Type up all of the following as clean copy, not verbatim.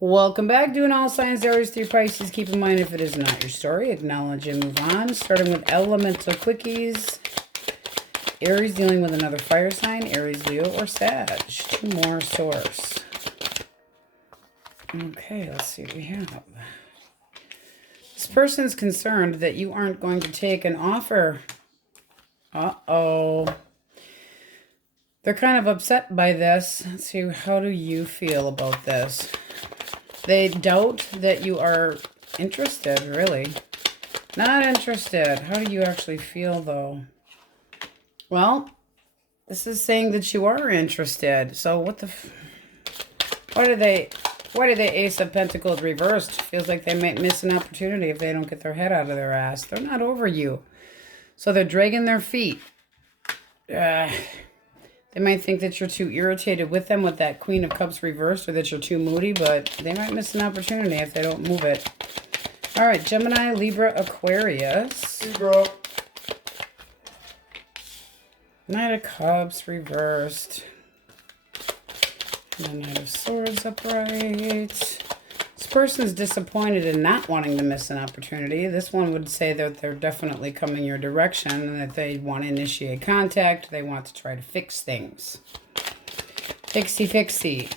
Welcome back, doing all signs, Aries through Pisces. Keep in mind, if it is not your story, acknowledge and move on. Starting with elemental quickies. Aries dealing with another fire sign, Aries, Leo, or Sag. Two more source. Okay, let's see what we have. This person's concerned that you aren't going to take an offer. Uh-oh. They're kind of upset by this. Let's see, how do you feel about this? They doubt that you are interested, really. Not interested. How do you actually feel, though? Well, this is saying that you are interested. So what the... Why do they Ace of Pentacles reversed? Feels like they might miss an opportunity if they don't get their head out of their ass. They're not over you. So they're dragging their feet. They might think that you're too irritated with them with that Queen of Cups reversed, or that you're too moody, but they might miss an opportunity if they don't move it. All right, Gemini, Libra, Aquarius. Libra. Knight of Cups reversed. And the Knight of Swords upright. This person's disappointed in not wanting to miss an opportunity. This one would say that they're definitely coming your direction and that they want to initiate contact. They want to try to fix things. Fixie.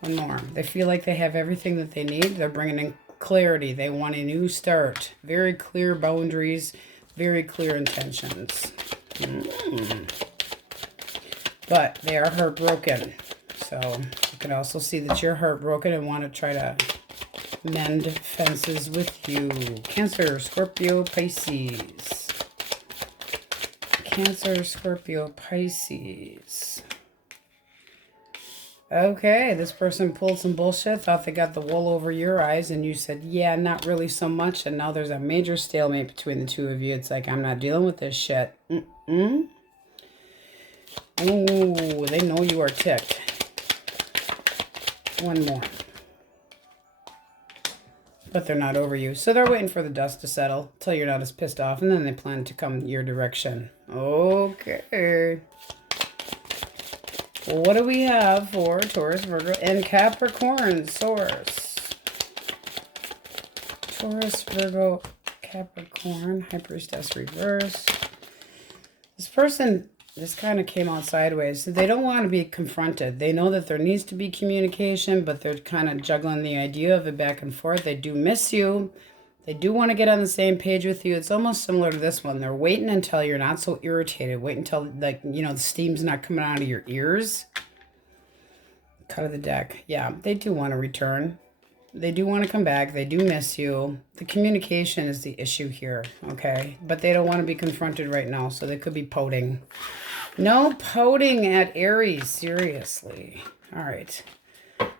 One more. They feel like they have everything that they need. They're bringing in clarity. They want a new start. Very clear boundaries. Very clear intentions. But they are heartbroken. So you can also see that you're heartbroken and want to try to mend fences with you. Cancer, Scorpio, Pisces. Cancer, Scorpio, Pisces. Okay, this person pulled some bullshit, thought they got the wool over your eyes, and you said, yeah, not really so much, and now there's a major stalemate between the two of you. It's like, I'm not dealing with this shit. Ooh, they know you are ticked. One more. But they're not over you. So they're waiting for the dust to settle till you're not as pissed off, and then they plan to come your direction. Okay. What do we have for Taurus, Virgo, and Capricorn source? Taurus, Virgo, Capricorn, High Priestess reverse. This person, this kind of came out sideways. So they don't want to be confronted. They know that there needs to be communication, but they're kind of juggling the idea of it back and forth. They do miss you. They do want to get on the same page with you. It's almost similar to this one. They're waiting until you're not so irritated. Wait until, like, you know, the steam's not coming out of your ears. Cut of the deck. Yeah, they do want to return. They do want to come back. They do miss you. The communication is the issue here, okay? But they don't want to be confronted right now, so they could be pouting. No pouting at Aries, seriously. All right,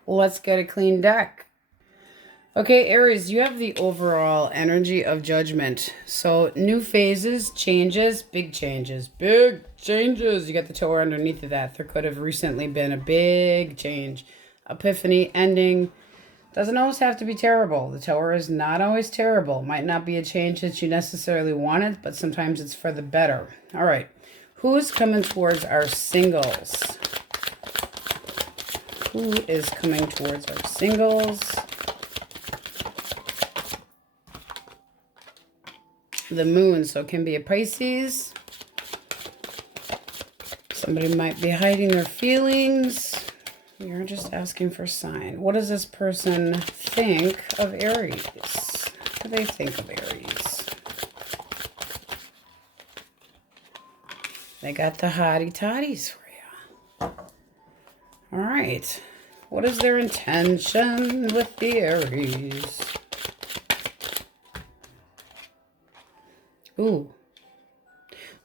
let's get a clean deck. Okay, Aries, you have the overall energy of judgment. So new phases, changes, big changes. Big changes. You got the Tower underneath of that. There could have recently been a big change. Epiphany, ending. Doesn't always have to be terrible. The Tower is not always terrible. Might not be a change that you necessarily wanted, but sometimes it's for the better. All right. Who's coming towards our singles? Who is coming towards our singles? The moon, so it can be a Pisces. Somebody might be hiding their feelings. You're just asking for a sign. What does this person think of Aries? What do they think of Aries? They got the hottie toddies for you. All right. What is their intention with the Aries? Ooh.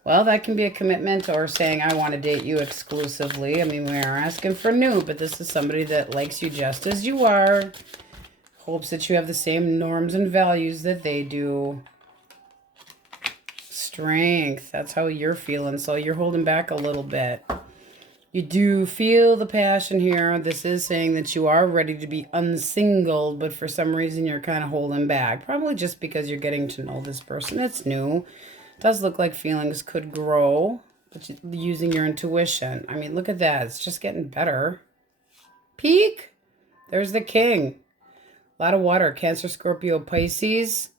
Well, that can be a commitment or saying, I want to date you exclusively. I mean, we are asking for new, but this is somebody that likes you just as you are. Hopes that you have the same norms and values that they do. Strength. That's how you're feeling. So you're holding back a little bit. You do feel the passion here. This is saying that you are ready to be unsingled, but for some reason you're kind of holding back. Probably just because you're getting to know this person. It's new. Does look like feelings could grow, but using your intuition. I mean, look at that. It's just getting better. Peak. There's the king. A lot of water. Cancer, Scorpio, Pisces.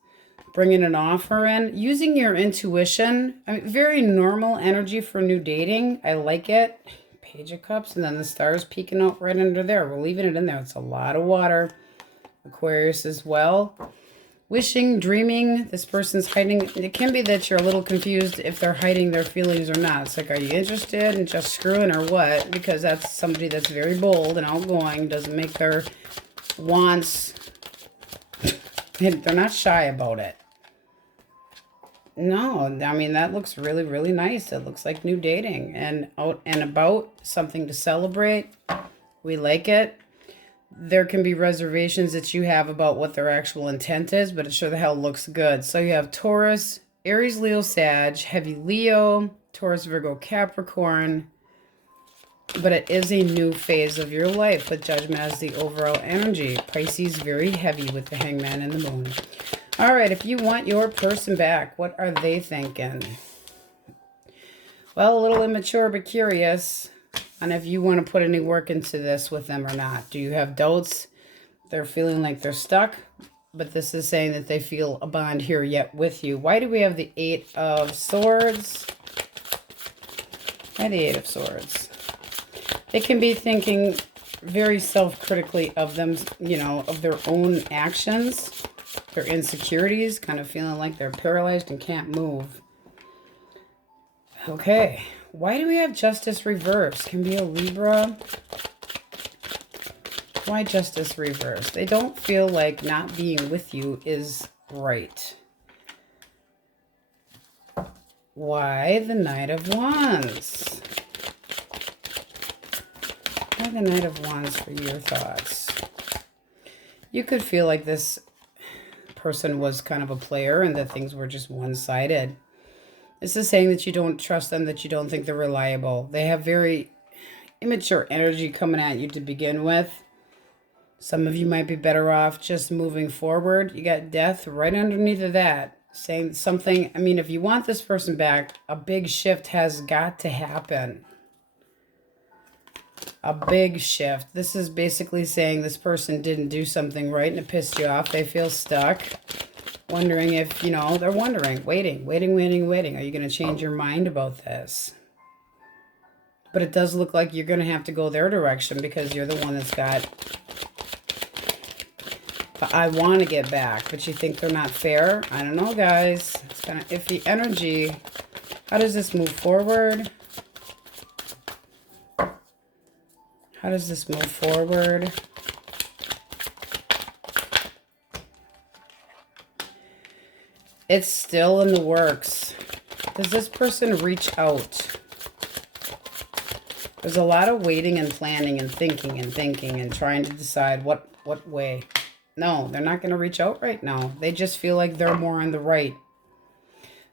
Bringing an offer in. Using your intuition. I mean, very normal energy for new dating. I like it. Page of Cups. And then the stars peeking out right under there. We're leaving it in there. It's a lot of water. Aquarius as well. Wishing, dreaming. This person's hiding. It can be that you're a little confused if they're hiding their feelings or not. It's like, are you interested in just screwing or what? Because that's somebody that's very bold and outgoing. Doesn't make their wants. They're not shy about it. No, I mean, that looks really, really nice. It looks like new dating and out and about, something to celebrate. We like it. There can be reservations that you have about what their actual intent is, but it sure the hell looks good. So you have Taurus, Aries, Leo, Sag, heavy Leo, Taurus, Virgo, Capricorn. But it is a new phase of your life with Judgment as the overall energy. Pisces, very heavy with the Hangman and the Moon. All right, if you want your person back, what are they thinking? Well, a little immature but curious. And if you want to put any work into this with them or not. Do you have doubts? They're feeling like they're stuck. But this is saying that they feel a bond here yet with you. Why do we have the 8 of Swords? And the 8 of Swords. They can be thinking very self-critically of them, you know, of their own actions, their insecurities, kind of feeling like they're paralyzed and can't move. Okay. Why do we have Justice reverse? Can be a Libra. Why Justice reverse? They don't feel like not being with you is right. Why the Knight of Wands? Why the Knight of Wands for your thoughts? You could feel like this person was kind of a player and that things were just one-sided. This is saying that you don't trust them, that you don't think they're reliable. They have very immature energy coming at you to begin with. Some of you might be better off just moving forward. You got Death right underneath of that. Saying something, I mean, if you want this person back, a big shift has got to happen. A big shift. This is basically saying this person didn't do something right and it pissed you off. They feel stuck. Wondering if, you know, they're wondering, waiting. Are you going to change your mind about this? But it does look like you're going to have to go their direction because you're the one that's got, I want to get back, but you think they're not fair? I don't know, guys. It's kind of iffy energy. How does this move forward? How does this move forward? It's still in the works. Does this person reach out? There's a lot of waiting and planning and thinking and trying to decide what way. No, they're not going to reach out right now. They just feel like they're more on the right.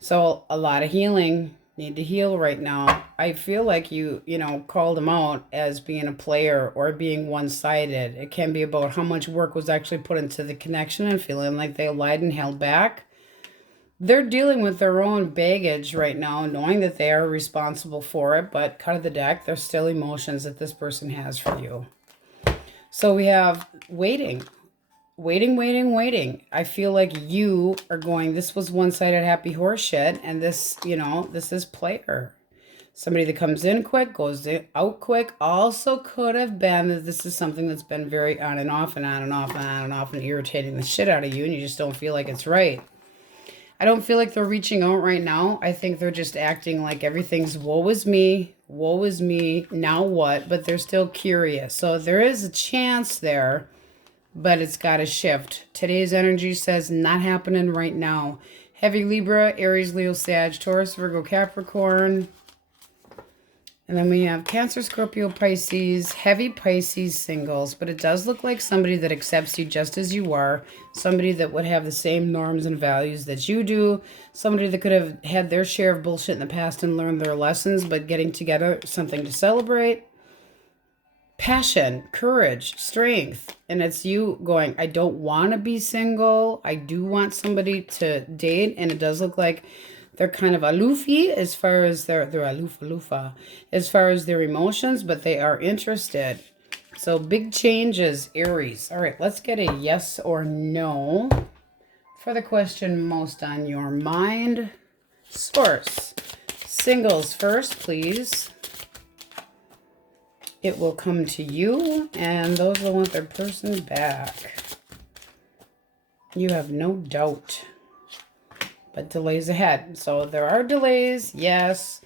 So a lot of healing. Need to heal right now. I feel like you know, called them out as being a player or being one-sided. It can be about how much work was actually put into the connection and feeling like they lied and held back. They're dealing with their own baggage right now, knowing that they are responsible for it, but cut of the deck, there's still emotions that this person has for you. So we have waiting. I feel like you are going, this was one-sided happy horse shit, and this, you know, this is player. Somebody that comes in quick, goes out quick. Also could have been that this is something that's been very on and off and on and off and on and off and irritating the shit out of you, and you just don't feel like it's right. I don't feel like they're reaching out right now. I think they're just acting like everything's woe is me, now what? But they're still curious. So there is a chance there, but it's got to shift. Today's energy says not happening right now. Heavy Libra, Aries, Leo, Sag, Taurus, Virgo, Capricorn. And then we have Cancer, Scorpio, Pisces, heavy Pisces singles. But it does look like somebody that accepts you just as you are. Somebody that would have the same norms and values that you do. Somebody that could have had their share of bullshit in the past and learned their lessons, but getting together, something to celebrate. Passion, courage, strength. And it's you going, I don't want to be single. I do want somebody to date. And it does look like they're kind of aloofy as far as they're aloofa as far as their emotions, but they are interested. So big changes, Aries. All right, let's get a yes or no for the question most on your mind. Source. Singles first, please. It will come to you, and those will want their person back. You have no doubt. But delays ahead. So there are delays, yes.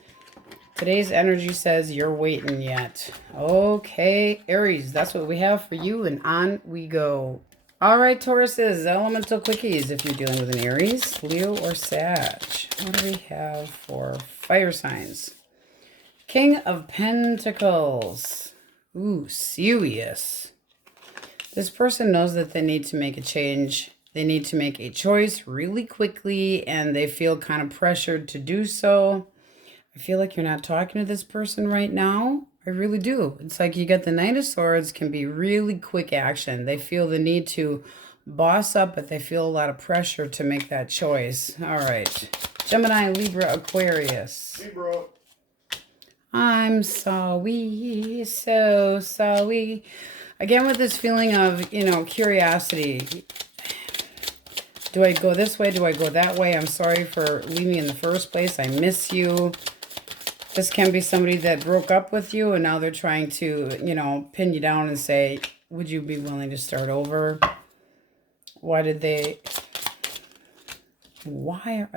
Today's energy says you're waiting yet. Okay, Aries, that's what we have for you, and on we go. All right, Tauruses, elemental quickies if you're dealing with an Aries, Leo, or Sag. What do we have for fire signs? King of Pentacles. Ooh, serious. This person knows that they need to make a change. They need to make a choice really quickly, and they feel kind of pressured to do so. I feel like you're not talking to this person right now. I really do. It's like you got the Knight of Swords, can be really quick action. They feel the need to boss up, but they feel a lot of pressure to make that choice. All right. Gemini, Libra, Aquarius. Libra. I'm sorry, so sorry. Again, with this feeling of, you know, curiosity. Do I go this way? Do I go that way? I'm sorry for leaving in the first place. I miss you. This can be somebody that broke up with you and now they're trying to, you know, pin you down and say, would you be willing to start over? Why are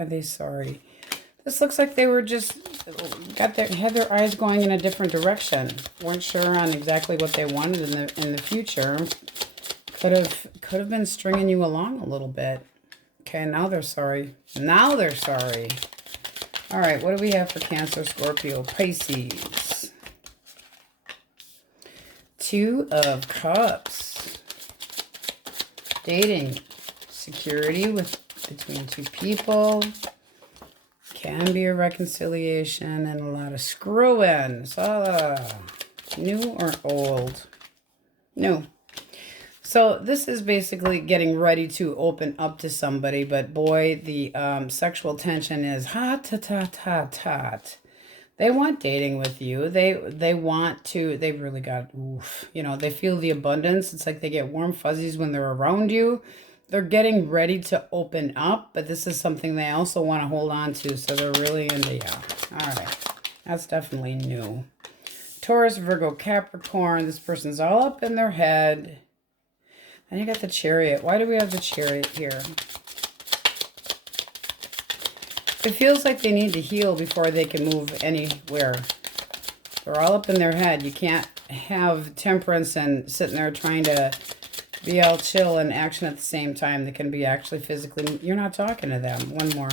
they sorry? This looks like they were just had their eyes going in a different direction. Weren't sure on exactly what they wanted in the future. Could have been stringing you along a little bit. Okay, now they're sorry. Now they're sorry. All right, what do we have for Cancer, Scorpio, Pisces? Two of Cups. Dating. Security between two people. Can be a reconciliation and a lot of screw-ins. New or old? New. So this is basically getting ready to open up to somebody, but boy, the sexual tension is hot. They want dating with you. They want to, they've really got, oof, you know, they feel the abundance. It's like they get warm fuzzies when they're around you. They're getting ready to open up, but this is something they also want to hold on to. So they're really into, yeah. All right. That's definitely new. Taurus, Virgo, Capricorn. This person's all up in their head. And you got the Chariot. Why do we have the Chariot here? It feels like they need to heal before they can move anywhere. They're all up in their head. You can't have Temperance and sitting there trying to be all chill and action at the same time. They can be actually physically... You're not talking to them. One more.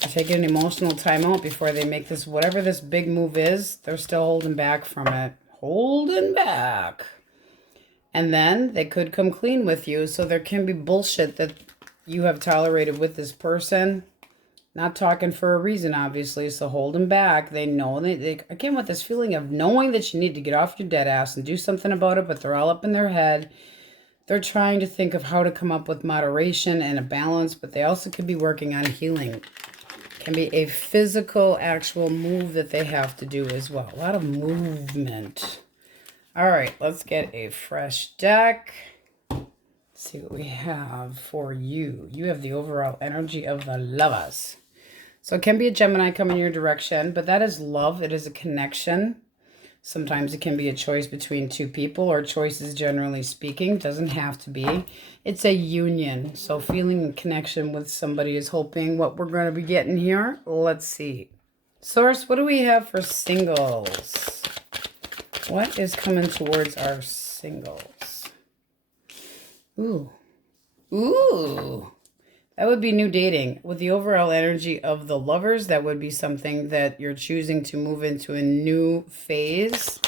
They're taking an emotional time out before they make this... Whatever this big move is, they're still holding back from it. Holding back. And then they could come clean with you. So there can be bullshit that you have tolerated with this person. Not talking for a reason, obviously. So hold them back. They know. They again, with this feeling of knowing that you need to get off your dead ass and do something about it. But they're all up in their head. They're trying to think of how to come up with moderation and a balance. But they also could be working on healing. It can be a physical, actual move that they have to do as well. A lot of movement. All right, let's get a fresh deck. Let's see what we have for you. You have the overall energy of the Lovers. So it can be a Gemini coming your direction, but that is love. It is a connection. Sometimes it can be a choice between two people, or choices generally speaking. Doesn't have to be. It's a union. So feeling a connection with somebody is hoping what we're going to be getting here. Let's see. Source, what do we have for singles? What is coming towards our singles? Ooh. Ooh. That would be new dating. With the overall energy of the Lovers, that would be something that you're choosing to move into a new phase.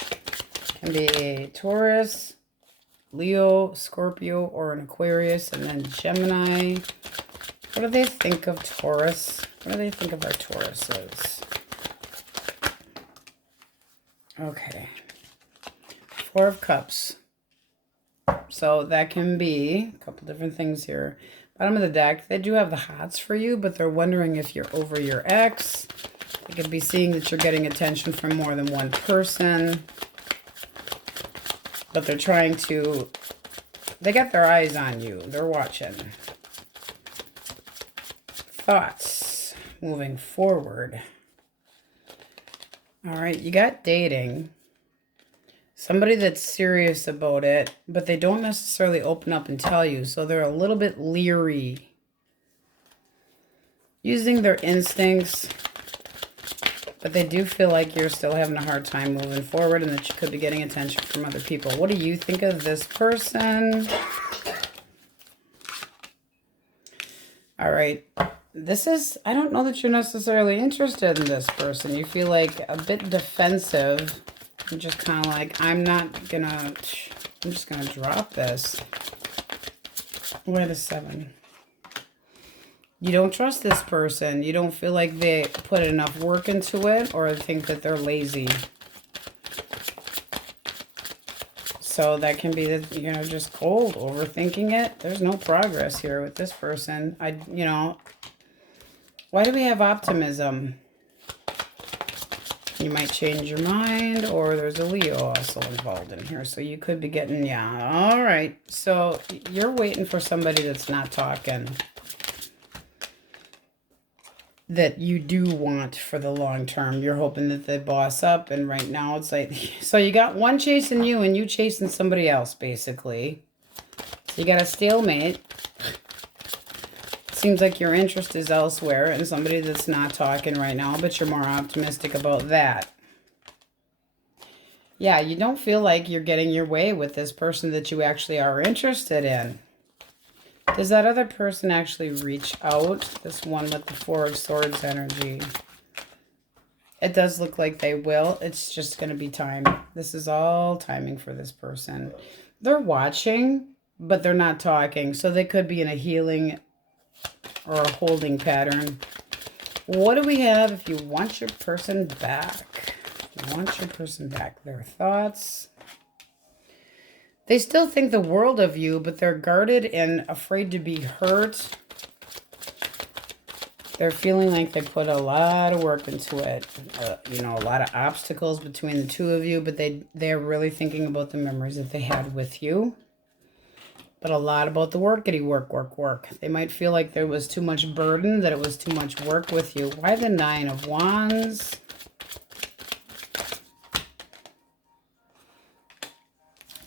Can be a Taurus, Leo, Scorpio, or an Aquarius, and then Gemini. What do they think of Taurus? What do they think of our Tauruses? Okay. Four of Cups. So that can be a couple different things here. Bottom of the deck, they do have the hots for you, but they're wondering if you're over your ex. They could be seeing that you're getting attention from more than one person. But they're trying to, they got their eyes on you. They're watching. Thoughts moving forward. All right, you got dating. Somebody that's serious about it, but they don't necessarily open up and tell you. So they're a little bit leery. Using their instincts. But they do feel like you're still having a hard time moving forward and that you could be getting attention from other people. What do you think of this person? All right. This is, I don't know that you're necessarily interested in this person. You feel like a bit defensive. You're just kind of like, I'm just going to drop this. Why the 7? You don't trust this person. You don't feel like they put enough work into it, or think that they're lazy. So that can be, just cold, overthinking it. There's no progress here with this person. Why do we have optimism? You might change your mind, or there's a Leo also involved in here. So you could be getting, yeah. All right. So you're waiting for somebody that's not talking, that you do want for the long term. You're hoping that they boss up, and right now it's like, so you got one chasing you and you chasing somebody else, basically. So you got a stalemate. Seems like your interest is elsewhere and somebody that's not talking right now, but you're more optimistic about that. Yeah, you don't feel like you're getting your way with this person that you actually are interested in. Does that other person actually reach out? This one with the 4 of Swords energy. It does look like they will. It's just going to be time. This is all timing for this person. They're watching, but they're not talking. So they could be in a healing or a holding pattern. What do we have if you want your person back? You want your person back. Their thoughts. They still think the world of you, but they're guarded and afraid to be hurt. They're feeling like they put a lot of work into it. A lot of obstacles between the two of you, but they're really thinking about the memories that they had with you. But a lot about the workity work. They might feel like there was too much burden, that it was too much work with you. Why the 9 of Wands?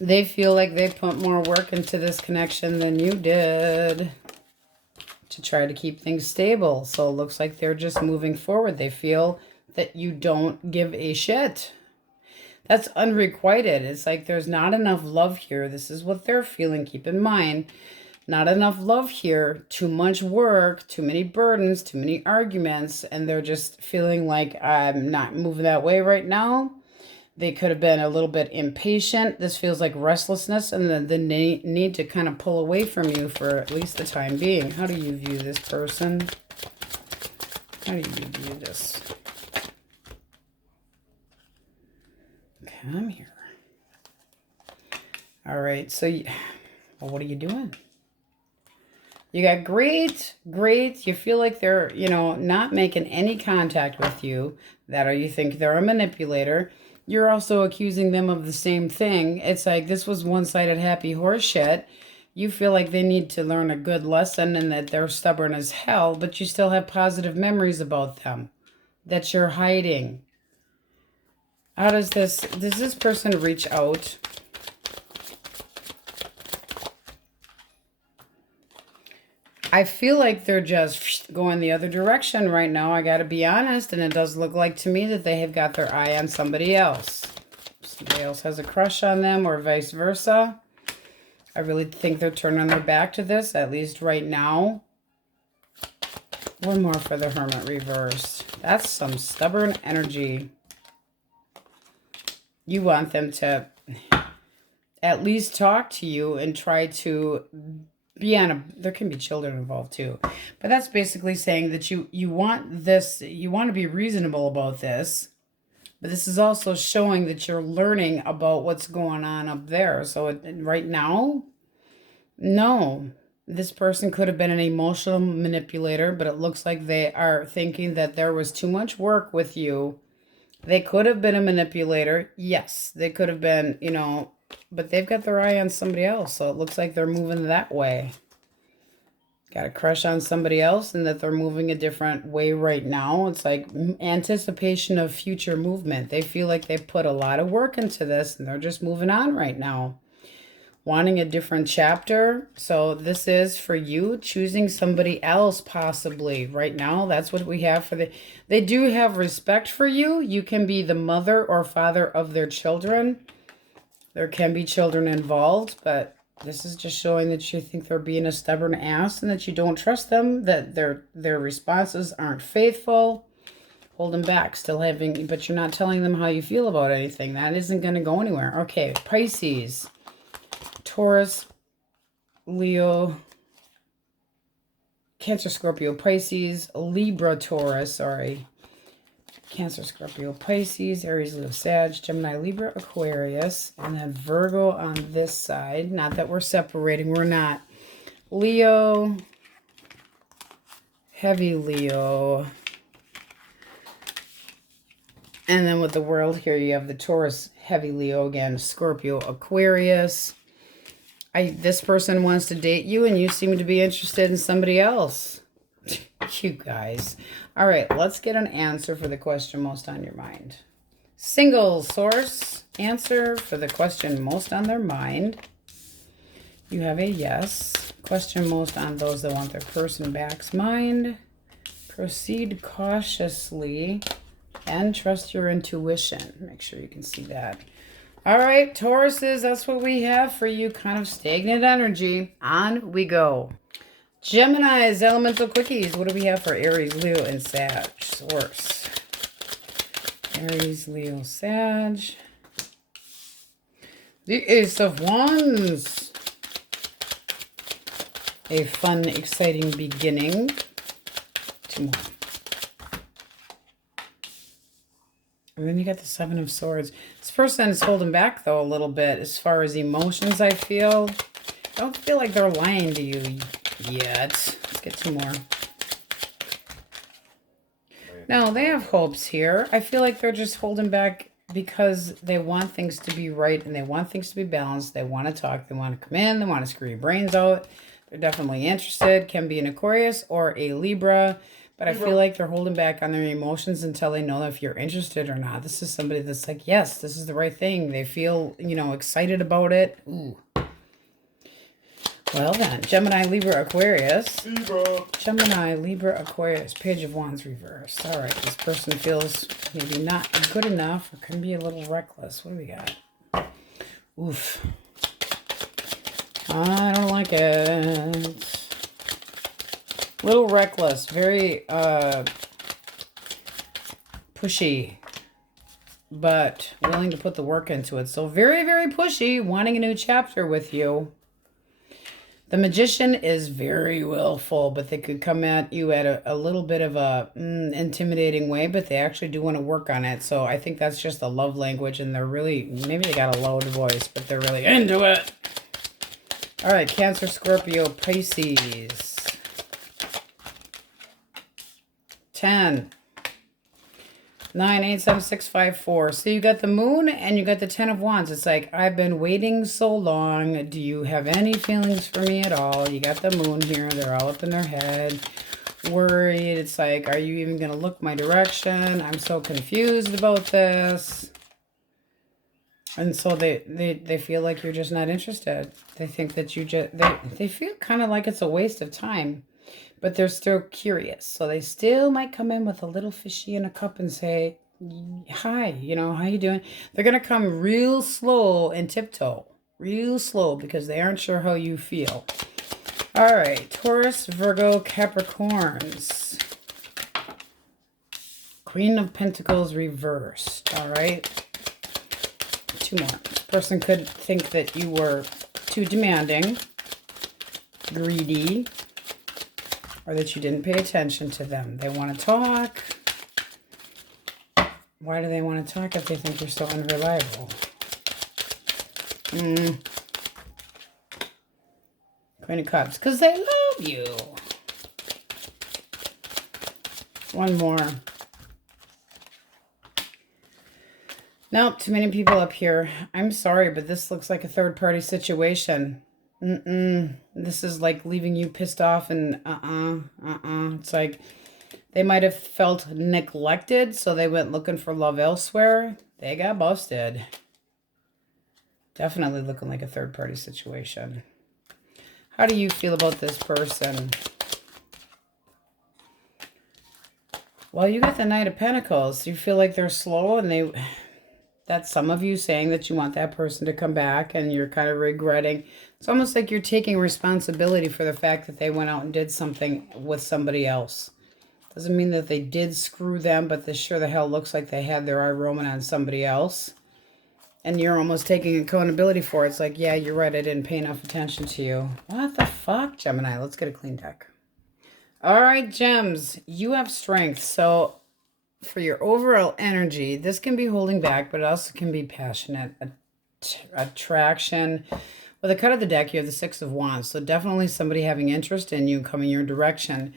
They feel like they put more work into this connection than you did to try to keep things stable. So it looks like they're just moving forward. They feel that you don't give a shit. That's unrequited. It's like there's not enough love here. This is what they're feeling. Keep in mind, not enough love here. Too much work, too many burdens, too many arguments. And they're just feeling like I'm not moving that way right now. They could have been a little bit impatient. This feels like restlessness and the need to kind of pull away from you for at least the time being. How do you view this person? How do you view this? Come here. All right. So, well, what are you doing? You got great. You feel like they're, not making any contact with you. That or you think they're a manipulator. You're also accusing them of the same thing. It's like this was one-sided happy horse shit. You feel like they need to learn a good lesson and that they're stubborn as hell, but you still have positive memories about them that you're hiding. How does this person reach out? I feel like they're just going the other direction right now. I got to be honest. And it does look like to me that they have got their eye on somebody else. Somebody else has a crush on them or vice versa. I really think they're turning their back to this, at least right now. One more for the Hermit reverse. That's some stubborn energy. You want them to at least talk to you and try to be on there can be children involved too. But that's basically saying that you want this, you want to be reasonable about this. But this is also showing that you're learning about what's going on up there. So right now, no. This person could have been an emotional manipulator, but it looks like they are thinking that there was too much work with you. They could have been a manipulator. Yes, they could have been, but they've got their eye on somebody else. So it looks like they're moving that way. Got a crush on somebody else and that they're moving a different way right now. It's like anticipation of future movement. They feel like they put a lot of work into this and they're just moving on right now. Wanting a different chapter. So this is for you choosing somebody else possibly right now. That's what we have for they do have respect for you. You can be the mother or father of their children. There can be children involved, but this is just showing that you think they're being a stubborn ass and that you don't trust them, that their responses aren't faithful. Hold them back, still having, but you're not telling them how you feel about anything. That isn't going to go anywhere. Okay, Pisces, Taurus, Leo, Cancer, Scorpio, Pisces, Libra, Taurus, sorry. Cancer, Scorpio, Pisces, Aries, Leo, Sag, Gemini, Libra, Aquarius, and then Virgo on this side. Not that we're separating, we're not. Leo, heavy Leo. And then with the world here, you have the Taurus, heavy Leo again, Scorpio, Aquarius. This person wants to date you and you seem to be interested in somebody else. You guys. All right, let's get an answer for the question most on your mind. Single source answer for the question most on their mind. You have a yes. Question most on those that want their person back's mind. Proceed cautiously and trust your intuition. Make sure you can see that. All right, Tauruses, that's what we have for you. Kind of stagnant energy. On we go. Gemini's elemental quickies. What do we have for Aries, Leo, and Sag? Source. Aries, Leo, Sag. The Ace of Wands. A fun, exciting beginning. Two more. And then you got the Seven of Swords. This person is holding back, though, a little bit as far as emotions, I feel. I don't feel like they're lying to you yet. Let's get some more. No, they have hopes here. I feel like they're just holding back because they want things to be right and they want things to be balanced. They want to talk. They want to come in. They want to screw your brains out. They're definitely interested. Can be an Aquarius or a Libra. But I feel like they're holding back on their emotions until they know if you're interested or not. This is somebody that's like, yes, this is the right thing. They feel, you know, excited about it. Ooh. Well then, Gemini, Libra, Aquarius. Libra. Gemini, Libra, Aquarius. Page of Wands reversed. All right, this person feels maybe not good enough or can be a little reckless. What do we got? Oof. I don't like it. Little reckless, very pushy, but willing to put the work into it. So very, very pushy, wanting a new chapter with you. The Magician is very willful, but they could come at you at a little bit of a intimidating way, but they actually do want to work on it. So I think that's just a love language, and they're really, maybe they got a loud voice, but they're really into it. All right, Cancer, Scorpio, Pisces. 10, 9, 8, 7, 6, 5, 4. So you got the Moon and you got the 10 of Wands. It's like, I've been waiting so long. Do you have any feelings for me at all? You got the Moon here. They're all up in their head. Worried. It's like, are you even going to look my direction? I'm so confused about this. And so they feel like you're just not interested. They think that you just, they feel kind of like it's a waste of time. But they're still curious. So they still might come in with a little fishy in a cup and say, hi, you know, how you doing? They're going to come real slow and tiptoe. Real slow because they aren't sure how you feel. All right. Taurus, Virgo, Capricorns. Queen of Pentacles reversed. All right. Two more. This person could think that you were too demanding, greedy, or that you didn't pay attention to them. They want to talk. Why do they want to talk if they think you're so unreliable? Queen of Cups. Because they love you. One more. Nope, too many people up here. I'm sorry, but this looks like a third-party situation. This is like leaving you pissed off and It's like they might have felt neglected, so they went looking for love elsewhere. They got busted. Definitely looking like a third-party situation. How do you feel about this person? Well, you got the Knight of Pentacles. You feel like they're slow and that's some of you saying that you want that person to come back and you're kind of regretting. It's almost like you're taking responsibility for the fact that they went out and did something with somebody else. Doesn't mean that they did screw them, but this sure the hell looks like they had their eye roaming on somebody else. And you're almost taking accountability for it. It's like, yeah, you're right. I didn't pay enough attention to you. What the fuck, Gemini? Let's get a clean deck. All right, Gems. You have strength. So for your overall energy, this can be holding back, but it also can be passionate. Attraction. With the cut of the deck, you have the Six of Wands. So definitely somebody having interest in you coming your direction.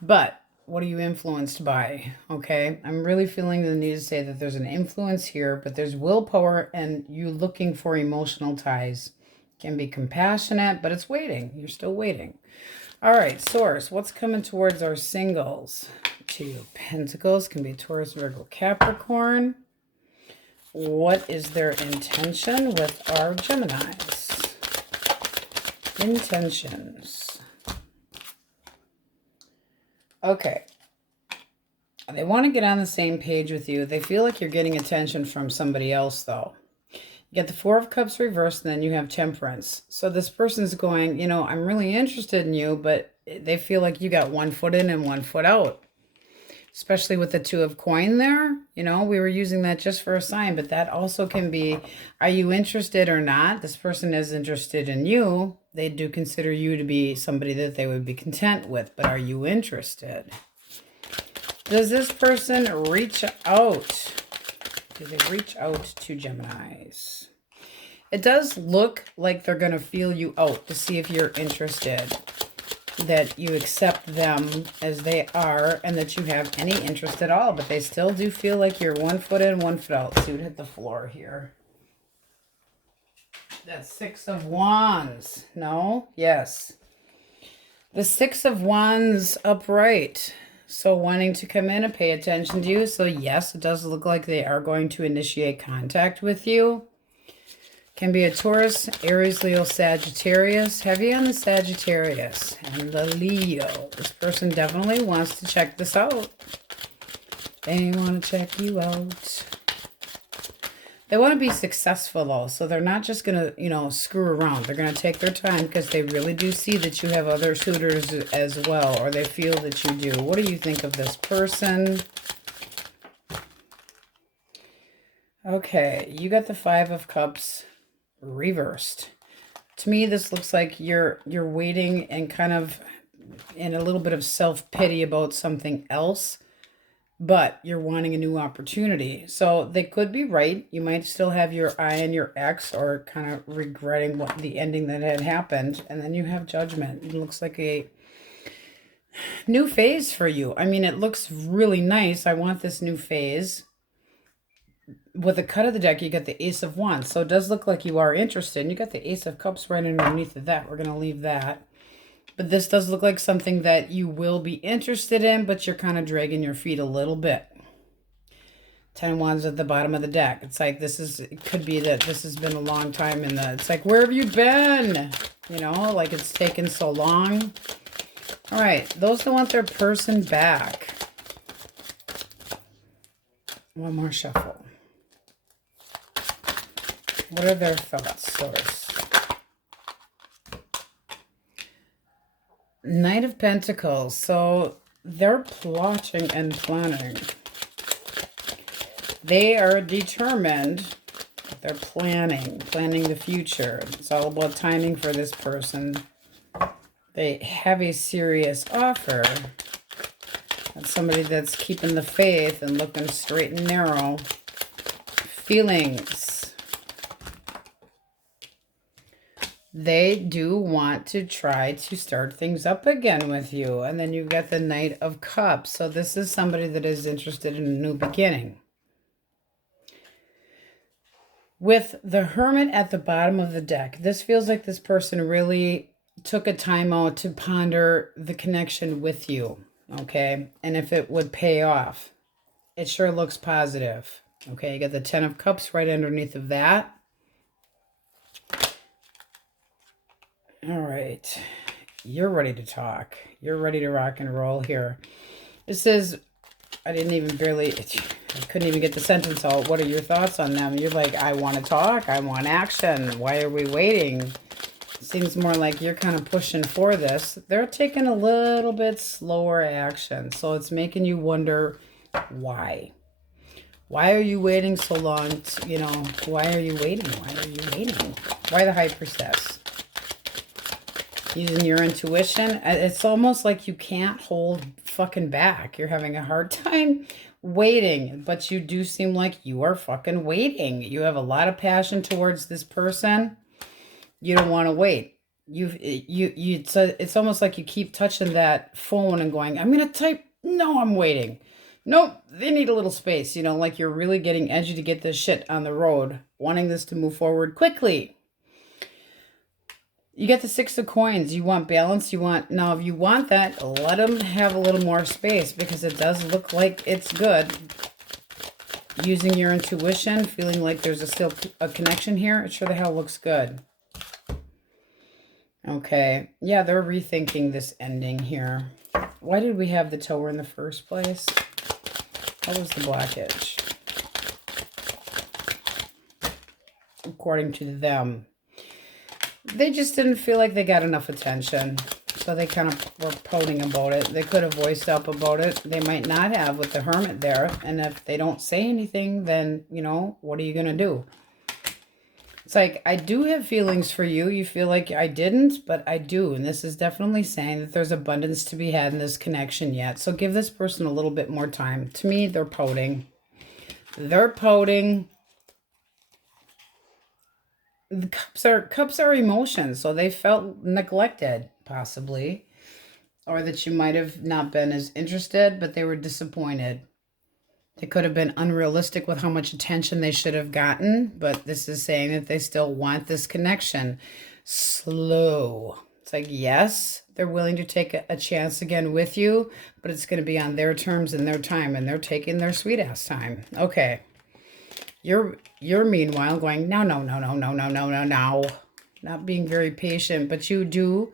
But what are you influenced by? Okay, I'm really feeling the need to say that there's an influence here, but there's willpower and you looking for emotional ties. Can be compassionate, but it's waiting. You're still waiting. All right, Source, what's coming towards our singles? Two of Pentacles can be Taurus, Virgo, Capricorn. What is their intention with our Geminis? Intentions. Okay. They want to get on the same page with you. They feel like you're getting attention from somebody else, though. You get the Four of Cups reversed, and then you have Temperance. So this person's going, you know, I'm really interested in you, but they feel like you got one foot in and one foot out. Especially with the Two of Coin there. You know, we were using that just for a sign, but that also can be, are you interested or not? This person is interested in you. They do consider you to be somebody that they would be content with, but are you interested? Does this person reach out? Do they reach out to Geminis? It does look like they're going to feel you out to see if you're interested, that you accept them as they are, and that you have any interest at all, but they still do feel like you're one foot in, one foot out. So hit the floor here. That's Six of Wands. No? Yes. The Six of Wands upright. So wanting to come in and pay attention to you. So yes, it does look like they are going to initiate contact with you. Can be a Taurus, Aries, Leo, Sagittarius. Heavy on the Sagittarius and the Leo. This person definitely wants to check this out. They want to check you out. They want to be successful, though. So they're not just going to, you know, screw around. They're going to take their time because they really do see that you have other suitors as well. Or they feel that you do. What do you think of this person? Okay, you got the Five of Cups reversed. To me, this looks like you're waiting and kind of in a little bit of self-pity about something else, but you're wanting a new opportunity. So they could be right. You might still have your eye on your ex or kind of regretting what the ending that had happened. And then you have Judgment. It looks like a new phase for you. I mean, it looks really nice. I want this new phase. With the cut of the deck, you get the Ace of Wands. So it does look like you are interested. And you got the Ace of Cups right underneath of that. We're going to leave that. But this does look like something that you will be interested in, but you're kind of dragging your feet a little bit. Ten of Wands at the bottom of the deck. It's like it could be that this has been a long time in the, it's like, where have you been? You know, like it's taken so long. All right, those that want their person back. One more shuffle. What are their thoughts, Source? Knight of Pentacles. So they're plotting and planning. They are determined. They're planning the future. It's all about timing for this person. They have a serious offer. That's somebody that's keeping the faith and looking straight and narrow. Feelings. They do want to try to start things up again with you. And then you've got the Knight of Cups. So this is somebody that is interested in a new beginning. With the Hermit at the bottom of the deck, this feels like this person really took a time out to ponder the connection with you, okay? And if it would pay off. It sure looks positive. Okay, you got the Ten of Cups right underneath of that. All right. You're ready to talk. You're ready to rock and roll here. This is, I couldn't even get the sentence out. What are your thoughts on them? You're like, I want to talk. I want action. Why are we waiting? Seems more like you're kind of pushing for this. They're taking a little bit slower action. So it's making you wonder why. Why are you waiting so long? Why are you waiting? Why are you waiting? Why the High Priestess? Using your intuition. It's almost like you can't hold fucking back. You're having a hard time waiting, but you do seem like you are fucking waiting. You have a lot of passion towards this person. You don't want to wait. It's almost like you keep touching that phone and going, I'm going to type. No, I'm waiting. Nope, they need a little space. Like you're really getting edgy to get this shit on the road, wanting this to move forward quickly. You get the Six of Coins. You want balance. Now, if you want that, let them have a little more space because it does look like it's good. Using your intuition, feeling like there's still a connection here, it sure the hell looks good. Okay. Yeah, they're rethinking this ending here. Why did we have the Tower in the first place? What was the blockage? According to them. They just didn't feel like they got enough attention. So they kind of were pouting about it. They could have voiced up about it. They might not have with the Hermit there. And if they don't say anything, then, what are you going to do? It's like, I do have feelings for you. You feel like I didn't, but I do. And this is definitely saying that there's abundance to be had in this connection yet. So give this person a little bit more time. To me, they're pouting. They're pouting. The cups are emotions, so they felt neglected, possibly. Or that you might have not been as interested, but they were disappointed. They could have been unrealistic with how much attention they should have gotten, but this is saying that they still want this connection. Slow. It's like, yes, they're willing to take a chance again with you, but it's going to be on their terms and their time, and they're taking their sweet ass time. Okay. You're meanwhile going, no. Not being very patient, but you do,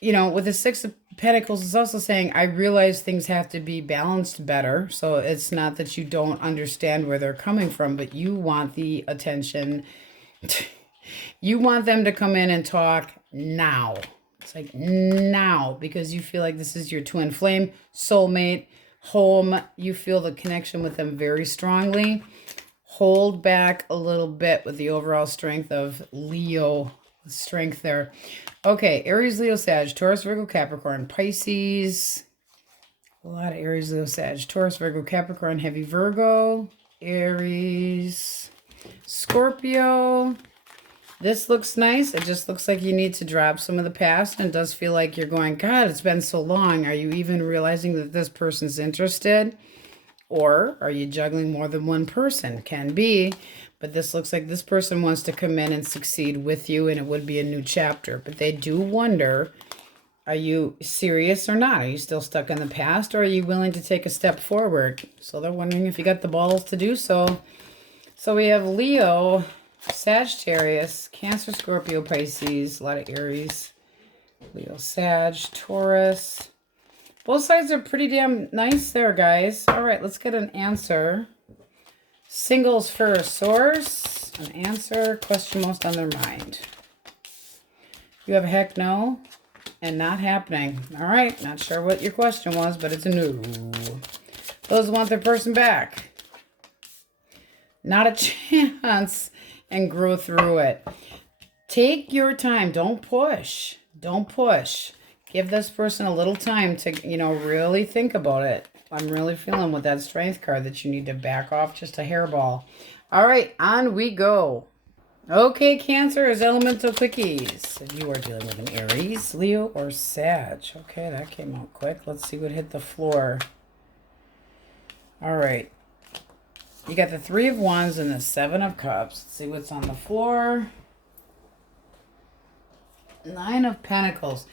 with the Six of Pentacles, it's also saying, I realize things have to be balanced better. So it's not that you don't understand where they're coming from, but you want the attention. You want them to come in and talk now. It's like now, because you feel like this is your twin flame, soulmate, home. You feel the connection with them very strongly. Hold back a little bit with the overall strength of Leo. Strength there. Okay, Aries, Leo, Sag, Taurus, Virgo, Capricorn, Pisces. A lot of Aries, Leo, Sag, Taurus, Virgo, Capricorn, heavy Virgo, Aries, Scorpio. This looks nice. It just looks like you need to drop some of the past, and it does feel like you're going, God, it's been so long. Are you even realizing that this person's interested? Or are you juggling more than one person? Can be. But this looks like this person wants to come in and succeed with you, and it would be a new chapter. But they do wonder, are you serious or not? Are you still stuck in the past, or are you willing to take a step forward? So they're wondering if you got the balls to do so. So we have Leo, Sagittarius, Cancer, Scorpio, Pisces, a lot of Aries, Leo, Sag, Taurus. Both sides are pretty damn nice there, guys. All right, let's get an answer. Singles first. Source, an answer, question most on their mind. You have a heck no and not happening. All right, not sure what your question was, but it's a no. Those want their person back. Not a chance, and grow through it. Take your time. Don't push. Don't push. Give this person a little time to, really think about it. I'm really feeling with that strength card that you need to back off just a hairball. All right, on we go. Okay, Cancer is elemental quickies. If you are dealing with an Aries, Leo, or Sag. Okay, that came out quick. Let's see what hit the floor. All right. You got the Three of Wands and the Seven of Cups. Let's see what's on the floor. Nine of Pentacles.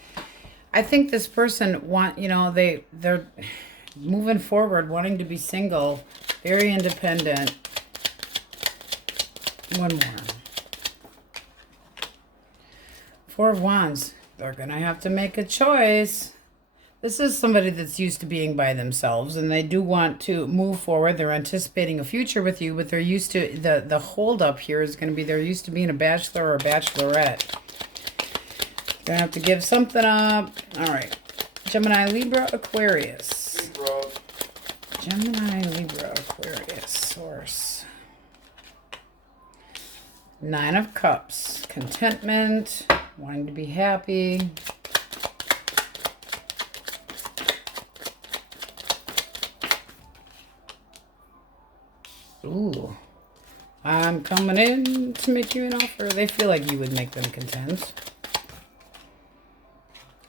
I think this person they're moving forward, wanting to be single, very independent. One more. Four of Wands. They're going to have to make a choice. This is somebody that's used to being by themselves, and they do want to move forward. They're anticipating a future with you, but they're used to, the hold up here is going to be they're used to being a bachelor or a bachelorette. Gonna have to give something up. All right. Gemini, Libra, Aquarius. Libra. Gemini, Libra, Aquarius. Source. Nine of Cups. Contentment. Wanting to be happy. Ooh. I'm coming in to make you an offer. They feel like you would make them content.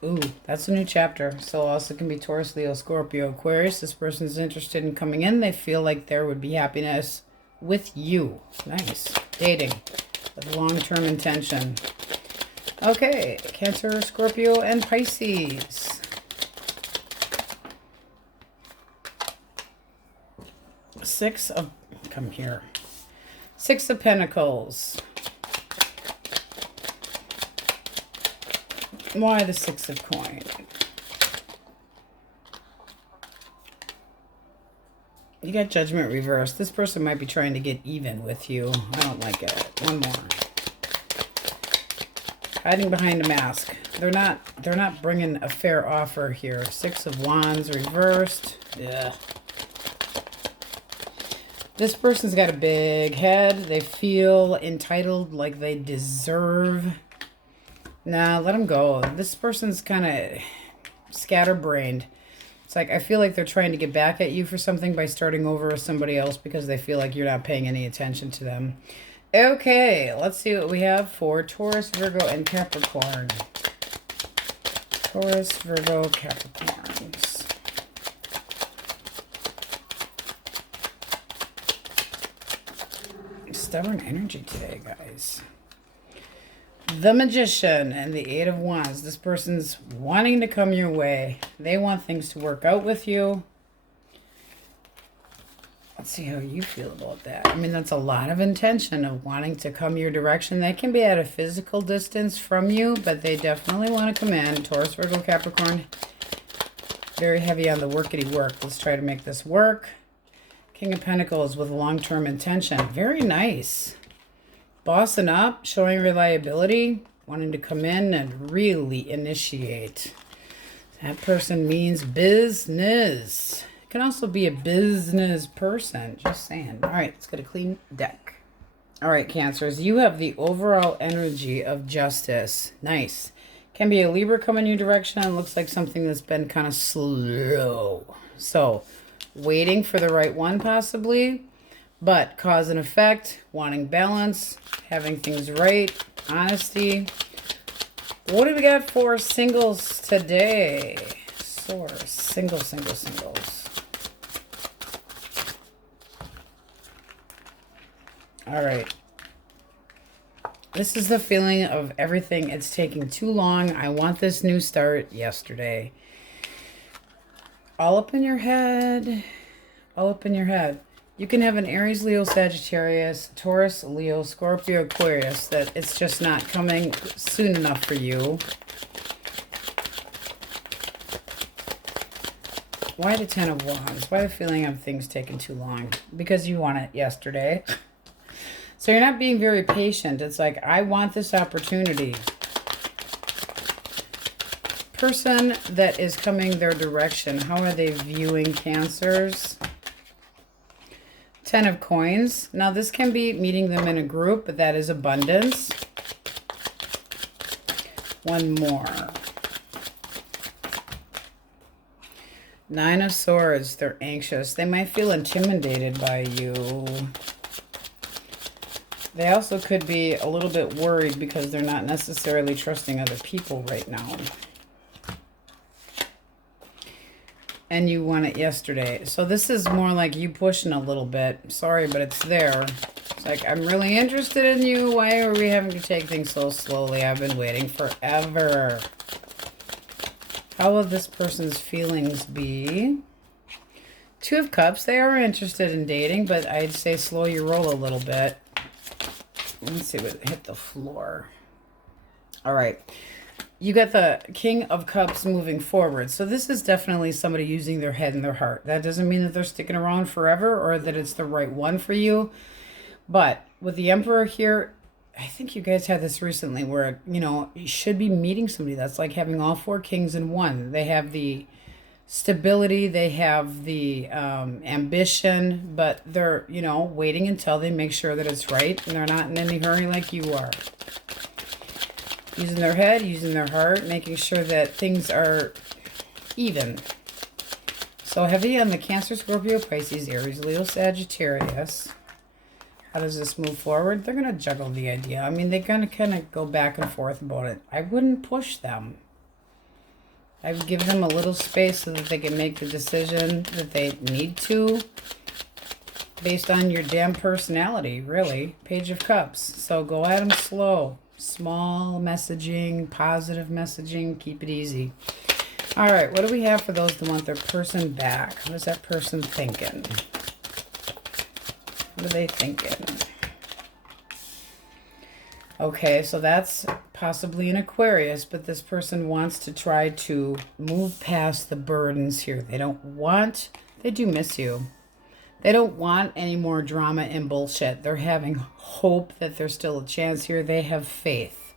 Ooh, that's a new chapter. So also can be Taurus, Leo, Scorpio, Aquarius. This person's interested in coming in. They feel like there would be happiness with you. Nice. Dating with long-term intention. Okay, Cancer, Scorpio, and Pisces. Come here. Six of Pentacles. Why the Six of Coin? You got Judgment reversed. This person might be trying to get even with you. I don't like it. One more. Hiding behind a mask. They're not bringing a fair offer here. Six of Wands reversed. Yeah. This person's got a big head. They feel entitled, like they deserve. Nah, let them go. This person's kind of scatterbrained. It's like, I feel like they're trying to get back at you for something by starting over with somebody else because they feel like you're not paying any attention to them. Okay, let's see what we have for Taurus, Virgo, and Capricorn. Taurus, Virgo, Capricorns. Stubborn energy today, guys. The Magician and the Eight of Wands. This person's wanting to come your way. They want things to work out with you. Let's see how you feel about that. I mean, that's a lot of intention of wanting to come your direction. They can be at a physical distance from you, but they definitely want to come in. Taurus, Virgo, Capricorn. Very heavy on the workity work. Let's try to make this work. King of Pentacles with long-term intention. Very nice. Bossing up, showing reliability, wanting to come in and really initiate. That person means business. It can also be a business person, just saying. All right, let's get a clean deck. All right, Cancers, you have the overall energy of justice. Nice. Can be a Libra coming your direction. It looks like something that's been kind of slow. So, waiting for the right one possibly. But cause and effect, wanting balance, having things right, honesty. What do we got for singles today? Source, singles. All right. This is the feeling of everything. It's taking too long. I want this new start yesterday. All up in your head. All up in your head. You can have an Aries, Leo, Sagittarius, Taurus, Leo, Scorpio, Aquarius, that it's just not coming soon enough for you. Why the Ten of Wands? Why the feeling of things taking too long? Because you want it yesterday. So you're not being very patient. It's like, I want this opportunity. Person that is coming their direction, how are they viewing Cancers? Ten of Coins. Now this can be meeting them in a group, but that is abundance. One more. Nine of Swords. They're anxious. They might feel intimidated by you. They also could be a little bit worried because they're not necessarily trusting other people right now. and you want it yesterday. So this is more like you pushing a little bit. Sorry, but it's there. It's like, I'm really interested in you. Why are we having to take things so slowly? I've been waiting forever. How will this person's feelings be? Two of Cups. They are interested in dating, but I'd say slow your roll a little bit. Let's see what hit the floor. All right. You got the King of Cups moving forward. So this is definitely somebody using their head and their heart. That doesn't mean that they're sticking around forever or that it's the right one for you. But with the Emperor here, I think you guys had this recently where, you know, you should be meeting somebody that's like having all four kings in one. They have the stability, they have the ambition, but they're, you know, waiting until they make sure that it's right and they're not in any hurry like you are. Using their head, using their heart, making sure that things are even. So heavy on the Cancer, Scorpio, Pisces, Aries, Leo, Sagittarius. How does this move forward? They're going to juggle the idea. I mean, they're going to kind of go back and forth about it. I wouldn't push them. I would give them a little space so that they can make the decision that they need to based on your damn personality, really. Page of Cups. So go at them slow. Small messaging, positive messaging. Keep it easy. All right, what do we have for those that want their person back? What is that person thinking? What are they thinking? Okay, so that's possibly an Aquarius, but this person wants to try to move past the burdens here. They do miss you. They don't want any more drama and bullshit. They're having hope that there's still a chance here. They have faith.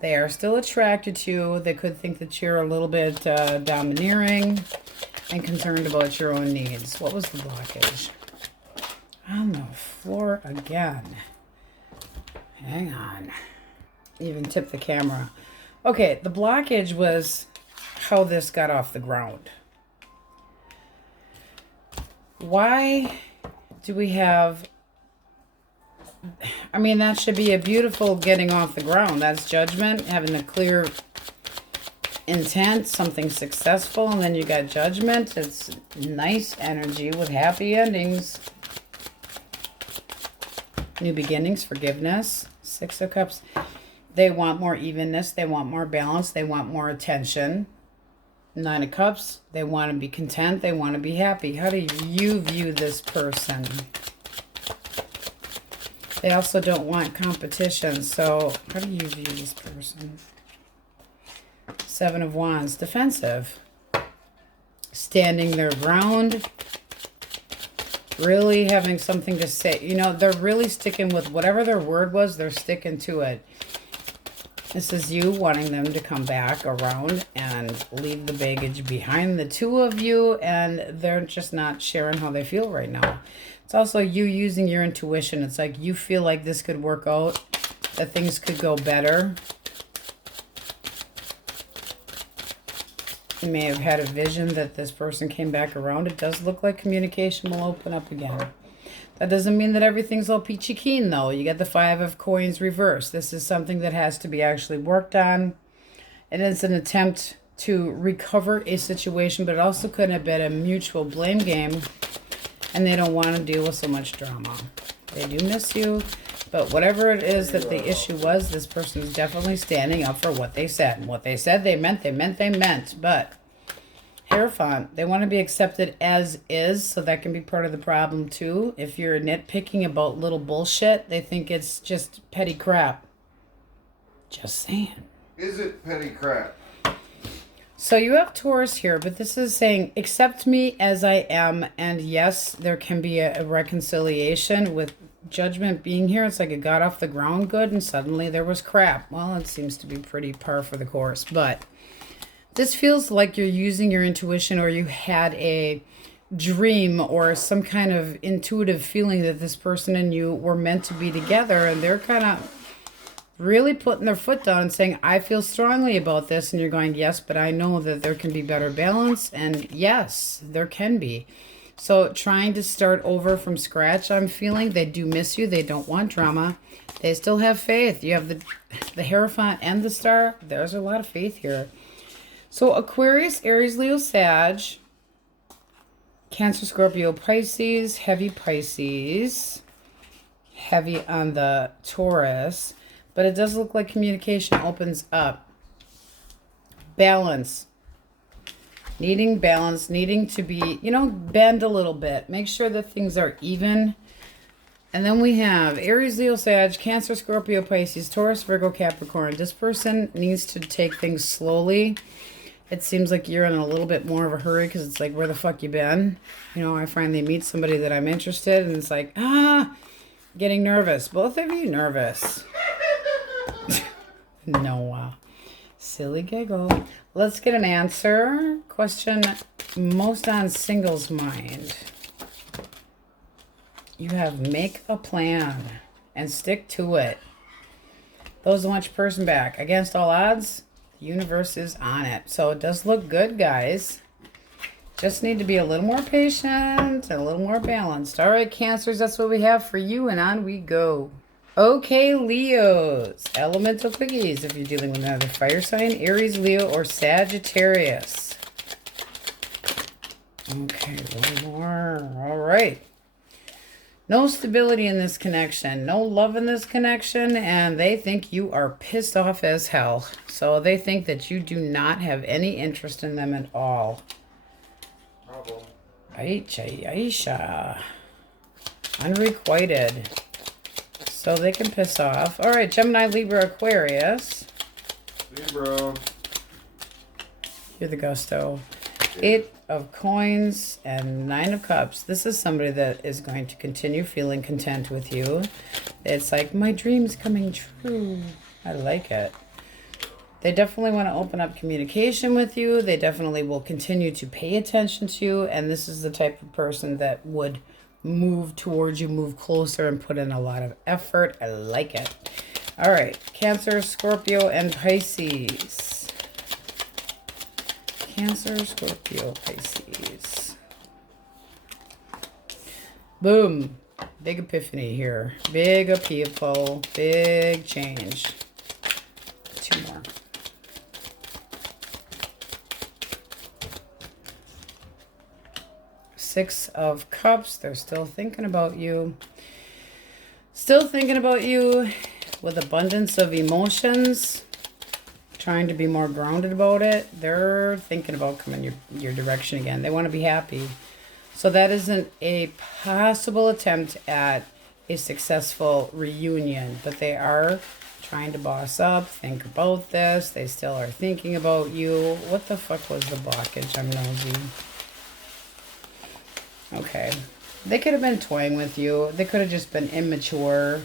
They are still attracted to you. They could think that you're a little bit domineering and concerned about your own needs. What was the blockage? On the floor again. Hang on. Even tip the camera. Okay, the blockage was how this got off the ground. Why do we have... I mean, that should be a beautiful getting off the ground. That's judgment, having a clear intent, something successful, and then you got judgment. It's nice energy with happy endings. New beginnings, forgiveness. Six of Cups. They want more evenness. They want more balance. They want more attention. Nine of Cups. They want to be content. They want to be happy. How do you view this person? They also don't want competition. So how do you view this person? Seven of Wands. Defensive. Standing their ground. Really having something to say. You know, they're really sticking with whatever their word was. They're sticking to it. This is you wanting them to come back around and leave the baggage behind, the two of you, and they're just not sharing how they feel right now. It's also you using your intuition. It's like you feel like this could work out, that things could go better. You may have had a vision that this person came back around. It does look like communication will open up again. That doesn't mean that everything's all peachy keen, though. You get the Five of Coins reversed. This is something that has to be actually worked on. And it's an attempt to recover a situation, but it also could have been a mutual blame game. And they don't want to deal with so much drama. They do miss you. But whatever it is that the issue was, this person is definitely standing up for what they said. And what they said, they meant, they meant, they meant. But Hierophant, they want to be accepted as is, so that can be part of the problem too. If you're nitpicking about little bullshit, they think it's just petty crap. Just saying. Is it petty crap? So you have Taurus here, but this is saying, accept me as I am. And yes, there can be a reconciliation with Judgment being here. It's like it got off the ground good and suddenly there was crap. Well, it seems to be pretty par for the course, but this feels like you're using your intuition, or you had a dream or some kind of intuitive feeling that this person and you were meant to be together, and they're kind of really putting their foot down and saying, I feel strongly about this. And you're going, yes, but I know that there can be better balance. And yes, there can be. So trying to start over from scratch, I'm feeling. They do miss you. They don't want drama. They still have faith. You have the Hierophant and the Star. There's a lot of faith here. So Aquarius, Aries, Leo, Sag. Cancer, Scorpio, Pisces, heavy Pisces, heavy on the Taurus, but it does look like communication opens up. Balance. Needing balance, needing to be, you know, bend a little bit. Make sure that things are even. And then we have Aries, Leo, Sag, Cancer, Scorpio, Pisces, Taurus, Virgo, Capricorn. This person needs to take things slowly. It seems like you're in a little bit more of a hurry because it's like, where the fuck you been? You know, I finally meet somebody that I'm interested in, and it's like, getting nervous. Both of you nervous. Noah. Silly giggle. Let's get an answer. Question most on singles mind. You have make a plan and stick to it. Those that want your person back. Against all odds, the universe is on it. So it does look good, guys. Just need to be a little more patient and a little more balanced. All right, Cancers, that's what we have for you, and on we go. Okay, Leos, elemental quickies if you're dealing with another fire sign, Aries, Leo, or Sagittarius. Okay, one more. All right. No stability in this connection, no love in this connection, and they think you are pissed off as hell. So they think that you do not have any interest in them at all. Problem. Aisha. Unrequited. So they can piss off. All right, Gemini, Libra, Aquarius. Libra. You're the gusto. 8 of coins and 9 of cups. This is somebody that is going to continue feeling content with you. It's like, my dream's coming true. I like it. They definitely want to open up communication with you. They definitely will continue to pay attention to you. And this is the type of person that would move towards you, move closer, and put in a lot of effort. I like it. All right, Cancer, Scorpio, and Pisces. Cancer, Scorpio, Pisces. Boom. Big epiphany here. Big upheaval. Big change. 2 more. Six of Cups. They're still thinking about you. Still thinking about you with abundance of emotions. Trying to be more grounded about it. They're thinking about coming your direction again. They want to be happy. So that isn't a possible attempt at a successful reunion. But they are trying to boss up. Think about this. They still are thinking about you. What the fuck was the blockage? I'm nosy. Okay. They could have been toying with you. They could have just been immature.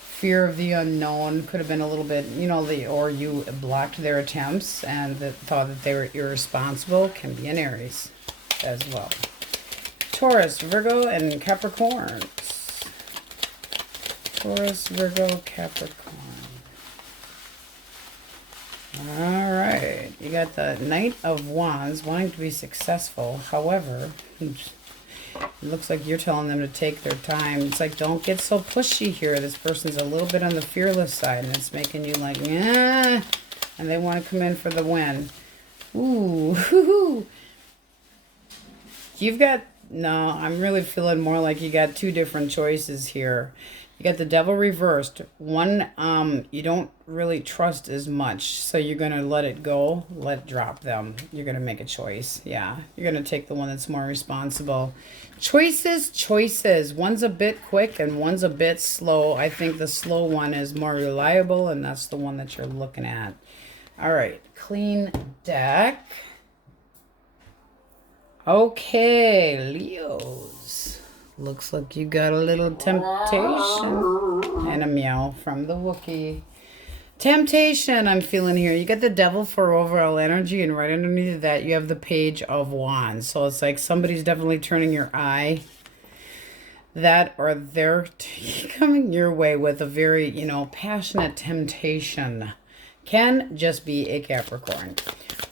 Fear of the unknown could have been a little bit, you know, or you blocked their attempts and thought that they were irresponsible. Can be an Aries as well. Taurus, Virgo, and Capricorn. Taurus, Virgo, Capricorn. All right. You got the Knight of Wands wanting to be successful. However, it looks like you're telling them to take their time. It's like, don't get so pushy here. This person's a little bit on the fearless side, and it's making you like, and they want to come in for the win. Ooh, you've got, no, I'm really feeling more like you got 2 different choices here. You got the Devil reversed. One, you don't really trust as much, so you're going to let it go, let drop them. You're going to make a choice. Yeah, you're going to take the one that's more responsible. Choices. One's a bit quick and one's a bit slow. I think the slow one is more reliable, and that's the one that you're looking at. All right, clean deck. Okay, Leos. Looks like you got a little temptation. And a meow from the Wookiee. Temptation I'm feeling here. You got the Devil for overall energy, and right underneath that you have the Page of Wands. So it's like somebody's definitely turning your eye. That, or they're coming your way with a very, you know, passionate temptation. Can just be a Capricorn.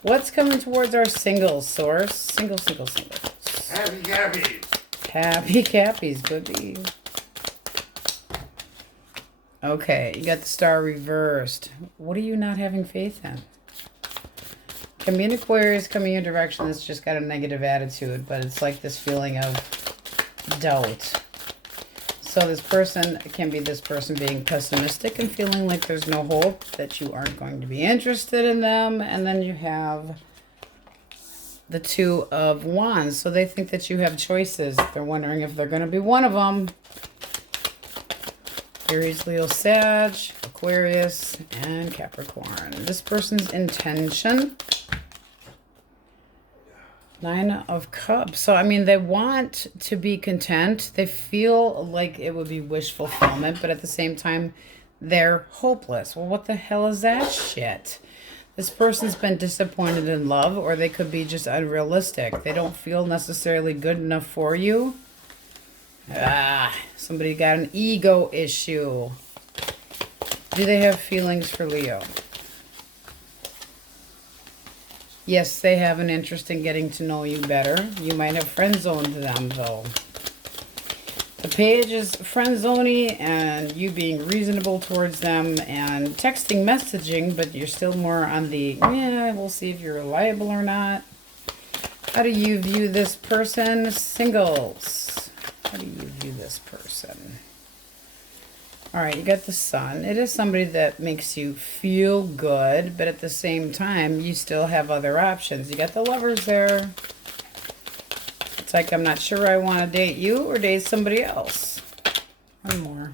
What's coming towards our singles source? Singles. Happy Cappies. Happy Cappies, could be. Okay, you got the Star reversed. What are you not having faith in? Can be an Aquarius coming in your direction that's just got a negative attitude, but it's like this feeling of doubt. So this person can be this person being pessimistic and feeling like there's no hope, that you aren't going to be interested in them. And then you have the Two of Wands. So they think that you have choices. They're wondering if they're going to be one of them. Aries, Leo, Sag, Aquarius, and Capricorn. This person's intention. Nine of Cups. So, I mean, they want to be content. They feel like it would be wish fulfillment, but at the same time, they're hopeless. Well, what the hell is that shit? This person's been disappointed in love, or they could be just unrealistic. They don't feel necessarily good enough for you. Somebody got an ego issue. Do they have feelings for Leo? Yes, they have an interest in getting to know you better. You might have friend-zoned them, though. The page is friend-zony and you being reasonable towards them and texting, messaging, but you're still more on the, yeah, we'll see if you're reliable or not. How do you view this person? Singles. How do you view this person? All right, you got the Sun. It is somebody that makes you feel good, but at the same time, you still have other options. You got the Lovers there. It's like, I'm not sure I want to date you or date somebody else. One more.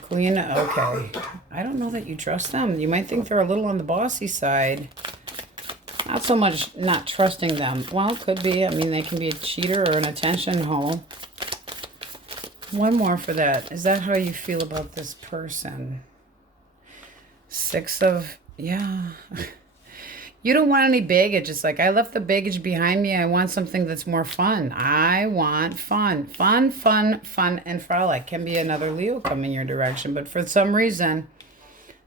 Queen, okay. I don't know that you trust them. You might think they're a little on the bossy side. Not so much not trusting them. Well, it could be. I mean, they can be a cheater or an attention hoe. One more for that. Is that how you feel about this person? Six of, yeah. You don't want any baggage. It's like, I left the baggage behind me. I want something that's more fun. I want fun. Fun, fun, fun, and frolic. Can be another Leo coming your direction. But for some reason,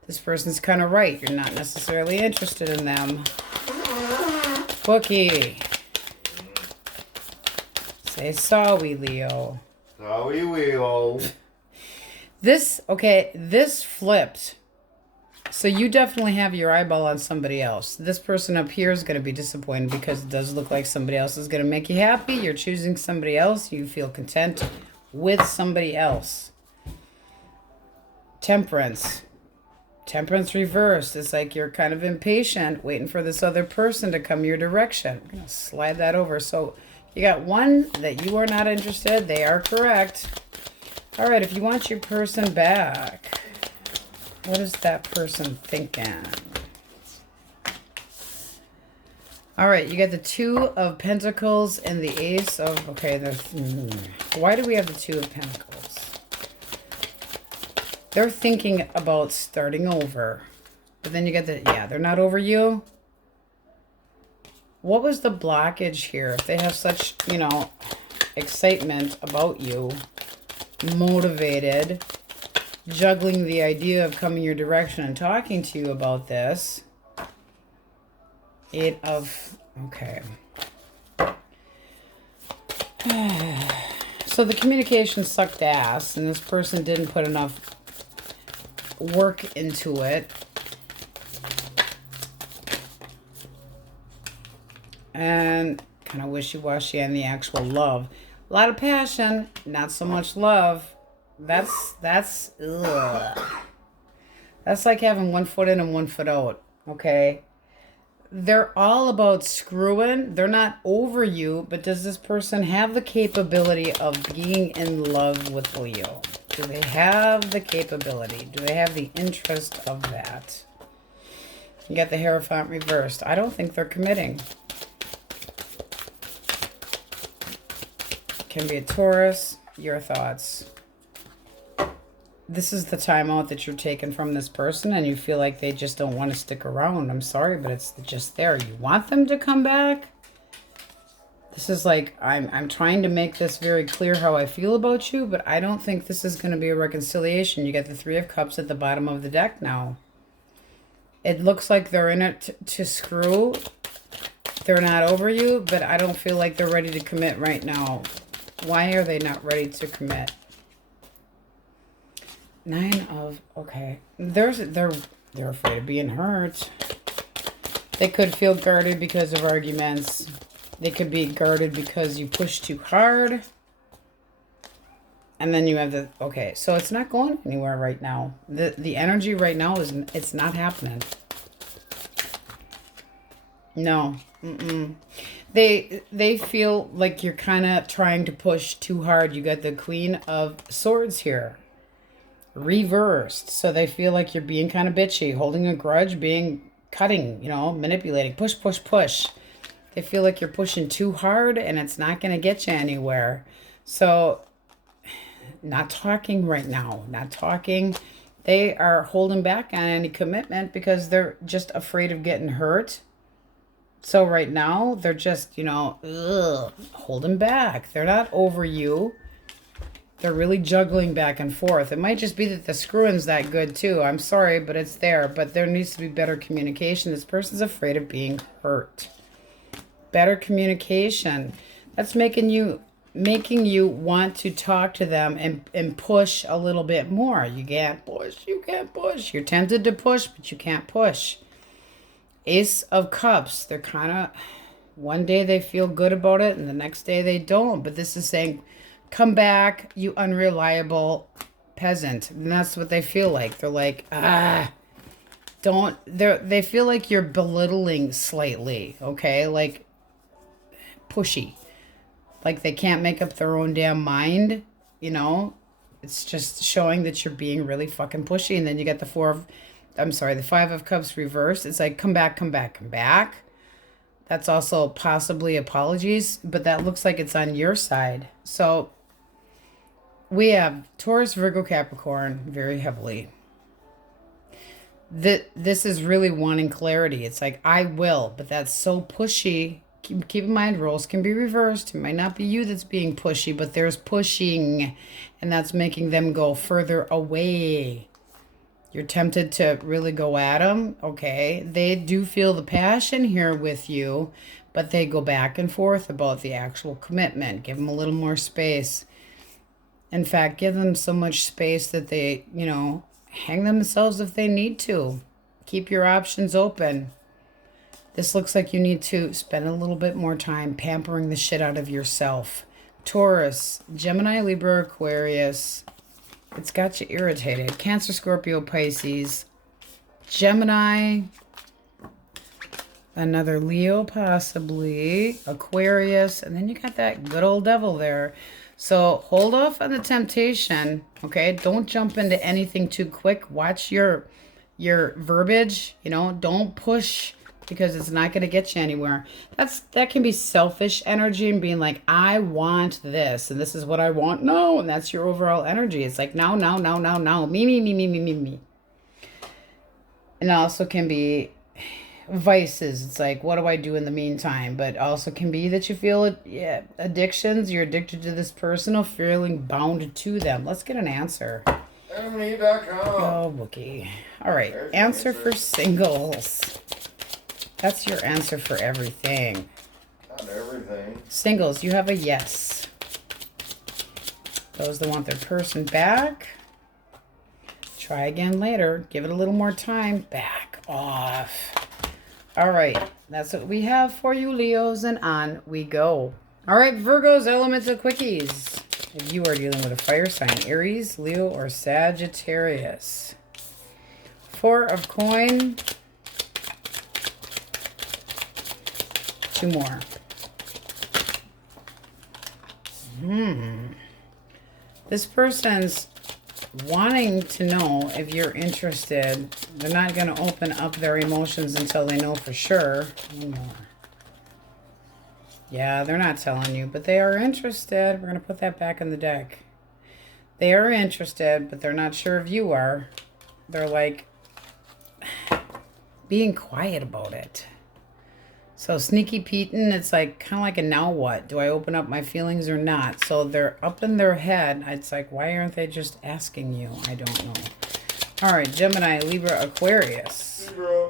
this person's kind of right. You're not necessarily interested in them. Quickie. Say sorry, Leo. Sorry, Leo. This, okay, this flipped. So you definitely have your eyeball on somebody else. This person up here is going to be disappointed because it does look like somebody else is going to make you happy. You're choosing somebody else. You feel content with somebody else. Temperance. Temperance reversed. It's like you're kind of impatient, waiting for this other person to come your direction. I'm going to slide that over. So you got one that you are not interested. They are correct. All right, if you want your person back, what is that person thinking? All right, you got the Two of Pentacles and the Ace of... Okay, why do we have the Two of Pentacles? They're thinking about starting over. But then you get the... Yeah, they're not over you. What was the blockage here? If they have such, you know, excitement about you, motivated, juggling the idea of coming your direction and talking to you about this. Eight of... Okay. So the communication sucked ass, and this person didn't put enough work into it. And kind of wishy-washy on the actual love. A lot of passion, not so much love. That's ugh. That's like having one foot in and one foot out, okay? They're all about screwing. They're not over you, but does this person have the capability of being in love with Leo? Do they have the capability? Do they have the interest of that? You got the Hierophant reversed. I don't think they're committing. Can be a Taurus. Your thoughts. This is the time out that you're taking from this person and you feel like they just don't want to stick around. I'm sorry, but it's just there. You want them to come back? This is like, I'm trying to make this very clear how I feel about you, but I don't think this is going to be a reconciliation. You got the Three of Cups at the bottom of the deck now. It looks like they're in it to screw. They're not over you, but I don't feel like they're ready to commit right now. Why are they not ready to commit? Nine of... Okay. They're afraid of being hurt. They could feel guarded because of arguments. They could be guarded because you push too hard. And then you have the, okay, so it's not going anywhere right now. The energy right now is, it's not happening. No. They feel like you're kind of trying to push too hard. You got the Queen of Swords here. Reversed. So they feel like you're being kind of bitchy, holding a grudge, cutting, you know, manipulating, push, push, push. They feel like you're pushing too hard and it's not going to get you anywhere. So not talking right now, not talking. They are holding back on any commitment because they're just afraid of getting hurt. So right now they're just, you know, holding back. They're not over you. They're really juggling back and forth. It might just be that the screw-in's that good too. I'm sorry, but it's there. But there needs to be better communication. This person's afraid of being hurt. Better communication. That's making you want to talk to them and push a little bit more. You can't push. You can't push. You're tempted to push, but you can't push. Ace of Cups. They're kind of, one day they feel good about it and the next day they don't. But this is saying, come back, you unreliable peasant. And that's what they feel like. They're like, they feel like you're belittling slightly, okay? Like pushy. Like they can't make up their own damn mind, you know? It's just showing that you're being really fucking pushy. And then you get the the Five of Cups reversed. It's like, come back, come back, come back. That's also possibly apologies, but that looks like it's on your side. So we have Taurus, Virgo, Capricorn very heavily. This is really wanting clarity. It's like, I will, but that's so pushy. Keep in mind, roles can be reversed. It might not be you that's being pushy, but there's pushing, and that's making them go further away. You're tempted to really go at them. Okay. They do feel the passion here with you, but they go back and forth about the actual commitment. Give them a little more space. In fact, give them so much space that they, you know, hang themselves if they need to. Keep your options open. This looks like you need to spend a little bit more time pampering the shit out of yourself. Taurus, Gemini, Libra, Aquarius. It's got you irritated. Cancer, Scorpio, Pisces, Gemini, another Leo possibly, Aquarius, and then you got that good old devil there. So hold off on the temptation, okay? Don't jump into anything too quick. Watch your verbiage, you know? Don't push because it's not going to get you anywhere. That can be selfish energy and being like, I want this, and this is what I want. No, and that's your overall energy. It's like, no, no, no, no, no. Me. And also can be vices. It's like, what do I do in the meantime? But also can be that you feel addictions. You're addicted to this person or feeling bound to them. Let's get an answer. Emily.com. Oh, bookie. All right. Answer for singles. That's your answer for everything. Not everything. Singles, you have a yes. Those that want their person back, try again later. Give it a little more time. Back off. All right. That's what we have for you, Leos, and on we go. All right, Virgos, elemental quickies. If you are dealing with a fire sign, Aries, Leo, or Sagittarius. Four of coin. Two more. This person's wanting to know if you're interested. They're not going to open up their emotions until they know for sure. One more. Yeah, they're not telling you, but they are interested. We're going to put that back in the deck. They are interested, but they're not sure if you are. They're like being quiet about it. So sneaky Pete'n, it's like kind of like a now what? Do I open up my feelings or not? So they're up in their head. It's like, why aren't they just asking you? I don't know. All right, Gemini, Libra, Aquarius. Libra.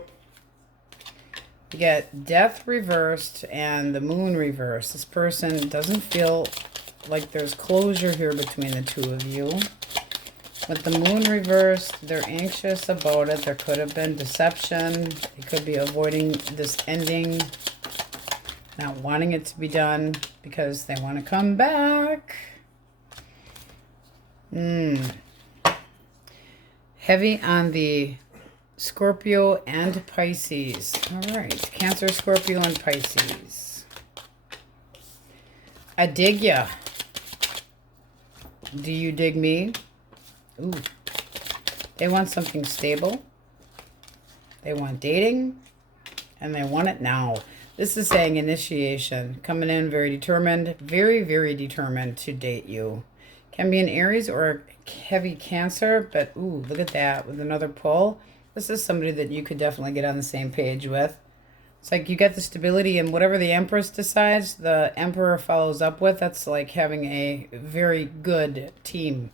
You get Death reversed and the Moon reversed. This person doesn't feel like there's closure here between the two of you. With the moon reversed, they're anxious about it. There could have been deception. They could be avoiding this ending, not wanting it to be done because they want to come back. Heavy on the Scorpio and Pisces. All right, Cancer, Scorpio, and Pisces. I dig ya. Do you dig me? Ooh. They want something stable. They want dating. And they want it now. This is saying initiation. Coming in very determined. Very, very determined to date you. Can be an Aries or a heavy Cancer. But, ooh, look at that. With another pull. This is somebody that you could definitely get on the same page with. It's like you get the stability, and whatever the Empress decides, the Emperor follows up with. That's like having a very good team.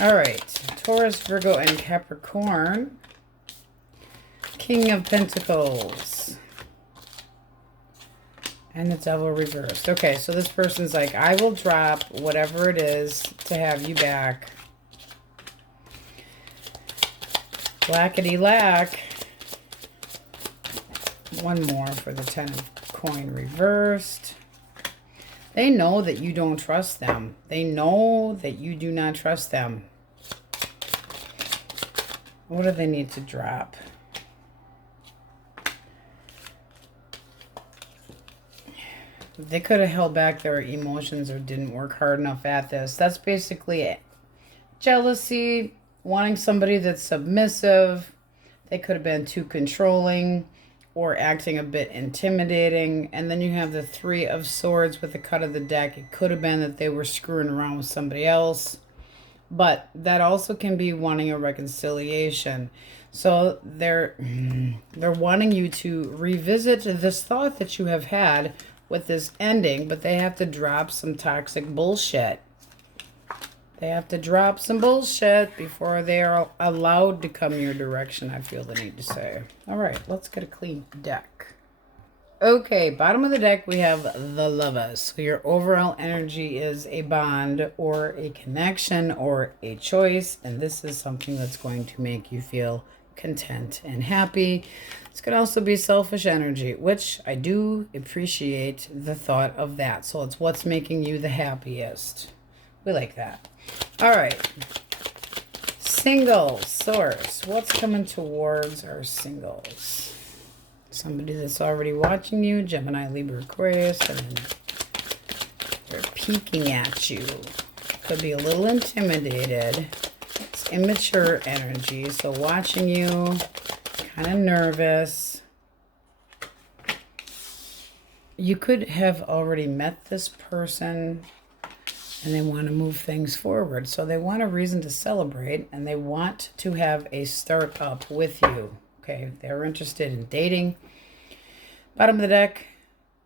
All right, Taurus, Virgo, and Capricorn. King of Pentacles. And the Devil reversed. Okay, so this person's like, I will drop whatever it is to have you back. Lackety-lack. One more for the 10 of coin reversed. They know that you don't trust them. They know that you do not trust them. What do they need to drop? They could have held back their emotions or didn't work hard enough at this. That's basically it. Jealousy, wanting somebody that's submissive. They could have been too controlling or acting a bit intimidating. And then you have the 3 of Swords with the cut of the deck. It could have been that they were screwing around with somebody else. But that also can be wanting a reconciliation. So they're wanting you to revisit this thought that you have had with this ending, but they have to drop some toxic bullshit. They have to drop some bullshit before they are allowed to come your direction, I feel the need to say. All right, let's get a clean deck. Okay, bottom of the deck, we have the Lovers. So your overall energy is a bond or a connection or a choice, and this is something that's going to make you feel content and happy. This could also be selfish energy, which I do appreciate the thought of that. So it's what's making you the happiest. We like that. All right. Singles, source. What's coming towards our singles? Somebody that's already watching you, Gemini, Libra, Aquarius, and they're peeking at you. Could be a little intimidated. It's immature energy, so watching you, kind of nervous. You could have already met this person and they want to move things forward. So they want a reason to celebrate and they want to have a start up with you. Okay, they're interested in dating. Bottom of the deck,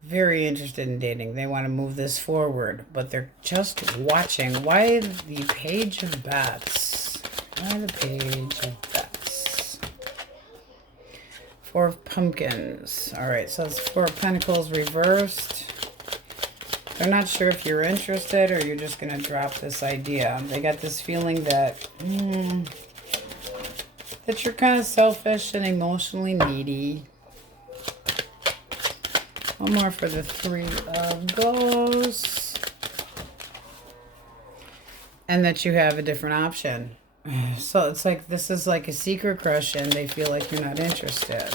very interested in dating. They want to move this forward, but they're just watching. Why the Page of Bats? Why the Page of Bats? 4 of Pumpkins. All right, so it's 4 of Pentacles reversed. They're not sure if you're interested or you're just going to drop this idea. They got this feeling that that you're kind of selfish and emotionally needy. One more for the 3 of Ghosts. And that you have a different option. So it's like this is like a secret crush and they feel like you're not interested.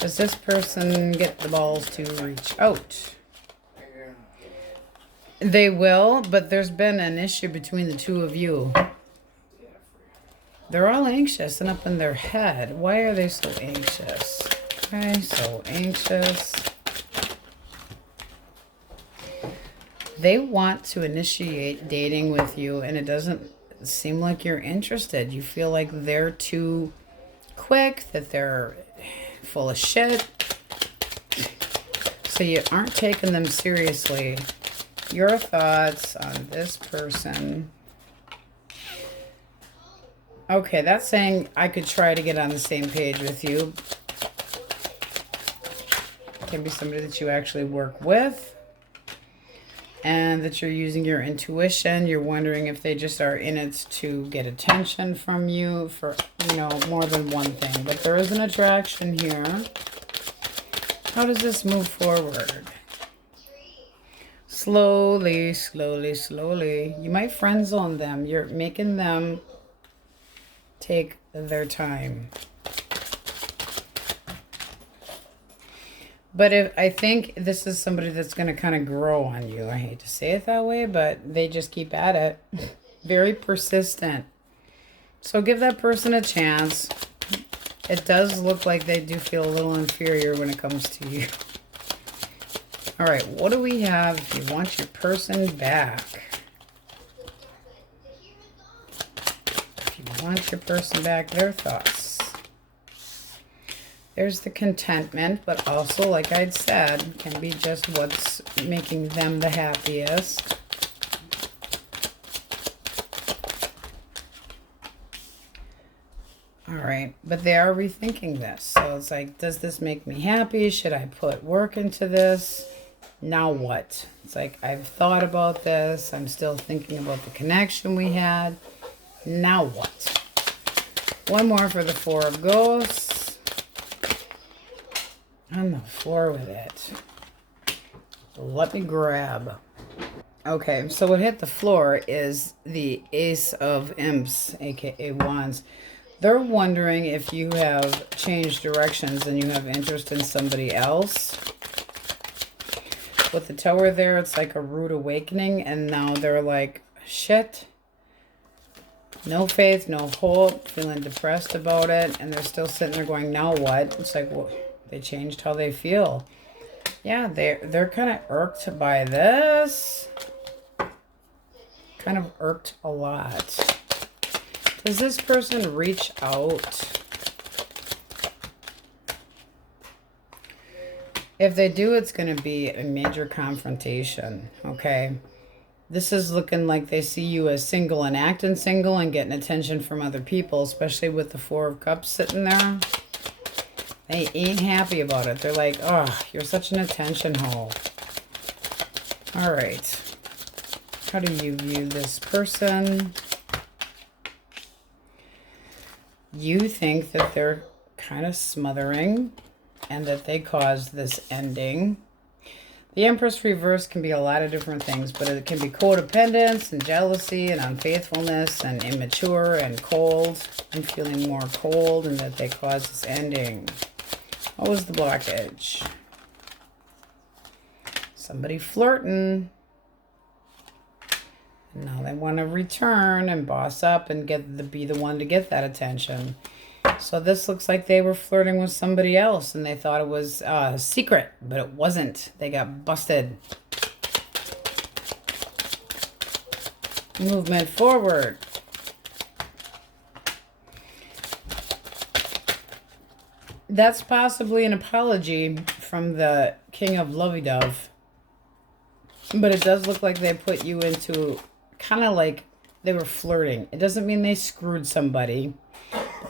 Does this person get the balls to reach out? They will, but there's been an issue between the 2 of you. They're all anxious and up in their head. Why are they so anxious? Okay, so anxious. They want to initiate dating with you, and it doesn't seem like you're interested. You feel like they're too quick, that they're full of shit. So you aren't taking them seriously. Your thoughts on this person. Okay, that's saying I could try to get on the same page with you. Can be somebody that you actually work with. and that you're using your intuition. You're wondering if they just are in it to get attention from you for, you know, more than one thing. But there is an attraction here. How does this move forward? Slowly, slowly, slowly. You might friend zone them. You're making them take their time. But I think this is somebody that's going to kind of grow on you. I hate to say it that way, but they just keep at it. Very persistent. So give that person a chance. It does look like they do feel a little inferior when it comes to you. All right, what do we have if you want your person back? If you want your person back, their thoughts. There's the contentment, but also, like I'd said, can be just what's making them the happiest. All right, but they are rethinking this. So it's like, does this make me happy? Should I put work into this? Now what? It's like, I've thought about this. I'm still thinking about the connection we had. Now what? One more for the Four of Ghosts. On the floor with it. Let me grab. Okay, so what hit the floor is the Ace of Imps, aka Wands. They're wondering if you have changed directions and you have interest in somebody else. With the Tower there, it's like a rude awakening, and now they're like, shit. No faith, no hope, feeling depressed about it, and they're still sitting there going, now what? It's like, well, they changed how they feel. Yeah, they're kind of irked by this. Kind of irked a lot. Does this person reach out? If they do, it's going to be a major confrontation, okay? This is looking like they see you as single and acting single and getting attention from other people, especially with the Four of Cups sitting there. They ain't happy about it. They're like, oh, you're such an attention hole. All right. How do you view this person? You think that they're kind of smothering and that they caused this ending. The Empress reverse can be a lot of different things, but it can be codependence and jealousy and unfaithfulness and immature and cold. I'm feeling more cold and that they caused this ending. What was the blockage? Somebody flirting. Now they want to return and boss up and be the one to get that attention. So this looks like they were flirting with somebody else and they thought it was a secret, but it wasn't. They got busted. Movement forward. That's possibly an apology from the King of Lovey-Dove. But it does look like they put you into kind of like they were flirting. It doesn't mean they screwed somebody.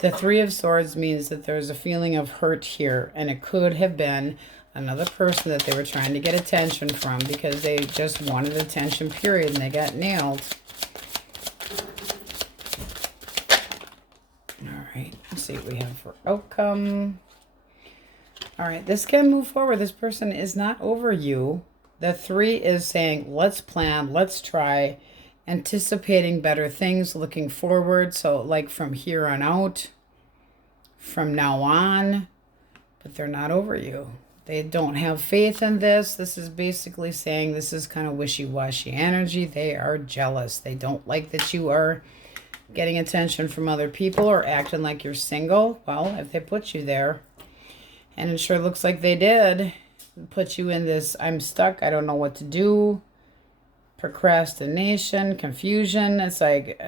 The Three of Swords means that there's a feeling of hurt here. And it could have been another person that they were trying to get attention from because they just wanted attention, period. And they got nailed. All right. Let's see what we have for outcome. All right. This can move forward. This person is not over you. The Three is saying, let's plan, let's try, anticipating better things, looking forward. So like from here on out, from now on, but they're not over you. They don't have faith in this. This is basically saying this is kind of wishy-washy energy. They are jealous. They don't like that you are getting attention from other people or acting like you're single. Well, if they put you there, and it sure looks like they did, put you in this, I'm stuck, I don't know what to do, procrastination, confusion. It's like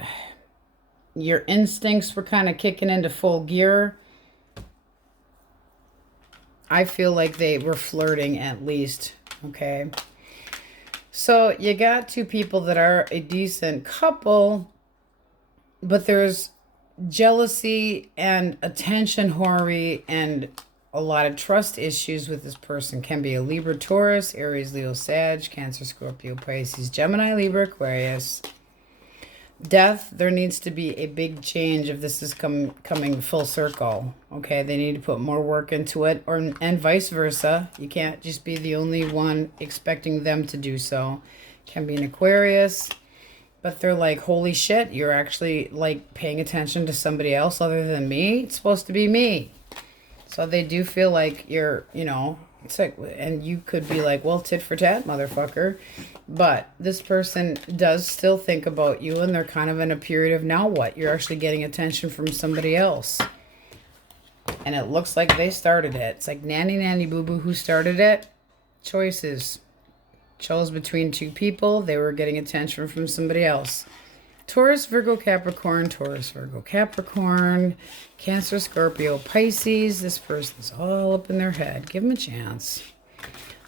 your instincts were kind of kicking into full gear. I feel like they were flirting at least, okay? So you got two people that are a decent couple, but there's jealousy and attention whory and a lot of trust issues with this person. Can be a Libra, Taurus, Aries, Leo, Sag, Cancer, Scorpio, Pisces, Gemini, Libra, Aquarius. Death, there needs to be a big change if this is coming full circle. Okay, they need to put more work into it, and vice versa. You can't just be the only one expecting them to do so. Can be an Aquarius, but they're like, holy shit, you're actually like paying attention to somebody else other than me. It's supposed to be me. So they do feel like you're, you know, it's like, and you could be like, well, tit for tat, motherfucker. But this person does still think about you, and they're kind of in a period of now what? You're actually getting attention from somebody else. And it looks like they started it. It's like nanny, nanny, boo-boo, who started it? Choices. Chose between two people. They were getting attention from somebody else. Taurus, Virgo, Capricorn, Taurus, Virgo, Capricorn, Cancer, Scorpio, Pisces. This person's all up in their head. Give them a chance.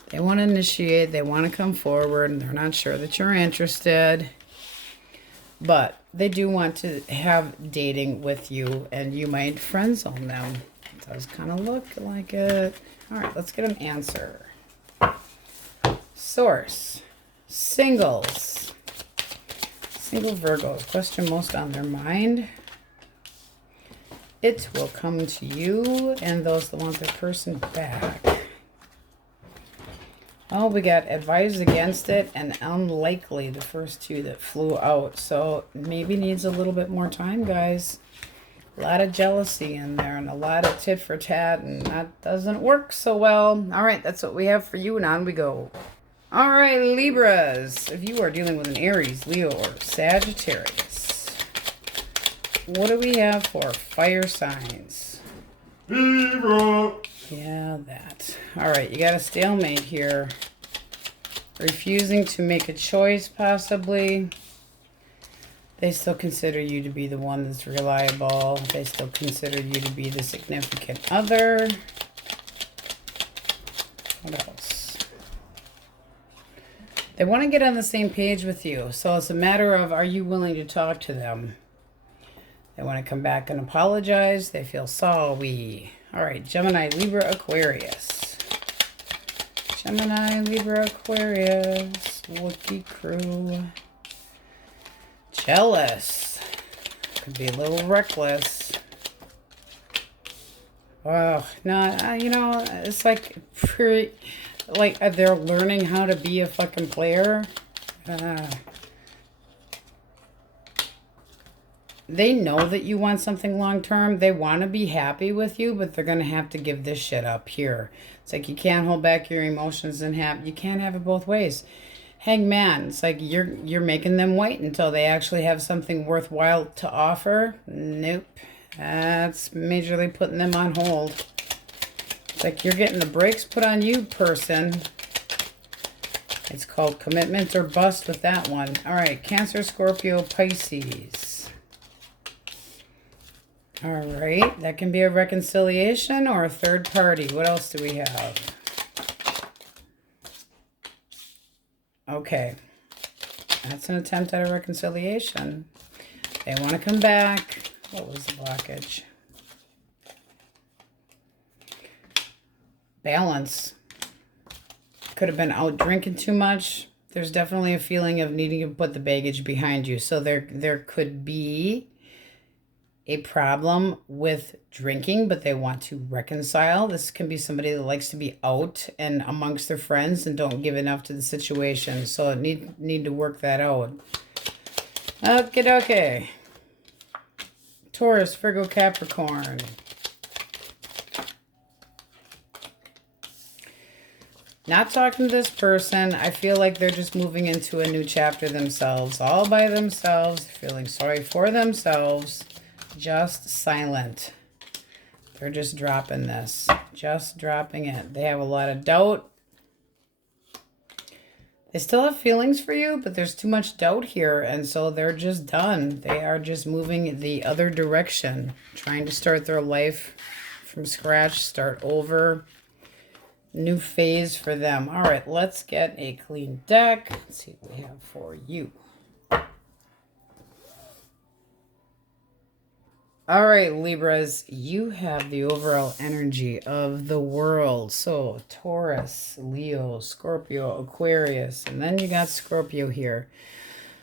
They want to initiate. They want to come forward. And they're not sure that you're interested. But they do want to have dating with you. And you might friend zone them. It does kind of look like it. All right, let's get an answer. Source. Singles. Single Virgos, question most on their mind. It will come to you and those that want their person back. Oh, we got advised against it and unlikely, the first two that flew out. So maybe needs a little bit more time, guys. A lot of jealousy in there and a lot of tit for tat, and that doesn't work so well. All right, that's what we have for you, and on we go. All right, Libras, if you are dealing with an Aries, Leo, or Sagittarius, what do we have for fire signs? Libra. Yeah, that. All right, you got a stalemate here. Refusing to make a choice, possibly. They still consider you to be the one that's reliable. They still consider you to be the significant other. What else? They want to get on the same page with you. So it's a matter of, are you willing to talk to them? They want to come back and apologize. They feel sorry. All right, Gemini, Libra, Aquarius. Gemini, Libra, Aquarius. Wookie crew. Jealous. Could be a little reckless. Oh, no, you know, it's like pretty... Like, they're learning how to be a fucking player. They know that you want something long-term. They want to be happy with you, but they're going to have to give this shit up here. It's like you can't hold back your emotions and you can't have it both ways. Hangman, it's like you're making them wait until they actually have something worthwhile to offer. Nope. That's majorly putting them on hold. Like you're getting the brakes put on you, person. It's called commitment or bust with that one. All right, Cancer, Scorpio, Pisces. All right, that can be a reconciliation or a third party. What else do we have? Okay, that's an attempt at a reconciliation. They want to come back. What was the blockage? Balance. Could have been out drinking too much. There's definitely a feeling of needing to put the baggage behind you. So there could be a problem with drinking, but they want to reconcile. This can be somebody that likes to be out and amongst their friends and don't give enough to the situation. So need to work that out. Okay. Taurus, Virgo, Capricorn. Not talking to this person. I feel like they're just moving into a new chapter themselves, all by themselves, feeling sorry for themselves, just silent. They're just dropping this, just dropping it. They have a lot of doubt. They still have feelings for you, but there's too much doubt here, and so they're just done. They are just moving the other direction, trying to start their life from scratch, start over. New phase for them. All right, let's get a clean deck. Let's see what we have for you. All right, Libras, you have the overall energy of the world. So Taurus, Leo, Scorpio, Aquarius, and then you got Scorpio here.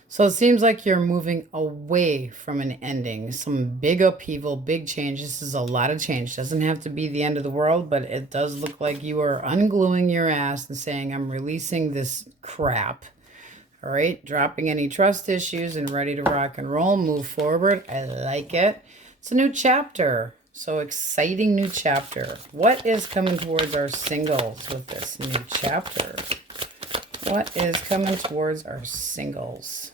So it seems like you're moving away from an ending, some big upheaval, big change. This is a lot of change. Doesn't have to be the end of the world, but it does look like you are ungluing your ass and saying, I'm releasing this crap. All right, dropping any trust issues and ready to rock and roll, move forward. I like it. It's a new chapter. So exciting new chapter. What is coming towards our singles with this new chapter? What is coming towards our singles?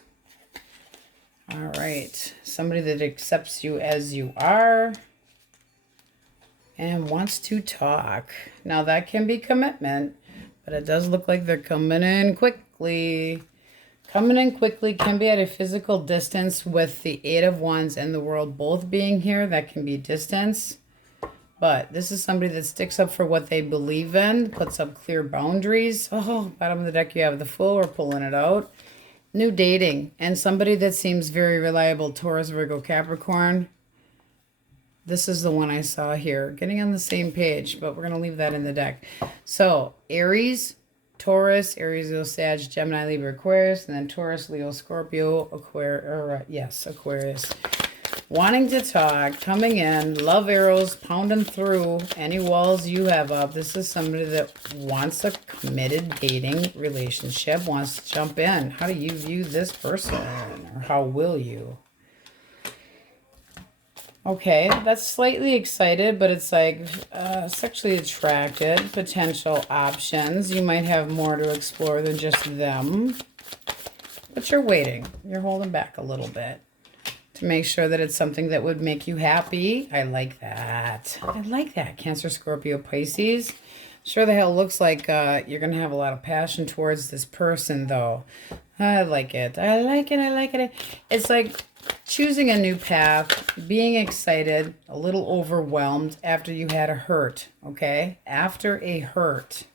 All right. Somebody that accepts you as you are and wants to talk. Now that can be commitment, but it does look like they're coming in quickly. Coming in quickly can be at a physical distance with the Eight of Wands and the World both being here. That can be distance. But this is somebody that sticks up for what they believe in, puts up clear boundaries. Oh, bottom of the deck, you have the Fool. We're pulling it out. New dating. And somebody that seems very reliable. Taurus, Virgo, Capricorn. This is the one I saw here. Getting on the same page, but we're going to leave that in the deck. So, Aries, Taurus, Aries, Leo, Sag, Gemini, Libra, Aquarius, and then Taurus, Leo, Scorpio, Aquarius. Wanting to talk, coming in, love arrows, pounding through any walls you have up. This is somebody that wants a committed dating relationship, wants to jump in. How do you view this person? Or how will you? Okay, that's slightly excited, but it's like sexually attracted, potential options. You might have more to explore than just them. But you're waiting. You're holding back a little bit to make sure that it's something that would make you happy. I like that. I like that. Cancer, Scorpio, Pisces. Sure the hell looks like you're going to have a lot of passion towards this person, though. I like it. I like it. I like it. It's like choosing a new path, being excited, a little overwhelmed after you had a hurt, okay? After a hurt.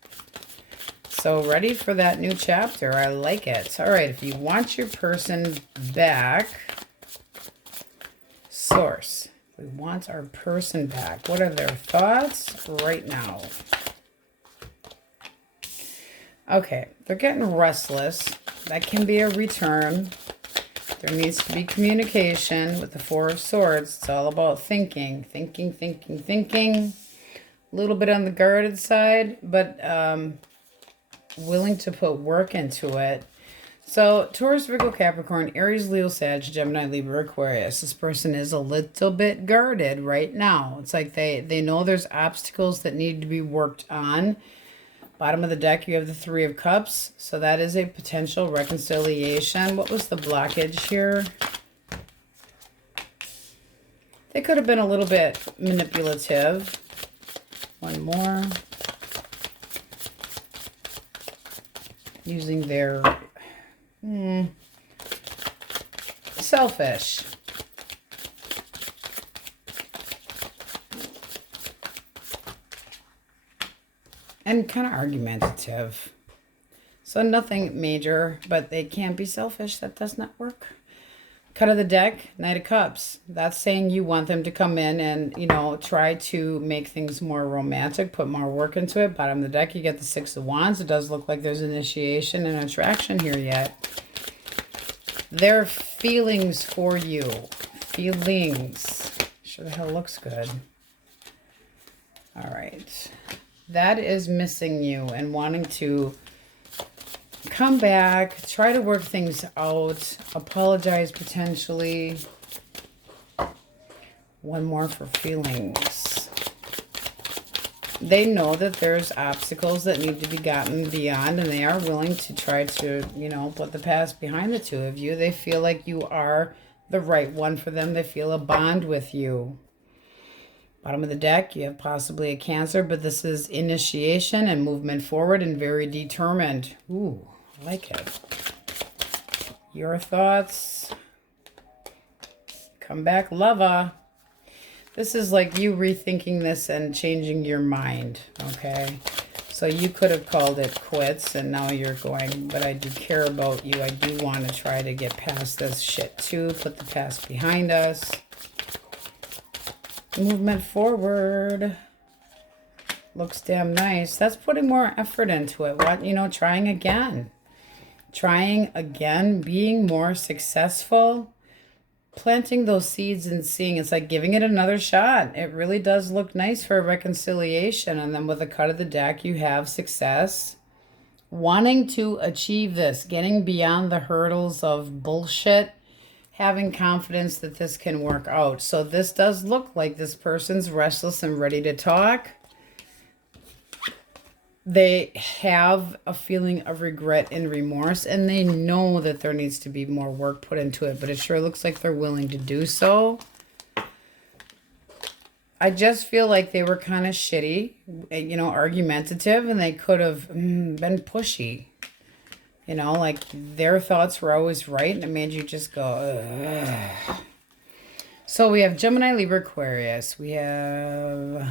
So ready for that new chapter. I like it. All right, if you want your person back, source. We want our person back. What are their thoughts right now? Okay, they're getting restless. That can be a return. There needs to be communication with the Four of Swords. It's all about thinking. A little bit on the guarded side, but willing to put work into it. So, Taurus, Virgo, Capricorn, Aries, Leo, Sag, Gemini, Libra, Aquarius. This person is a little bit guarded right now. It's like they know there's obstacles that need to be worked on. Bottom of the deck, you have the Three of Cups. So that is a potential reconciliation. What was the blockage here? They could have been a little bit manipulative. One more. Using their selfish. And kind of argumentative. So nothing major, but they can't be selfish. That does not work. Cut of the deck, Knight of Cups. That's saying you want them to come in and, you know, try to make things more romantic, put more work into it. Bottom of the deck, you get the Six of Wands. It does look like there's initiation and attraction here yet. Their feelings for you. Feelings. Sure the hell looks good. All right. That is missing you and wanting to come back, try to work things out, apologize potentially. One more for feelings. They know that there's obstacles that need to be gotten beyond, and they are willing to try to, you know, put the past behind the two of you. They feel like you are the right one for them. They feel a bond with you. Bottom of the deck, you have possibly a Cancer, but this is initiation and movement forward and very determined. Ooh, I like it. Your thoughts? Come back, lover. This is like you rethinking this and changing your mind, okay? So you could have called it quits, and now you're going, but I do care about you. I do want to try to get past this shit too, put the past behind us. Movement forward. Looks damn nice. That's putting more effort into it. What, you know, trying again. Trying again, being more successful. Planting those seeds and seeing. It's like giving it another shot. It really does look nice for a reconciliation. And then with a cut of the deck, you have success. Wanting to achieve this. Getting beyond the hurdles of bullshit. Having confidence that this can work out. So this does look like this person's restless and ready to talk. They have a feeling of regret and remorse, and they know that there needs to be more work put into it, but it sure looks like they're willing to do so. I just feel like they were kind of shitty, you know, argumentative, and they could have been pushy. You know, like their thoughts were always right, and it made you just go, ugh. So we have Gemini, Libra, Aquarius. We have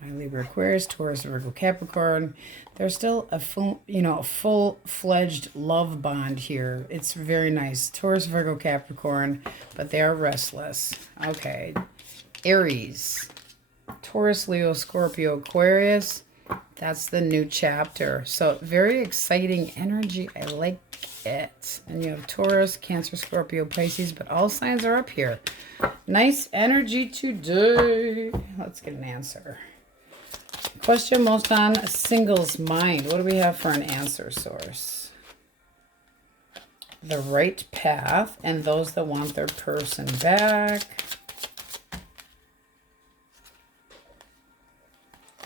Gemini, Libra, Aquarius, Taurus, Virgo, Capricorn. There's still a full, you know, a full-fledged love bond here. It's very nice. Taurus, Virgo, Capricorn, but they are restless. Okay. Aries. Taurus, Leo, Scorpio, Aquarius. That's the new chapter. So very exciting energy. I like it. And you have Taurus, Cancer, Scorpio, Pisces, but all signs are up here. Nice energy today. Let's get an answer. Question most on a single's mind. What do we have for an answer source? The right path and those that want their person back.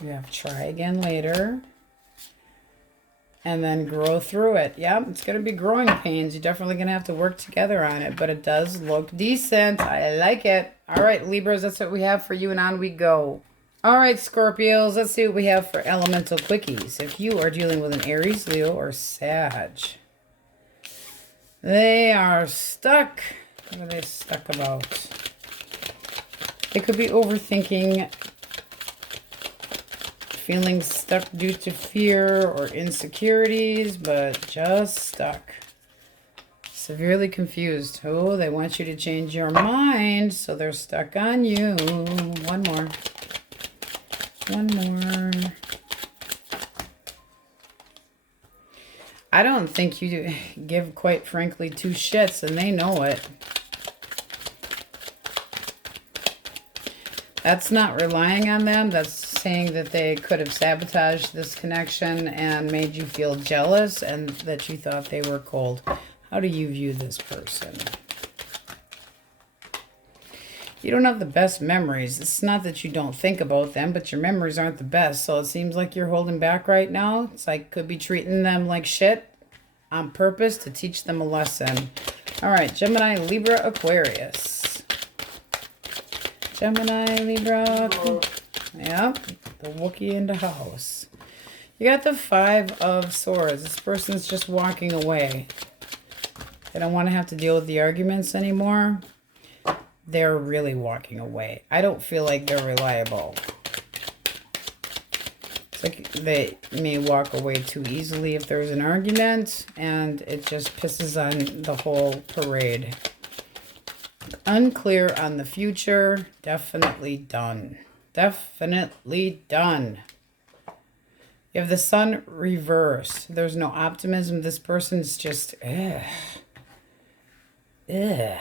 We have try again later. And then grow through it. Yeah, it's going to be growing pains. You're definitely going to have to work together on it. But it does look decent. I like it. All right, Libras, that's what we have for you. And on we go. All right, Scorpios, let's see what we have for elemental quickies. If you are dealing with an Aries, Leo, or Sag. They are stuck. What are they stuck about? They could be overthinking, feeling stuck due to fear or insecurities, but just stuck. Severely confused. Oh, they want you to change your mind, so they're stuck on you. One more. One more. I don't think you give, quite frankly, two shits, and they know it. That's not relying on them. That's saying that they could have sabotaged this connection and made you feel jealous and that you thought they were cold. How do you view this person? You don't have the best memories. It's not that you don't think about them, but your memories aren't the best. So it seems like you're holding back right now. It's like could be treating them like shit on purpose to teach them a lesson. All right, Gemini, Libra, Aquarius. Gemini, Libra. Yeah, the Wookiee in the house. You got the Five of Swords. This person's just walking away. They don't want to have to deal with the arguments anymore. They're really walking away. I don't feel like they're reliable. It's like they may walk away too easily if there's an argument, and it just pisses on the whole parade. Unclear on the future. Definitely done. Definitely done. You have the Sun reversed. There's no optimism. This person's just, ugh. Ugh.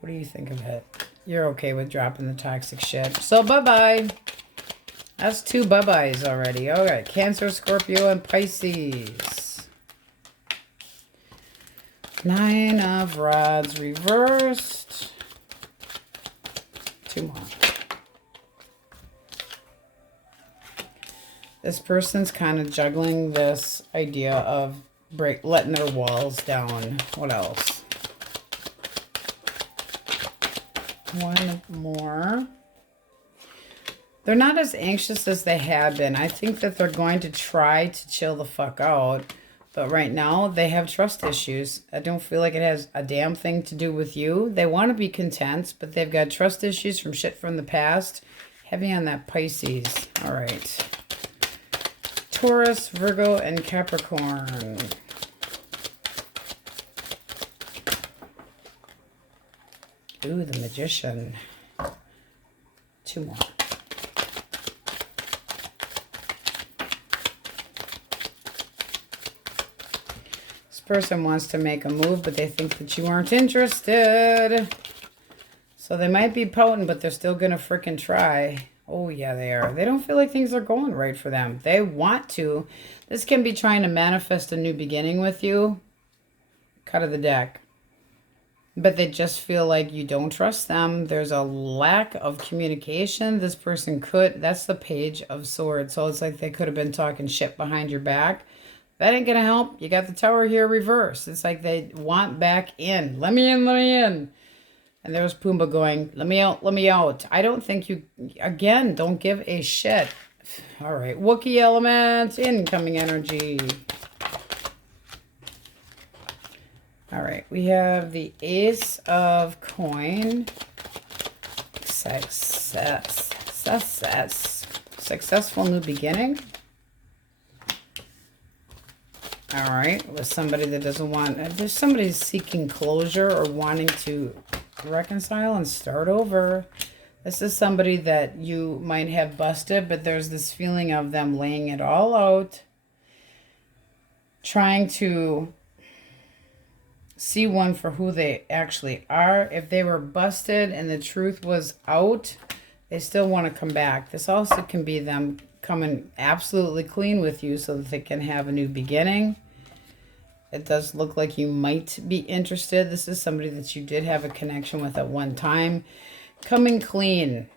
What do you think of it? You're okay with dropping the toxic shit. So bye-bye. That's two bye-byes already. All right. Cancer, Scorpio, and Pisces. Nine of Rods reversed. Two more. This person's kind of juggling this idea of letting their walls down. What else? One more. They're not as anxious as they have been. I think that they're going to try to chill the fuck out. But right now, they have trust issues. I don't feel like it has a damn thing to do with you. They want to be content, but they've got trust issues from shit from the past. Heavy on that Pisces. All right. Taurus, Virgo, and Capricorn. Ooh, the Magician. 2 more. This person wants to make a move, but they think that you aren't interested. So they might be potent, but they're still going to frickin' try. Oh, yeah, they are. They don't feel like things are going right for them. They want to. This can be trying to manifest a new beginning with you. Cut of the deck. But they just feel like you don't trust them. There's a lack of communication. This person could, that's the Page of Swords. So it's like they could have been talking shit behind your back. That ain't going to help. You got the Tower here reversed. It's like they want back in. Let me in, let me in. And there's Pumbaa going, let me out, let me out. I don't think you, again, don't give a shit. All right, Wookiee element, incoming energy. All right, we have the Ace of Coin. Successful new beginning. All right, with somebody that doesn't want, there's somebody seeking closure or wanting to reconcile and start over. This is somebody that you might have busted, but there's this feeling of them laying it all out, trying to see one for who they actually are. If they were busted and the truth was out, they still want to come back. This also can be them coming absolutely clean with you so that they can have a new beginning. It does look like you might be interested. This is somebody that you did have a connection with at one time. Coming clean.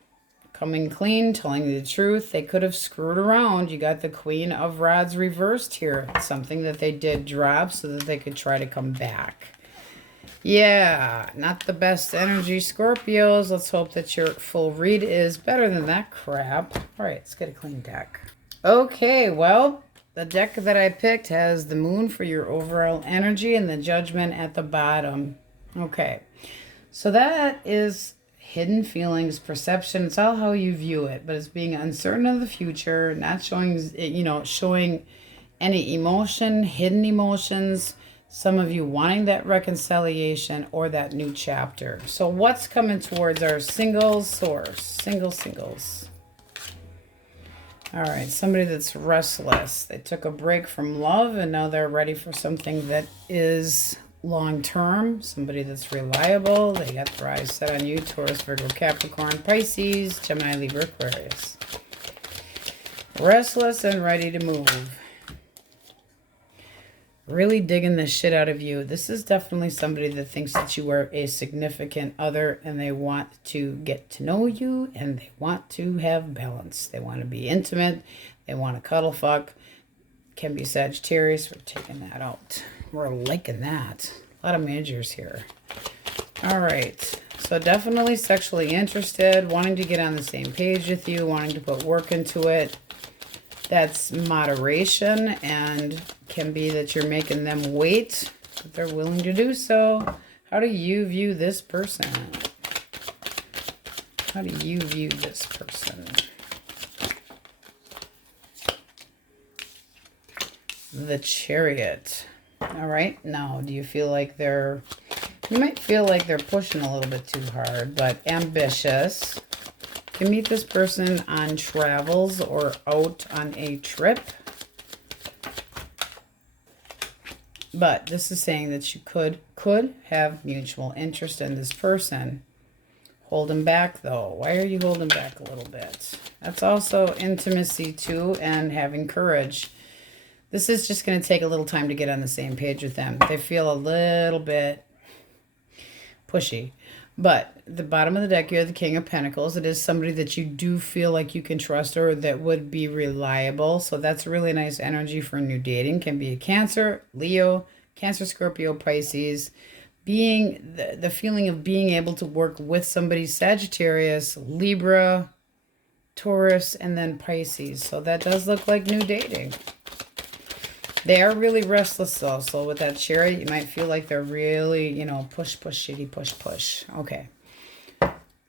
Coming clean, telling you the truth. They could have screwed around. You got the Queen of Rods reversed here. Something that they did drop so that they could try to come back. Yeah, not the best energy, Scorpios. Let's hope that your full read is better than that crap. All right, let's get a clean deck. Okay, well, the deck that I picked has the Moon for your overall energy and the Judgment at the bottom. Okay, so that is hidden feelings, perception. It's all how you view it, but it's being uncertain of the future, not showing, showing any emotion, hidden emotions. Some of you wanting that reconciliation or that new chapter. So what's coming towards our single source? Singles. All right, somebody that's restless. They took a break from love and now they're ready for something that is long-term. Somebody that's reliable. They got their eyes set on you. Taurus, Virgo, Capricorn, Pisces, Gemini, Libra, Aquarius. Restless and ready to move. Really digging the shit out of you. This is definitely somebody that thinks that you are a significant other and they want to get to know you and they want to have balance. They want to be intimate. They want to cuddle fuck. Can be Sagittarius. We're taking that out. We're liking that. A lot of majors here. All right. So definitely sexually interested, wanting to get on the same page with you, wanting to put work into it. That's moderation and can be that you're making them wait, but they're willing to do so. How do you view this person? How do you view this person? The Chariot. All right. Now, do you feel like you might feel like they're pushing a little bit too hard, but ambitious. Can meet this person on travels or out on a trip. But this is saying that you could have mutual interest in this person. Hold him back, though. Why are you holding back a little bit? That's also intimacy, too, and having courage. This is just going to take a little time to get on the same page with them. They feel a little bit pushy. But the bottom of the deck, you have the King of Pentacles. It is somebody that you do feel like you can trust or that would be reliable. So that's really nice energy for new dating. Can be a Cancer, Leo, Cancer, Scorpio, Pisces. Being the feeling of being able to work with somebody, Sagittarius, Libra, Taurus, and then Pisces. So that does look like new dating. They are really restless though. So with that Chariot, you might feel like they're really, push, shitty, push. Okay.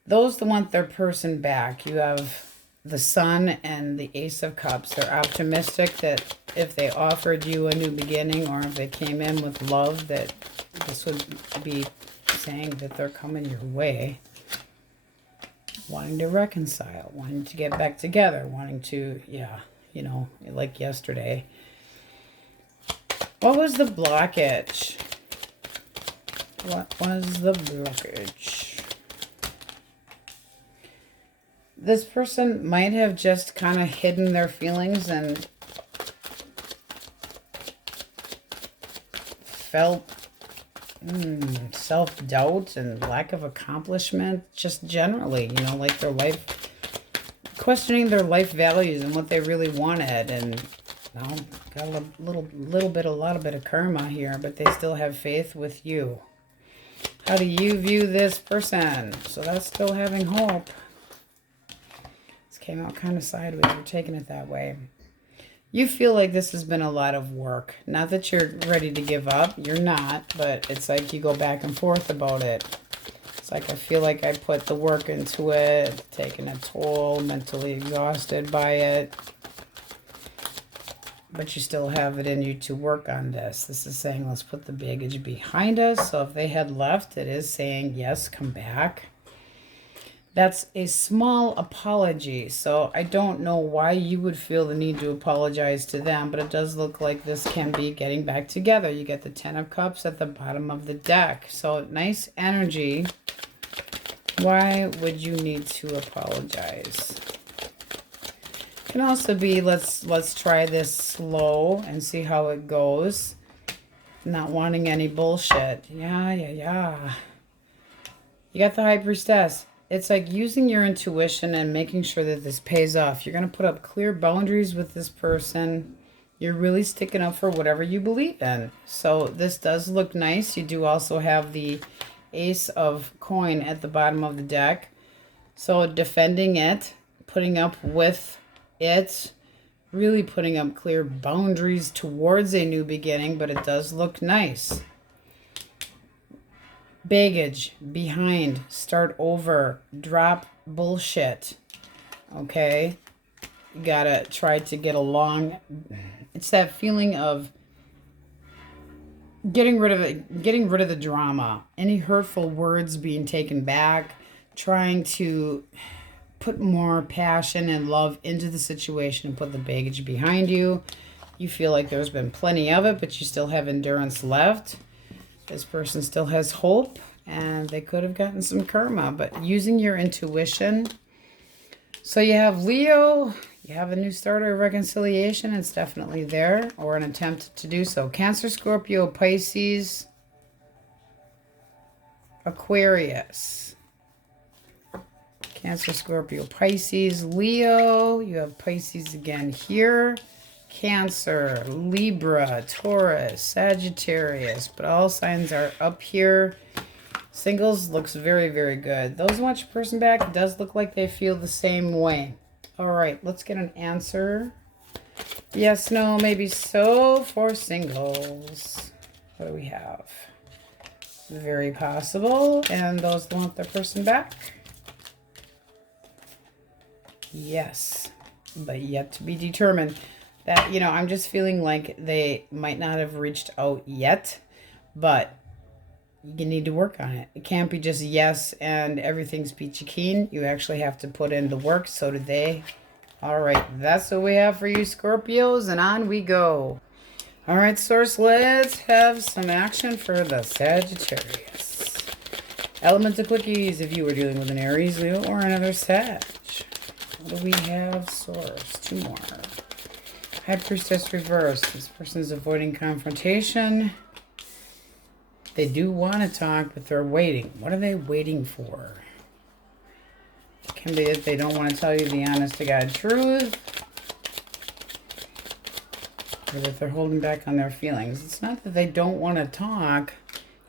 Those that want their person back, you have the Sun and the Ace of Cups. They're optimistic that if they offered you a new beginning or if they came in with love, that this would be saying that they're coming your way. wanting to reconcile, wanting to get back together, wanting to, yeah, you know, like yesterday. What was the blockage? What was the blockage? This person might have just kind of hidden their feelings and felt self-doubt and lack of accomplishment, just generally, you know, like their life, questioning their life values and what they really wanted. And you know, got a lot bit of karma here, but they still have faith with you. How do you view this person? So that's still having hope. This came out kind of sideways. We're taking it that way. You feel like this has been a lot of work. Not that you're ready to give up. You're not. But it's like you go back and forth about it. It's like I feel like I put the work into it, taking a toll, mentally exhausted by it. But you still have it in you to work on this. This is saying let's put the baggage behind us. So if they had left, it is saying yes, come back. That's a small apology. So I don't know why you would feel the need to apologize to them, but it does look like this can be getting back together. You get the 10 of Cups at the bottom of the deck. So nice energy. Why would you need to apologize? Can also be let's try this slow and see how it goes. Not wanting any bullshit. Yeah. You got the High Priestess. It's like using your intuition and making sure that this pays off. You're going to put up clear boundaries with this person. You're really sticking up for whatever you believe in. So this does look nice. You do also have the Ace of Coin at the bottom of the deck. So defending it, putting up with it, really putting up clear boundaries towards a new beginning, but it does look nice. Baggage, behind, start over, drop bullshit. Okay? You gotta try to get along. It's that feeling of getting rid of it, getting rid of the drama. Any hurtful words being taken back, trying to put more passion and love into the situation and put the baggage behind you. You feel like there's been plenty of it, but you still have endurance left. This person still has hope, and they could have gotten some karma, but using your intuition. So you have Leo, you have a new start or reconciliation. It's definitely there, or an attempt to do so. Cancer, Scorpio, Pisces, Aquarius. Cancer, Scorpio, Pisces, Leo. You have Pisces again here. Cancer, Libra, Taurus, Sagittarius. But all signs are up here. Singles looks very, very good. Those who want your person back, it does look like they feel the same way. All right, let's get an answer. Yes, no, maybe so for singles. What do we have? Very possible. And those who want their person back? Yes, but yet to be determined. That, you know, I'm just feeling like they might not have reached out yet, but you need to work on it. It can't be just yes and everything's peachy keen. You actually have to put in the work. So do they. All right, that's what we have for you, Scorpios, and on we go. All right, Source, let's have some action for the Sagittarius. Elements of Quickies, if you were dealing with an Aries, Leo, or another Sag. What do we have, Source? Two more. High Priestess reverse. This person is avoiding confrontation. They do want to talk, but they're waiting. What are they waiting for? It can be that they don't want to tell you the honest-to-God truth, or that they're holding back on their feelings. It's not that they don't want to talk.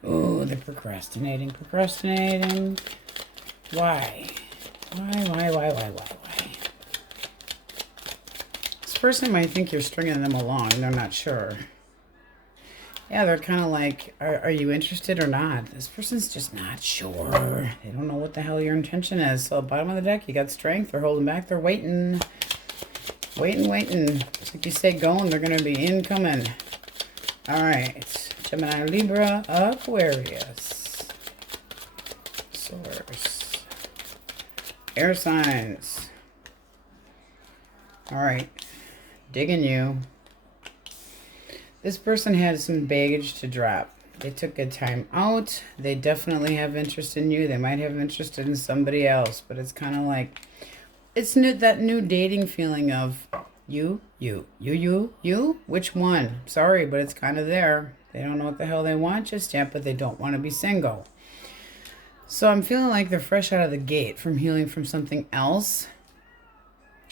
Oh, they're procrastinating. Procrastinating. Why? Why? This person might think you're stringing them along. They're not sure. Yeah, they're kind of like, are you interested or not? This person's just not sure. They don't know what the hell your intention is. So bottom of the deck, you got strength. They're holding back. They're waiting. Waiting. It's like you say going, they're going to be incoming. All right. Gemini, Libra, Aquarius. Source. Air signs. All right. Digging you. This person had some baggage to drop. They took a time out. They definitely have interest in you. They might have interest in somebody else, but it's kind of like, it's new, that new dating feeling of you. Which one? Sorry, but it's kind of there. They don't know what the hell they want just yet, but they don't want to be single. So I'm feeling like they're fresh out of the gate from healing from something else.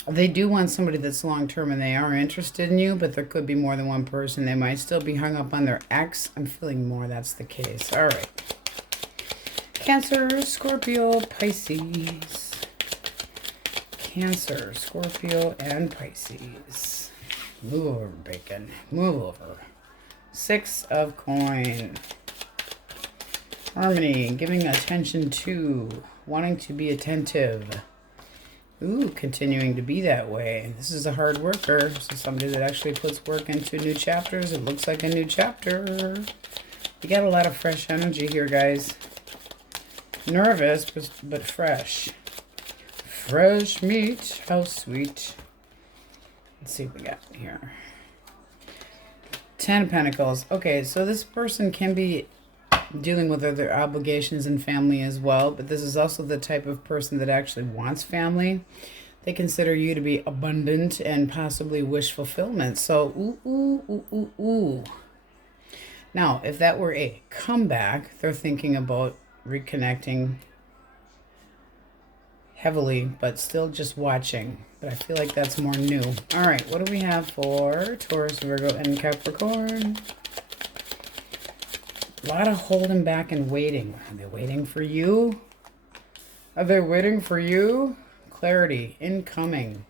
They do want somebody that's long-term and they are interested in you, but there could be more than one person. They might still be hung up on their ex. I'm feeling more that's the case. All right. Cancer, Scorpio, Pisces. Cancer, Scorpio, and Pisces. Move over, bacon. Move over. 6 of coin. Harmony, giving attention to, wanting to be attentive. Ooh, continuing to be that way. This is a hard worker. So somebody that actually puts work into new chapters. It looks like a new chapter. You got a lot of fresh energy here, guys. Nervous, but fresh. Fresh meat. How sweet. Let's see what we got here. 10 of Pentacles. Okay, so this person can be dealing with other obligations and family as well, but this is also the type of person that actually wants family. They consider you to be abundant and possibly wish fulfillment. So, ooh. Now, if that were a comeback, they're thinking about reconnecting heavily, but still just watching. But I feel like that's more new. All right, what do we have for Taurus, Virgo, and Capricorn? A lot of holding back and waiting. Are they waiting for you? Are they waiting for you? Clarity, incoming.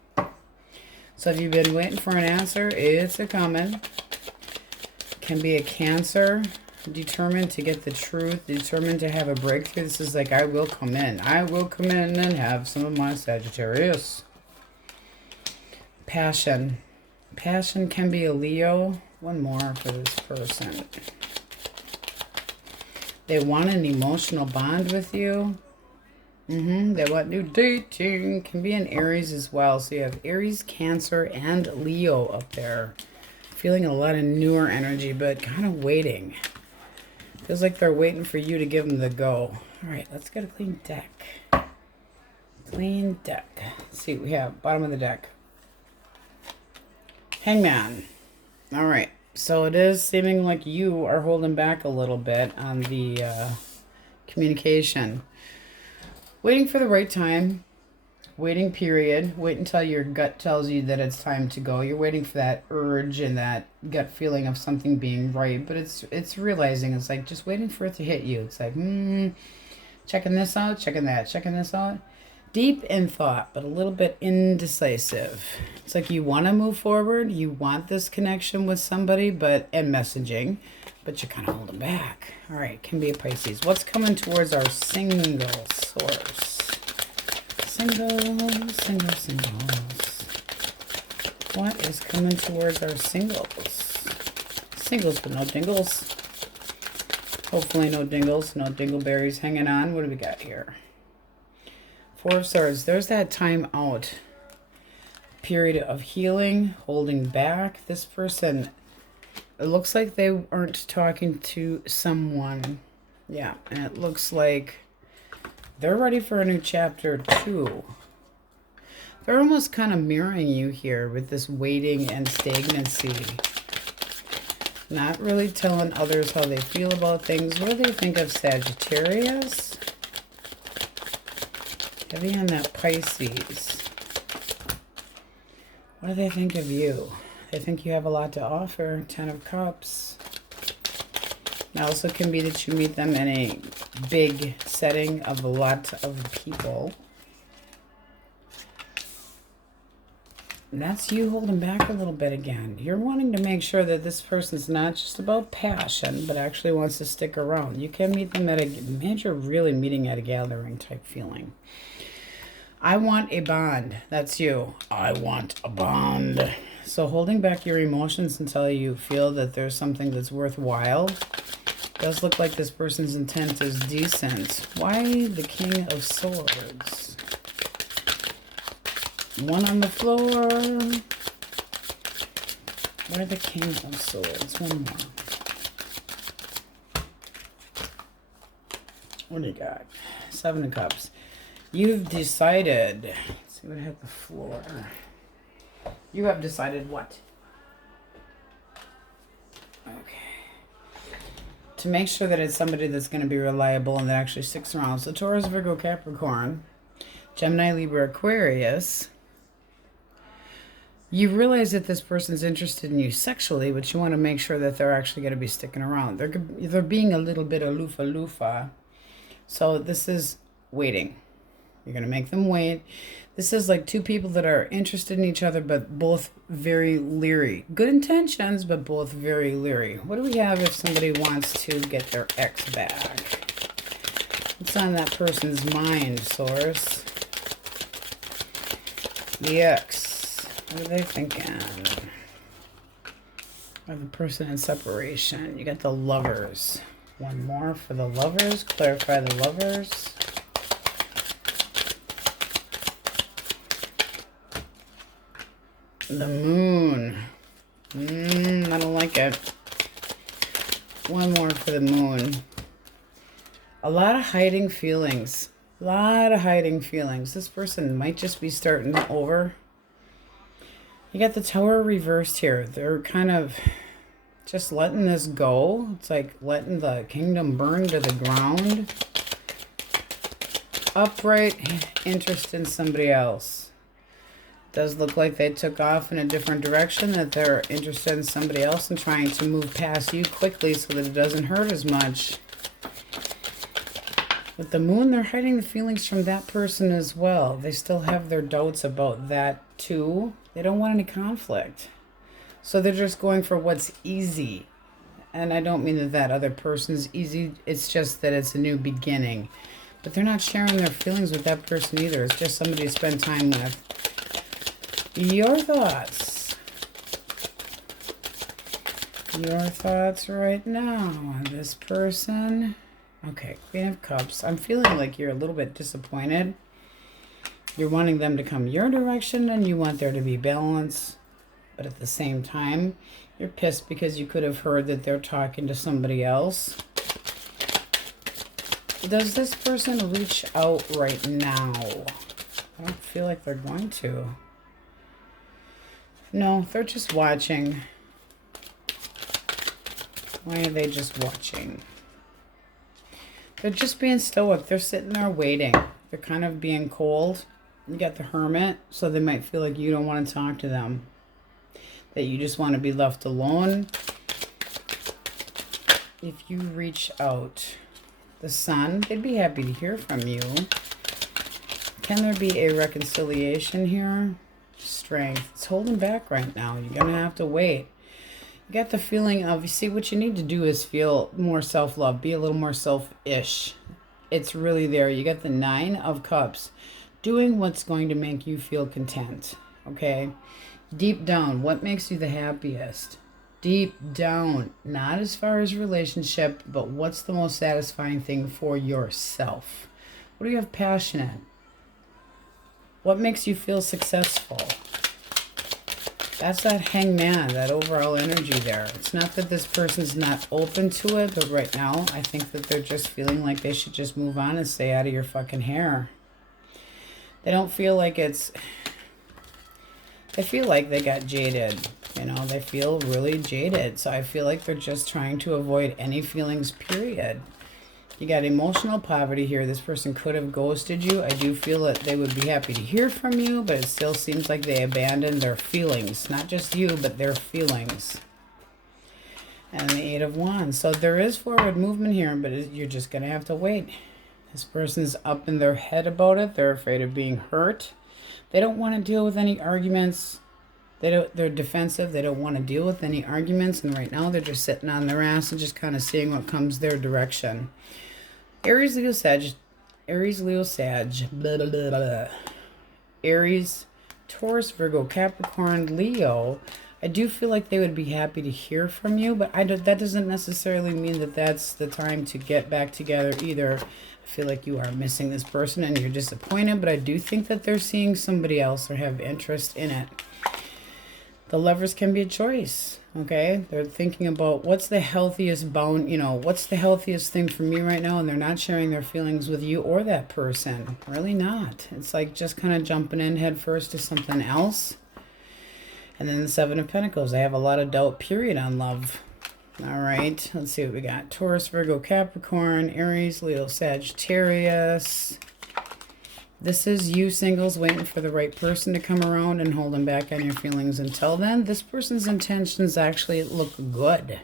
So if you've been waiting for an answer, it's a coming. Can be a Cancer, determined to get the truth, determined to have a breakthrough. This is like, I will come in. I will come in and have some of my Sagittarius. Passion. Passion can be a Leo. One more for this person. They want an emotional bond with you. They want new dating. Can be an Aries as well. So you have Aries, Cancer, and Leo up there. Feeling a lot of newer energy, but kind of waiting. Feels like they're waiting for you to give them the go. All right, let's get a clean deck. Clean deck. Let's see what we have. Bottom of the deck. Hangman. All right. So it is seeming like you are holding back a little bit on the communication. Waiting for the right time. Waiting period. Wait until your gut tells you that it's time to go. You're waiting for that urge and that gut feeling of something being right. But it's realizing, it's like just waiting for it to hit you. It's like, checking this out, checking that, checking this out. Deep in thought, but a little bit indecisive. It's like you want to move forward. You want this connection with somebody, and messaging, but you're kind of holding back. All right, can be a Pisces. What's coming towards our single source? Singles. What is coming towards our singles? Singles with no dingles. Hopefully no dingles, no dingleberries hanging on. What do we got here? 4 of Swords. There's that time out. Period of healing, holding back. This person, it looks like they aren't talking to someone. Yeah, and it looks like they're ready for a new chapter too. They're almost kind of mirroring you here with this waiting and stagnancy. Not really telling others how they feel about things. What do they think of Sagittarius? Heavy on that Pisces. What do they think of you? They think you have a lot to offer. 10 of Cups. It also can be that you meet them in a big setting of a lot of people. And that's you holding back a little bit again. You're wanting to make sure that this person's not just about passion, but actually wants to stick around. You can meet them at a major, really meeting at a gathering type feeling. I want a bond. That's you. I want a bond. So holding back your emotions until you feel that there's something that's worthwhile. Does look like this person's intent is decent. Why the King of Swords? One on the floor. Where are the King of Swords? One more. What do you got? Seven of Cups. You've decided. Let's see what hit the floor. You have decided what? Okay. To make sure that it's somebody that's going to be reliable and that actually sticks around. So Taurus, Virgo, Capricorn, Gemini, Libra, Aquarius. You realize that this person's interested in you sexually, but you want to make sure that they're actually going to be sticking around. They're being a little bit aloofa. So this is waiting. You're going to make them wait. This is like two people that are interested in each other, but both very leery. Good intentions, but both very leery. What do we have if somebody wants to get their ex back? What's on that person's mind, Source? The ex. What are they thinking? Or the person in separation. You got the Lovers. One more for the Lovers. Clarify the Lovers. The Moon. I don't like it. One more for the Moon. A lot of hiding feelings. A lot of hiding feelings. This person might just be starting over. You got the Tower reversed here. They're kind of just letting this go. It's like letting the kingdom burn to the ground. Upright interest in somebody else. Does look like they took off in a different direction, that they're interested in somebody else and trying to move past you quickly so that it doesn't hurt as much. With the Moon, they're hiding the feelings from that person as well. They still have their doubts about that too. They don't want any conflict. So they're just going for what's easy. And I don't mean that that other person's easy. It's just that it's a new beginning. But they're not sharing their feelings with that person either. It's just somebody to spend time with. Your thoughts. Your thoughts right now on this person. Okay, Queen of Cups. I'm feeling like you're a little bit disappointed. You're wanting them to come your direction and you want there to be balance. But at the same time, you're pissed because you could have heard that they're talking to somebody else. Does this person reach out right now? I don't feel like they're going to. No, they're just watching. Why are they just watching? They're just being stoic. They're sitting there waiting. They're kind of being cold. You got the Hermit, so they might feel like you don't want to talk to them. That you just want to be left alone. If you reach out, the Sun, they'd be happy to hear from you. Can there be a reconciliation here? Strength. It's holding back right now. You're going to have to wait. You got the feeling of, you see, what you need to do is feel more self-love. Be a little more selfish. It's really there. You got the Nine of Cups. Doing what's going to make you feel content. Okay? Deep down, what makes you the happiest? Deep down, not as far as relationship, but what's the most satisfying thing for yourself? What do you have passion in? What makes you feel successful? That's that Hangman, that overall energy there. It's not that this person's not open to it, but right now, I think that they're just feeling like they should just move on and stay out of your fucking hair. They don't feel like it's... They feel like they got jaded. You know, they feel really jaded. So I feel like they're just trying to avoid any feelings, period. You got emotional poverty here. This person could have ghosted you. I do feel that they would be happy to hear from you, but it still seems like they abandoned their feelings. Not just you, but their feelings. And the Eight of Wands. So there is forward movement here, but you're just going to have to wait. This person's up in their head about it. They're afraid of being hurt. They don't want to deal with any arguments. They're defensive. They don't want to deal with any arguments. And right now they're just sitting on their ass and just kind of seeing what comes their direction. Aries, Leo, Sag. Aries, Leo, Sag. Blah, blah, blah, blah. Aries, Taurus, Virgo, Capricorn, Leo. I do feel like they would be happy to hear from you, but that doesn't necessarily mean that that's the time to get back together either. I feel like you are missing this person and you're disappointed, but I do think that they're seeing somebody else or have interest in it. The Lovers can be a choice, okay? They're thinking about what's the healthiest bound, what's the healthiest thing for me right now, and they're not sharing their feelings with you or that person. Really not. It's like just kind of jumping in head first to something else. And then the Seven of Pentacles. I have a lot of doubt, period, on love. All right, let's see what we got. Taurus, Virgo, Capricorn, Aries, Leo, Sagittarius. This is you singles waiting for the right person to come around and holding back on your feelings until then. This person's intentions actually look good.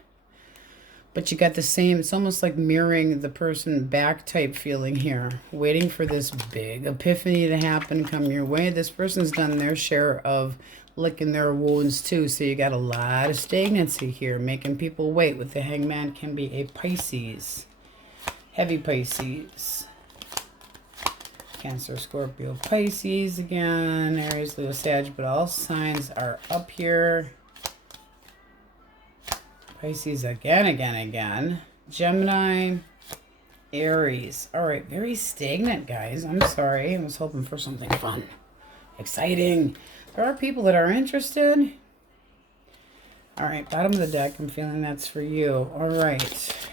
But you got the same, it's almost like mirroring the person back type feeling here. Waiting for this big epiphany to happen, come your way. This person's done their share of licking their wounds too. So you got a lot of stagnancy here, making people wait. With the Hangman can be a Pisces. Heavy Pisces. Cancer, Scorpio, Pisces again. Aries, Leo, Sag, but all signs are up here. Pisces again. Gemini, Aries. All right, very stagnant, guys. I'm sorry. I was hoping for something fun, exciting. There are people that are interested. All right, bottom of the deck. I'm feeling that's for you. All right.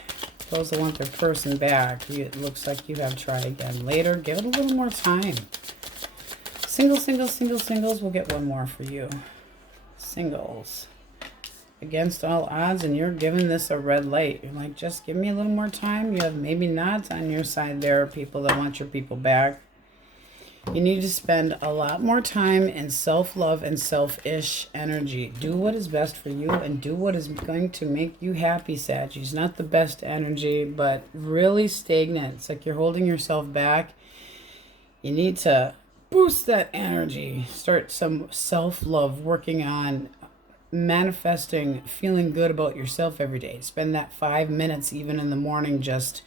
Those that want their person back, it looks like you have try again later. Give it a little more time. Singles. We'll get one more for you. Singles. Against all odds, and you're giving this a red light. You're like, just give me a little more time. You have maybe not on your side there, people that want your people back. You need to spend a lot more time in self-love and selfish energy. Do what is best for you and do what is going to make you happy, Saggies. Not the best energy, but really stagnant. It's like you're holding yourself back. You need to boost that energy. Start some self-love, working on manifesting, feeling good about yourself every day. Spend that 5 minutes even in the morning just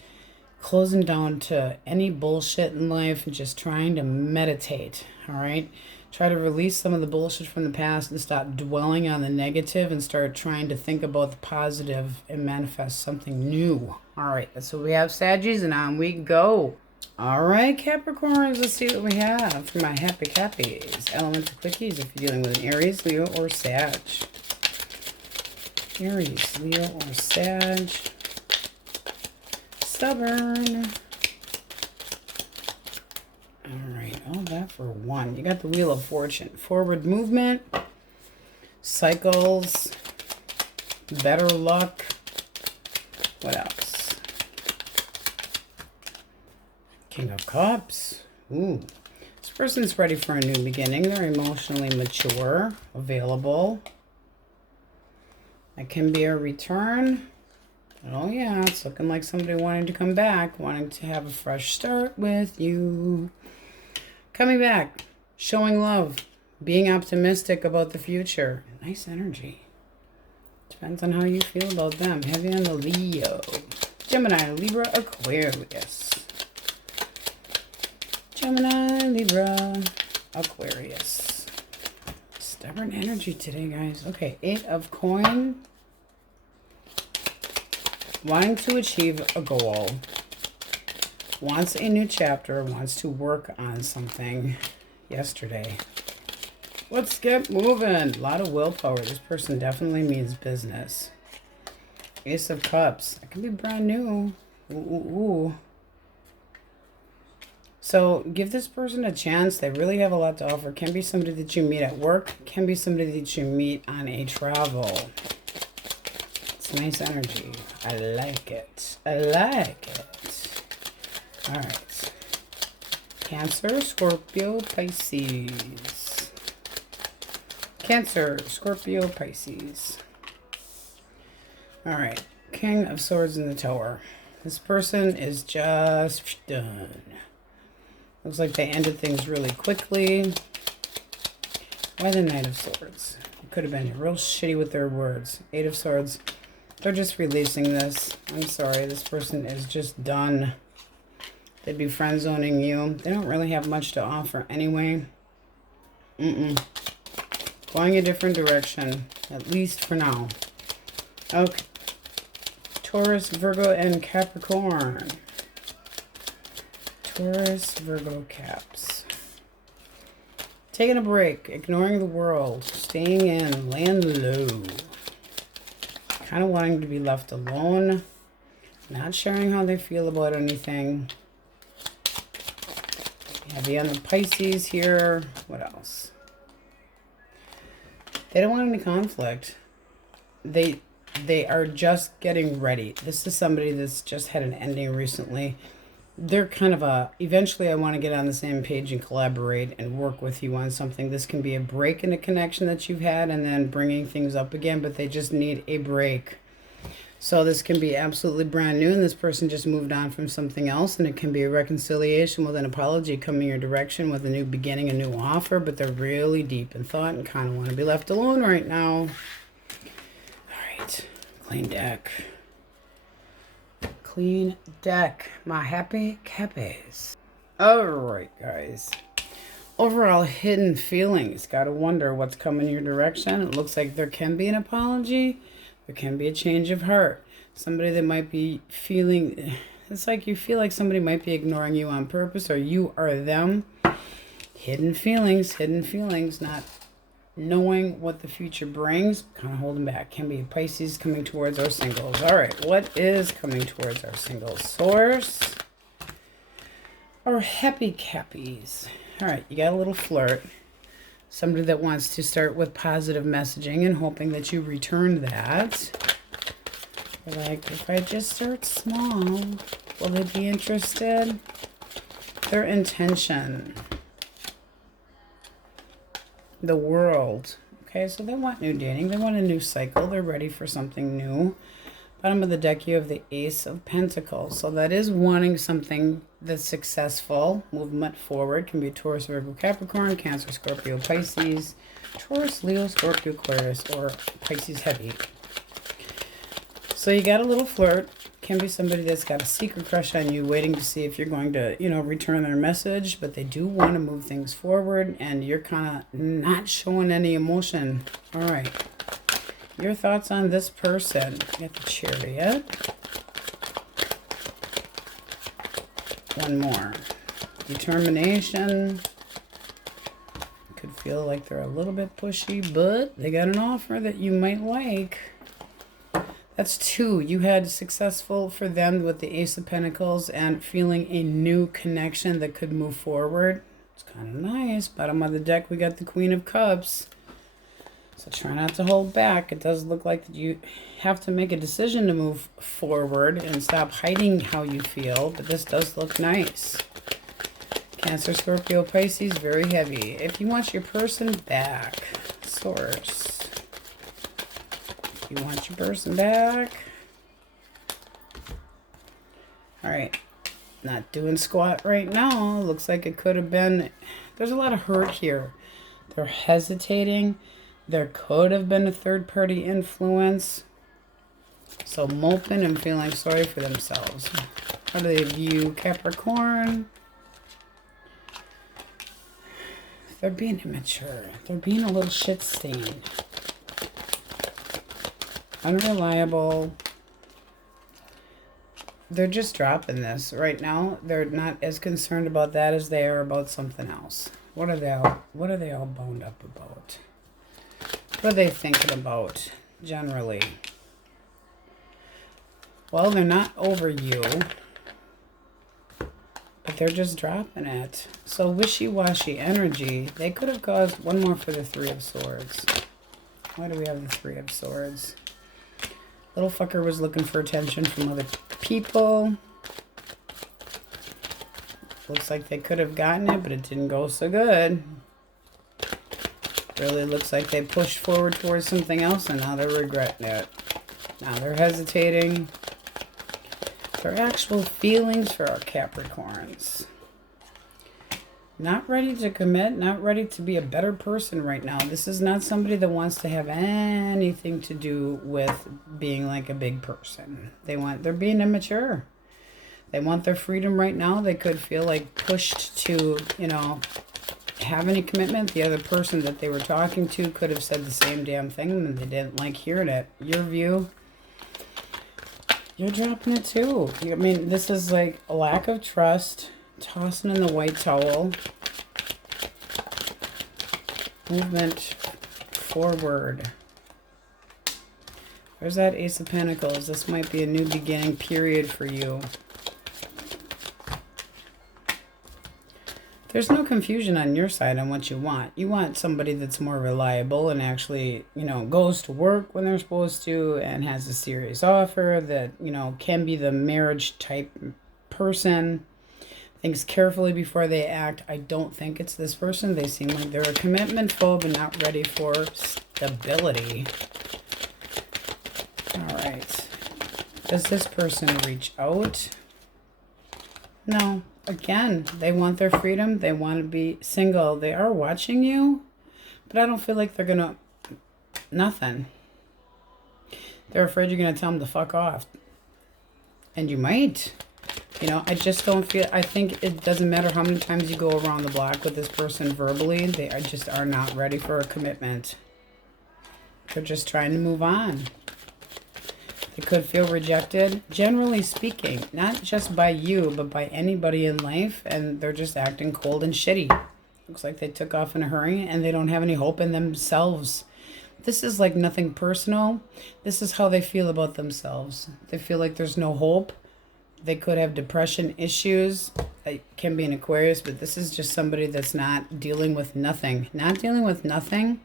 closing down to any bullshit in life and just trying to meditate. All right, try to release some of the bullshit from the past and stop dwelling on the negative and start trying to think about the positive and manifest something new. All right, that's what we have, Saggies, and on we go. All right, Capricorns, let's see what we have for my happy Cappies. Elemental Quickies if you're dealing with an Aries, Leo, or Sag. Aries, Leo, or Sag. Stubborn. All right, all that for one. You got the Wheel of Fortune. Forward movement, cycles, better luck. What else? King of Cups. Ooh. This person's ready for a new beginning. They're emotionally mature, available. That can be a return. Oh yeah, it's looking like somebody wanting to come back, wanting to have a fresh start with you. Coming back, showing love, being optimistic about the future. Nice energy. Depends on how you feel about them. Heavy on the Leo. Gemini, Libra, Aquarius. Gemini, Libra, Aquarius. Stubborn energy today, guys. Okay, 8 of Coin. Wanting to achieve a goal, wants a new chapter, wants to work on something yesterday. Let's get moving. A lot of willpower. This person definitely means business. Ace of Cups. That can be brand new. Ooh. So give this person a chance. They really have a lot to offer. Can be somebody that you meet at work. Can be somebody that you meet on a travel. Nice energy. I like it. I like it. All right. Cancer, Scorpio, Pisces. Cancer, Scorpio, Pisces. All right. King of Swords in the Tower. This person is just done. Looks like they ended things really quickly. Why the Knight of Swords? It could have been real shitty with their words. 8 of Swords. They're just releasing this. I'm sorry, this person is just done. They'd be friend zoning you. They don't really have much to offer anyway. Going a different direction. At least for now. Okay. Taurus, Virgo, and Capricorn. Taurus, Virgo, Caps. Taking a break, ignoring the world, staying in, laying low. Kind of wanting to be left alone, not sharing how they feel about anything. Heavy on the Pisces here. What else? They don't want any conflict. They are just getting ready. This is somebody that's just had an ending recently. They're kind of eventually I want to get on the same page and collaborate and work with you on something. This can be a break in a connection that you've had and then bringing things up again, but they just need a break. So this can be absolutely brand new and this person just moved on from something else, and it can be a reconciliation with an apology coming your direction with a new beginning, a new offer, but they're really deep in thought and kind of want to be left alone right now. All right, clean deck. Clean deck, my happy cappies. All right, guys. Overall hidden feelings. Gotta wonder what's coming your direction. It looks like there can be an apology. There can be a change of heart. Somebody that might be feeling, it's like you feel like somebody might be ignoring you on purpose, or you are them. Hidden feelings, not knowing what the future brings, kind of holding back. Can be Pisces coming towards our singles. All right, what is coming towards our singles? Source or happy cappies? All right, you got a little flirt. Somebody that wants to start with positive messaging and hoping that you return that. Like, if I just start small, will they be interested? Their intention. The world. Okay, so they want new dating. They want a new cycle. They're ready for something new. Bottom of the deck, you have the Ace of Pentacles. So that is wanting something that's successful. Movement forward. Can be Taurus, Virgo, Capricorn, Cancer, Scorpio, Pisces, Taurus, Leo, Scorpio, Aquarius, or Pisces heavy. So you got a little flirt. Can be somebody that's got a secret crush on you, waiting to see if you're going to, return their message. But they do want to move things forward, and you're kind of not showing any emotion. All right. Your thoughts on this person? Get the Chariot. One more. Determination. Could feel like they're a little bit pushy, but they got an offer that you might like. That's two. You had successful for them with the Ace of Pentacles and feeling a new connection that could move forward. It's kind of nice. Bottom of the deck, we got the Queen of Cups. So try not to hold back. It does look like you have to make a decision to move forward and stop hiding how you feel. But this does look nice. Cancer, Scorpio, Pisces, very heavy. If you want your person back, Source. You want your person back. All right. Not doing squat right now. Looks like it could have been. There's a lot of hurt here. They're hesitating. There could have been a third-party influence. So moping and feeling sorry for themselves. How do they view Capricorn? They're being immature. They're being a little shit-stained. Unreliable. They're just dropping this. Right now, they're not as concerned about that as they are about something else. What are they all boned up about? What are they thinking about, generally? Well, they're not over you, but they're just dropping it. So wishy-washy energy. They could have caused one more for the Three of Swords. Why do we have the Three of Swords? Little fucker was looking for attention from other people. Looks like they could have gotten it, but it didn't go so good. Really looks like they pushed forward towards something else, and now they're regretting it. Now they're hesitating. Their actual feelings for our Capricorns. Not ready to commit, not ready to be a better person right now. This is not somebody that wants to have anything to do with being like a big person. They're being immature. They want their freedom right now. They could feel like pushed to, have any commitment. The other person that they were talking to could have said the same damn thing and they didn't like hearing it. Your view, you're dropping it too. I mean, this is like a lack of trust, tossing in the white towel, movement forward. There's that Ace of Pentacles. This might be a new beginning period for you. There's no confusion on your side on what you want. You want somebody that's more reliable and actually, you know, goes to work when they're supposed to and has a serious offer that, you know, can be the marriage type person. Thinks carefully before they act. I don't think it's this person. They seem like they're a commitment phobe and not ready for stability. All right. Does this person reach out? No. Again, they want their freedom. They want to be single. They are watching you, but I don't feel like they're going to... Nothing. They're afraid you're going to tell them to fuck off. And you might. You know, I just don't feel... I think it doesn't matter how many times you go around the block with this person verbally. They just are not ready for a commitment. They're just trying to move on. They could feel rejected, generally speaking, not just by you, but by anybody in life, and they're just acting cold and shitty. Looks like they took off in a hurry, and they don't have any hope in themselves. This is like nothing personal. This is how they feel about themselves. They feel like there's no hope. They could have depression issues. It can be an Aquarius, but this is just somebody that's not dealing with nothing. Not dealing with nothing.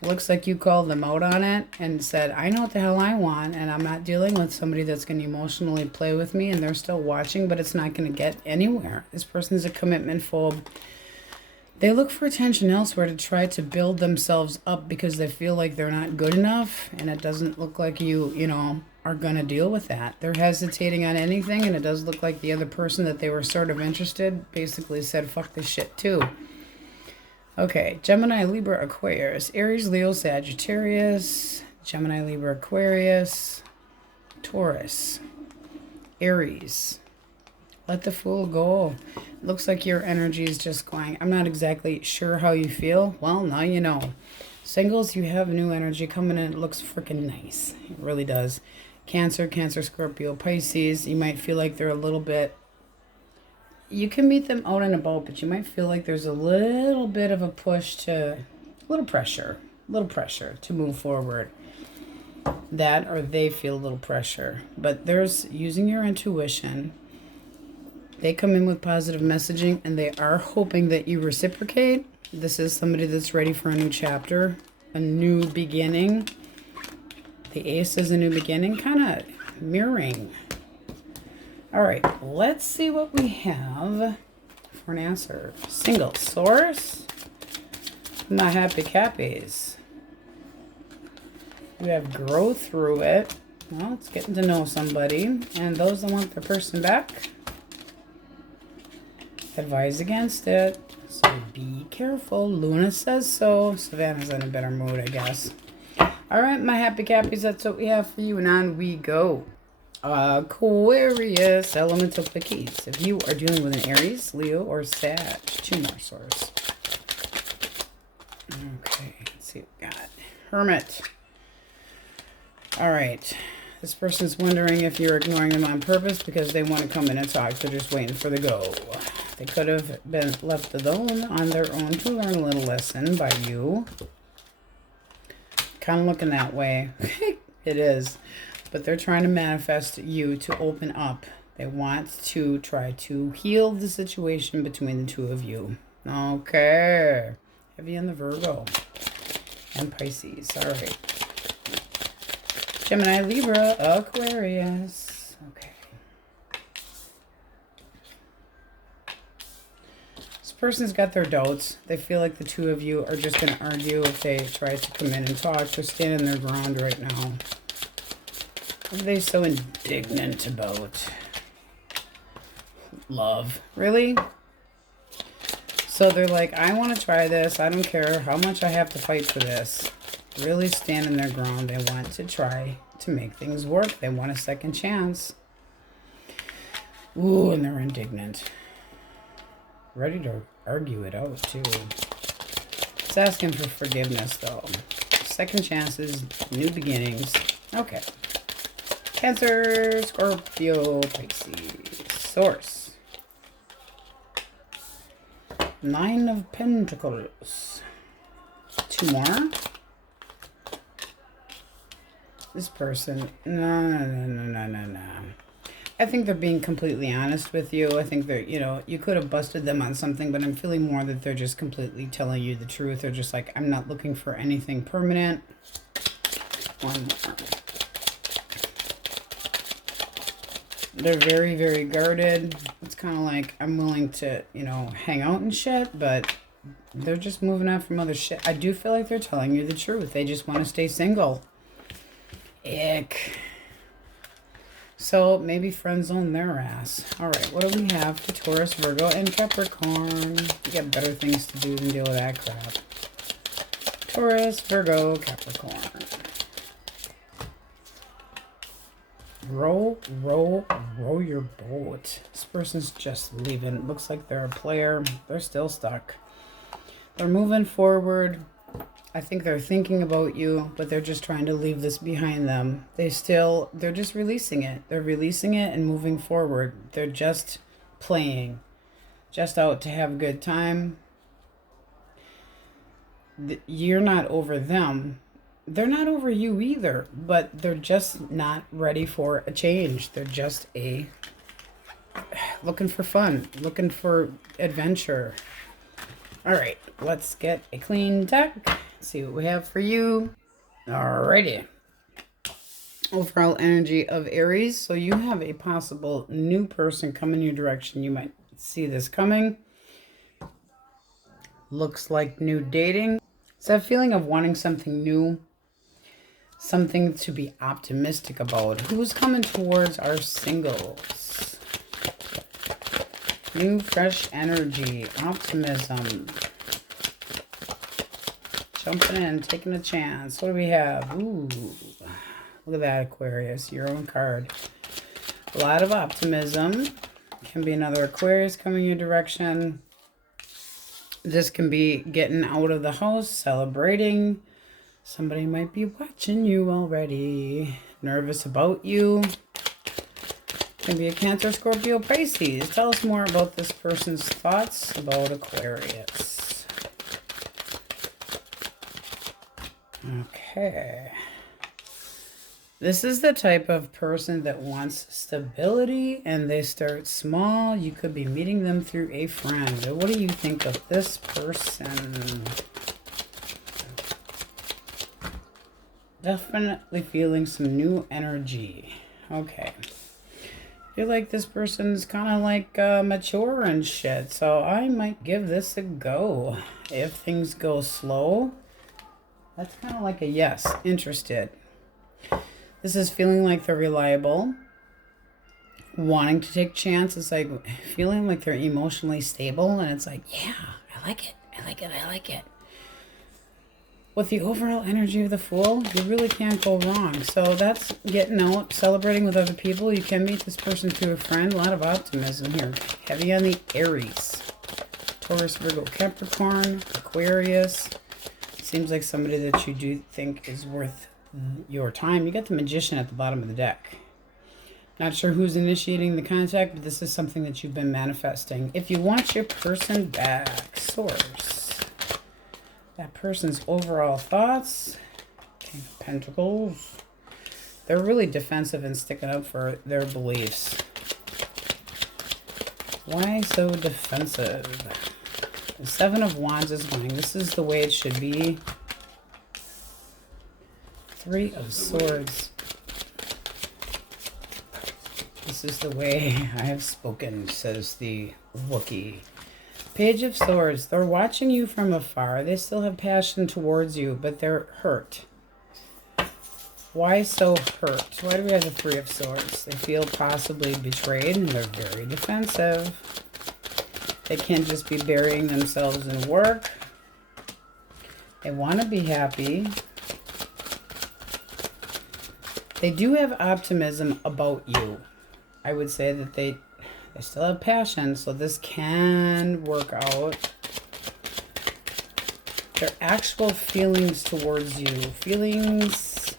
Looks like you called them out on it and said, I know what the hell I want, and I'm not dealing with somebody that's going to emotionally play with me, and they're still watching, but it's not going to get anywhere. This person's a commitment phobe. They look for attention elsewhere to try to build themselves up because they feel like they're not good enough, and it doesn't look like you know, are going to deal with that. They're hesitating on anything, and it does look like the other person that they were sort of interested basically said, fuck this shit too. Okay, Gemini, Libra, Aquarius, Aries, Leo, Sagittarius, Gemini, Libra, Aquarius, Taurus, Aries. Let the fool go. Looks like your energy is just going. I'm not exactly sure how you feel. Well, now you know. Singles, you have new energy coming in. It looks freaking nice. It really does. Cancer, Scorpio, Pisces. You might feel like they're a little bit... You can meet them out and about, but you might feel like there's a little bit of a push to... A little pressure to move forward. That, or they feel a little pressure. But there's using your intuition... They come in with positive messaging, and they are hoping that you reciprocate. This is somebody that's ready for a new chapter, a new beginning. The Ace is a new beginning, kind of mirroring. All right, let's see what we have for an answer. Single source. My happy cappies. We have grow through it. Well, it's getting to know somebody. And those that want their person back, advise against it. So be careful. Luna says so. Savannah's in a better mood, I guess. All right, my happy cappies, that's what we have for you, and on we go. Aquarius, elemental quickies. If you are dealing with an Aries, Leo, or Sag, 2 more source. Okay, let's see what we got. Hermit. All right. This person's wondering if you're ignoring them on purpose because they want to come in and talk. They're just waiting for the go. They could have been left alone on their own to learn a little lesson by you. Kind of looking that way. It is. But they're trying to manifest you to open up. They want to try to heal the situation between the two of you. Okay. Heavy on the Virgo. And Pisces. All right. Gemini, Libra, Aquarius. Okay. This person's got their doubts. They feel like the two of you are just going to argue if they try to come in and talk. They're standing their ground right now. What are they so indignant about? Love. Really? So they're like, I want to try this. I don't care how much I have to fight for this. Really standing their ground. They want to try to make things work. They want a second chance. Ooh, and they're indignant. ready to argue it out, too. It's asking for forgiveness, though. Second chances, new beginnings. Okay. Cancer, Scorpio, Pisces. Source. 9 of Pentacles. 2 more. This person. No. I think they're being completely honest with you. I think they're, you know, you could have busted them on something, but I'm feeling more that they're just completely telling you the truth. They're just like, I'm not looking for anything permanent. One more. They're very, very guarded. It's kind of like, I'm willing to, you know, hang out and shit, but they're just moving on from other shit. I do feel like they're telling you the truth. They just want to stay single. Ick. So maybe friend zone their ass. All right, what do we have for Taurus, Virgo, and Capricorn? You got better things to do than deal with that crap. Taurus, Virgo, Capricorn. Row your boat. This person's just leaving. It looks like they're a player. They're still stuck. They're moving forward. I think they're thinking about you, but they're just trying to leave this behind them. They're just releasing it. They're releasing it and moving forward. They're just playing. Just out to have a good time. You're not over them. They're not over you either, but they're just not ready for a change. They're just looking for fun, looking for adventure. All right, let's get a clean deck. See what we have for you. Alrighty. Overall energy of Aries. So you have a possible new person coming your direction. You might see this coming. Looks like new dating. It's that feeling of wanting something new. Something to be optimistic about. Who's coming towards our singles? New, fresh energy. Optimism. Jumping in, taking a chance. What do we have? Ooh, look at that, Aquarius. Your own card. A lot of optimism. Can be another Aquarius coming your direction. This can be getting out of the house, celebrating. Somebody might be watching you already. Nervous about you. Can be a Cancer, Scorpio, Pisces. Tell us more about this person's thoughts about Aquarius. Okay. This is the type of person that wants stability and they start small. You could be meeting them through a friend. What do you think of this person? Definitely feeling some new energy. Okay. I feel like this person's kind of like mature and shit. So I might give this a go. If things go slow, that's kind of like a yes. Interested. This is feeling like they're reliable. Wanting to take chances. Like feeling like they're emotionally stable. And it's like, yeah, I like it. I like it. I like it. With the overall energy of the Fool, you really can't go wrong. So that's getting out, celebrating with other people. You can meet this person through a friend. A lot of optimism here. Heavy on the Aries. Taurus, Virgo, Capricorn, Aquarius. Seems like somebody that you do think is worth your time. You got the Magician at the bottom of the deck. Not sure who's initiating the contact, but this is something that you've been manifesting. If you want your person back, Source. That person's overall thoughts. King of Pentacles. They're really defensive and sticking up for their beliefs. Why so defensive? The Seven of Wands is going. This is the way it should be. Three of Swords. This is the way I have spoken, says the Wookiee. Page of Swords. They're watching you from afar. They still have passion towards you, but they're hurt. Why so hurt? Why do we have the Three of Swords? They feel possibly betrayed, and they're very defensive. They can't just be burying themselves in work. They want to be happy. They do have optimism about you. I would say that They still have passion, so this can work out. Their actual feelings towards you. Feelings.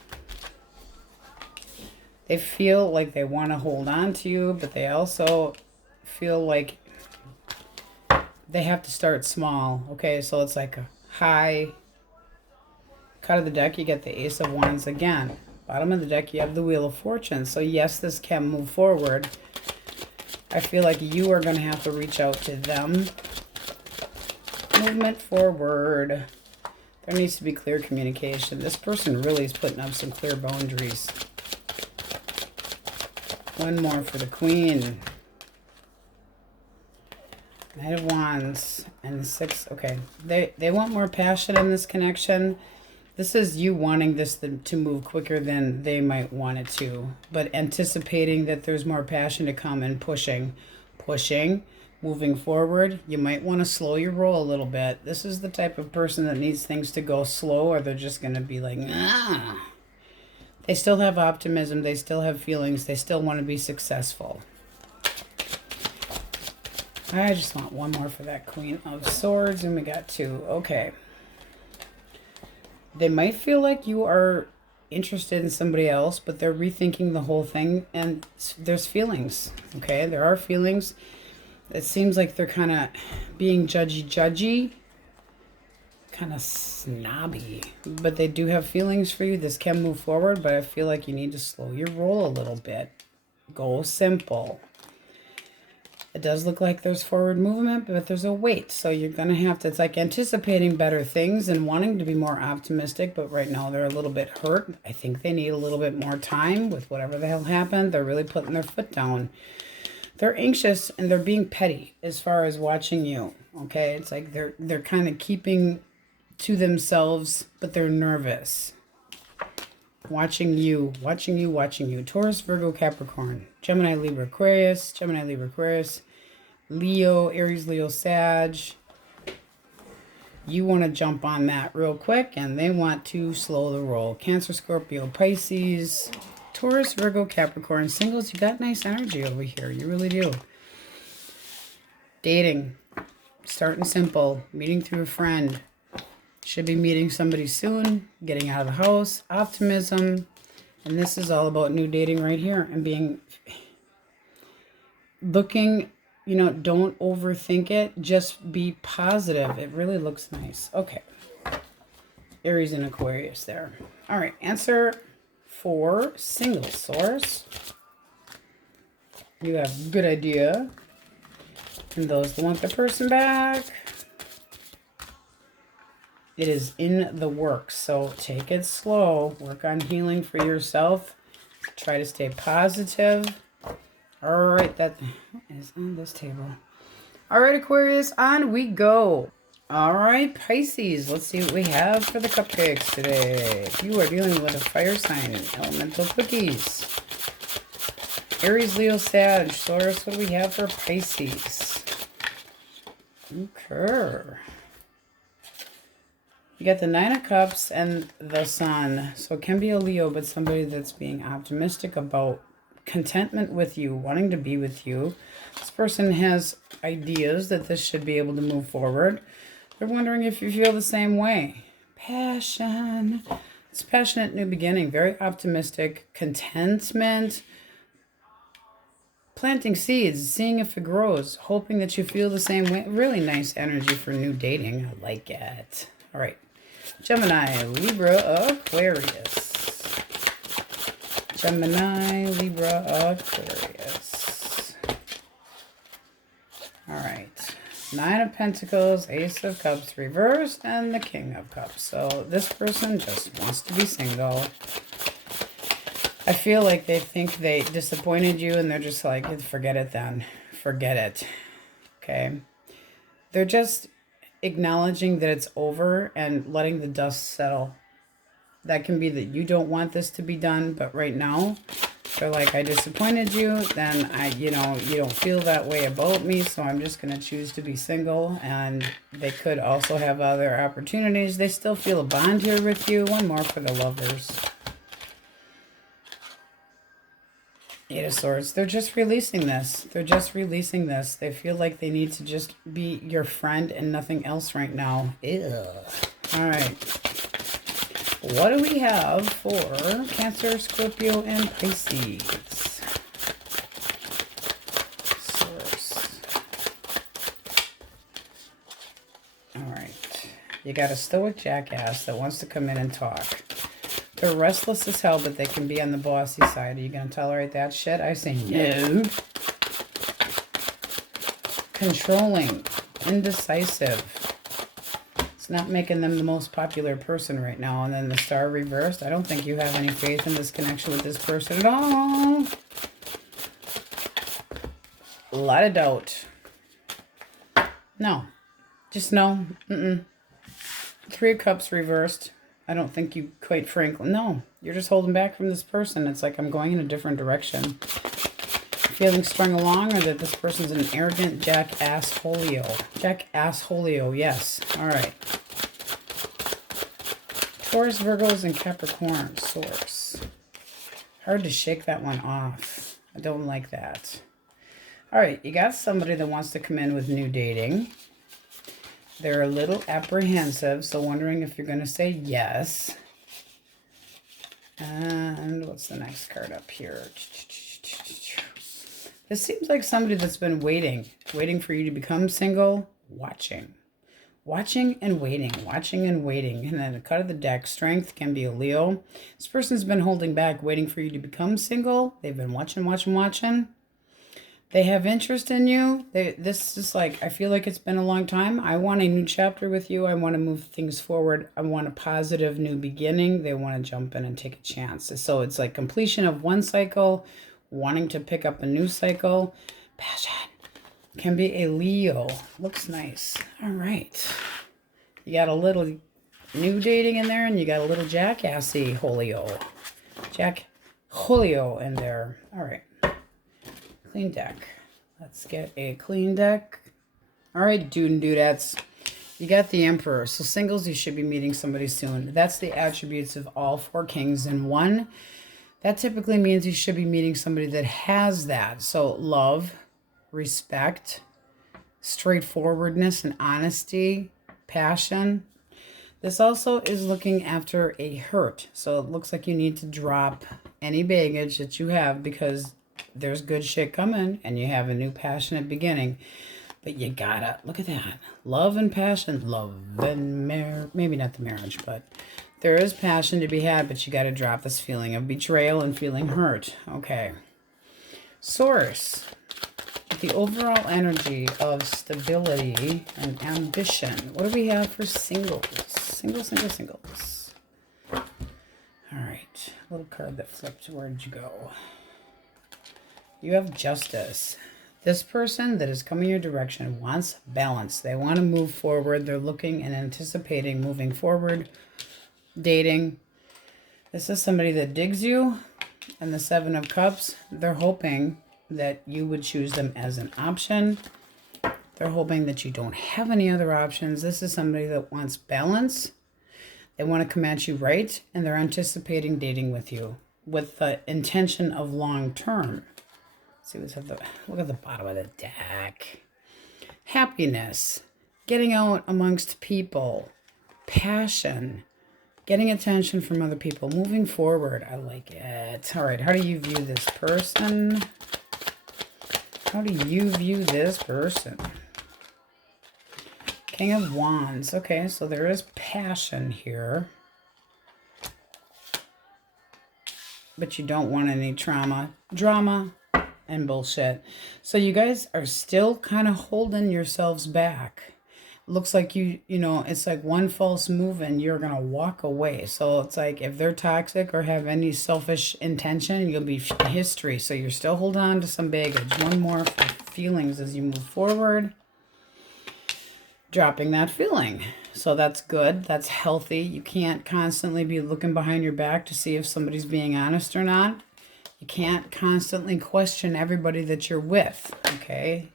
They feel like they want to hold on to you, but they also feel like they have to start small. Okay, so it's like a high cut of the deck. You get the Ace of Wands again. Bottom of the deck, you have the Wheel of Fortune. So yes, this can move forward. I feel like you are going to have to reach out to them. Movement forward. There needs to be clear communication. This person really is putting up some clear boundaries. One more for the Queen. Knight of Wands and the 6. Okay, they want more passion in this connection. This is you wanting this to move quicker than they might want it to, but anticipating that there's more passion to come and pushing, moving forward. You might want to slow your roll a little bit. This is the type of person that needs things to go slow, or they're just going to be like, ah. They still have optimism. They still have feelings. They still want to be successful. I just want one more for that Queen of Swords, and we got 2. Okay. They might feel like you are interested in somebody else, but they're rethinking the whole thing, and there's feelings. Okay, there are feelings. It seems like they're kind of being judgy, kind of snobby, but they do have feelings for you. This can move forward, but I feel like you need to slow your roll a little bit. Go simple. It does look like there's forward movement, but there's a wait. So you're going to have to, it's like anticipating better things and wanting to be more optimistic, but right now they're a little bit hurt. I think they need a little bit more time with whatever the hell happened. They're really putting their foot down. They're anxious and they're being petty as far as watching you. Okay, it's like they're kind of keeping to themselves, but they're nervous. Watching you. Taurus, Virgo, Capricorn, Gemini, Libra, Aquarius, Gemini, Libra, Aquarius, Leo, Aries, Leo, Sag. You want to jump on that real quick, and they want to slow the roll. Cancer, Scorpio, Pisces, Taurus, Virgo, Capricorn. Singles, you got nice energy over here. You really do. Dating. Starting simple. Meeting through a friend. Should be meeting somebody soon, getting out of the house, optimism, and this is all about new dating right here and looking, don't overthink it, just be positive. It really looks nice. Okay. Aries and Aquarius there. All right, answer for single source. You have a good idea. And those that want the person back, it is in the works, so take it slow. Work on healing for yourself. Try to stay positive. All right, that is on this table. All right, Aquarius, on we go. All right, Pisces, let's see what we have for the cupcakes today. If you are dealing with a fire sign, elemental cookies. Aries, Leo, Sag, Taurus, what do we have for Pisces? Okay. You got the 9 of Cups and the Sun. So it can be a Leo, but somebody that's being optimistic about contentment with you, wanting to be with you. This person has ideas that this should be able to move forward. They're wondering if you feel the same way. Passion. It's passionate new beginning. Very optimistic. Contentment. Planting seeds. Seeing if it grows. Hoping that you feel the same way. Really nice energy for new dating. I like it. All right. Gemini, Libra, Aquarius. Gemini, Libra, Aquarius. All right. 9 of Pentacles, Ace of Cups reversed, and the King of Cups. So this person just wants to be single. I feel like they think they disappointed you, and they're just like, forget it then. Forget it. Okay? They're just acknowledging that it's over and letting the dust settle. That can be that you don't want this to be done, but right now they're like, I disappointed you, then you don't feel that way about me, so I'm just going to choose to be single. And they could also have other opportunities. They still feel a bond here with you. One more for the lovers. Eight of Swords. They're just releasing this. They're just releasing this. They feel like they need to just be your friend and nothing else right now. Ew. All right. What do we have for Cancer, Scorpio, and Pisces? Source. All right. You got a stoic jackass that wants to come in and talk. They're restless as hell, but they can be on the bossy side. Are you going to tolerate that shit? I say no. Controlling. Indecisive. It's not making them the most popular person right now. And then the star reversed. I don't think you have any faith in this connection with this person at all. A lot of doubt. No. Just no. Three of Cups reversed. I don't think you quite frankly, no, you're just holding back from this person. It's like I'm going in a different direction. Feeling strung along, or that this person's an arrogant jackassholio. Jackassholio, yes. All right. Taurus, Virgos, and Capricorn, source. Hard to shake that one off. I don't like that. All right, you got somebody that wants to come in with new dating. They're a little apprehensive, so wondering if you're going to say yes. And what's the next card up here? This seems like somebody that's been waiting for you to become single, watching and waiting. And then the cut of the deck, Strength can be a Leo. This person's been holding back, waiting for you to become single. They've been watching. They have interest in you. This is like, I feel like it's been a long time. I want a new chapter with you. I want to move things forward. I want a positive new beginning. They want to jump in and take a chance. So it's like completion of one cycle, wanting to pick up a new cycle. Passion can be a Leo. Looks nice. All right. You got a little new dating in there, and you got a little jackassy Holio. Jack Holio in there. All right. Clean deck. Let's get a clean deck. All right, dude and dudettes. You got the Emperor. So singles, you should be meeting somebody soon. That's the attributes of all four kings in one. That typically means you should be meeting somebody that has that. So love, respect, straightforwardness and honesty, passion. This also is looking after a hurt. So it looks like you need to drop any baggage that you have, because there's good shit coming and you have a new passionate beginning. But you gotta, look at that. Love and passion. Love and maybe not the marriage, but there is passion to be had, but you gotta drop this feeling of betrayal and feeling hurt. Okay. Source. The overall energy of stability and ambition. What do we have for singles? Singles. All right. Little card that flipped. Where'd you go? You have Justice. This person that is coming your direction wants balance. They want to move forward. They're looking and anticipating moving forward, dating. This is somebody that digs you. And the Seven of Cups, they're hoping that you would choose them as an option. They're hoping that you don't have any other options. This is somebody that wants balance. They want to come at you right, and they're anticipating dating with you with the intention of long term. See what's at the, look at the bottom of the deck. Happiness, getting out amongst people, passion, getting attention from other people, moving forward. I like it. All right, how do you view this person? How do you view this person? King of Wands. Okay, so there is passion here. But you don't want any drama, and bullshit. So you guys are still kind of holding yourselves back. Looks like you know, it's like one false move and you're going to walk away. So it's like if they're toxic or have any selfish intention, you'll be history. So you're still holding on to some baggage. One more for feelings as you move forward. Dropping that feeling. So that's good. That's healthy. You can't constantly be looking behind your back to see if somebody's being honest or not. You can't constantly question everybody that you're with, okay?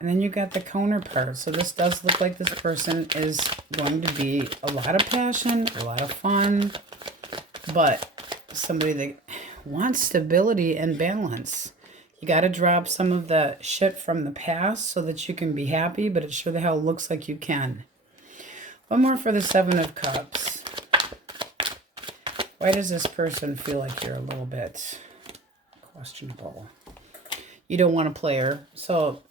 And then you got the counterpart. So this does look like this person is going to be a lot of passion, a lot of fun, but somebody that wants stability and balance. You got to drop some of the shit from the past so that you can be happy, but it sure the hell looks like you can. One more for the Seven of Cups. Why does this person feel like you're a little bit questionable? You don't want to play her, so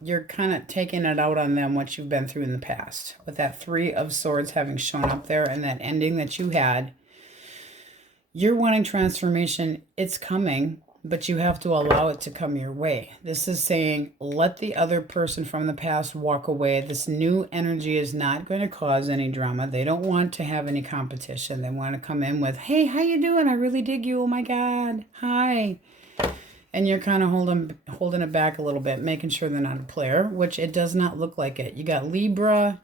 you're kind of taking it out on them, what you've been through in the past. With that Three of Swords having shown up there and that ending that you had, you're wanting transformation. It's coming, but you have to allow it to come your way. This is saying, let the other person from the past walk away. This new energy is not going to cause any drama. They don't want to have any competition. They want to come in with, hey, how you doing? I really dig you. Oh my God. Hi. And you're kind of holding it back a little bit, making sure they're not a player, which it does not look like it. You got Libra,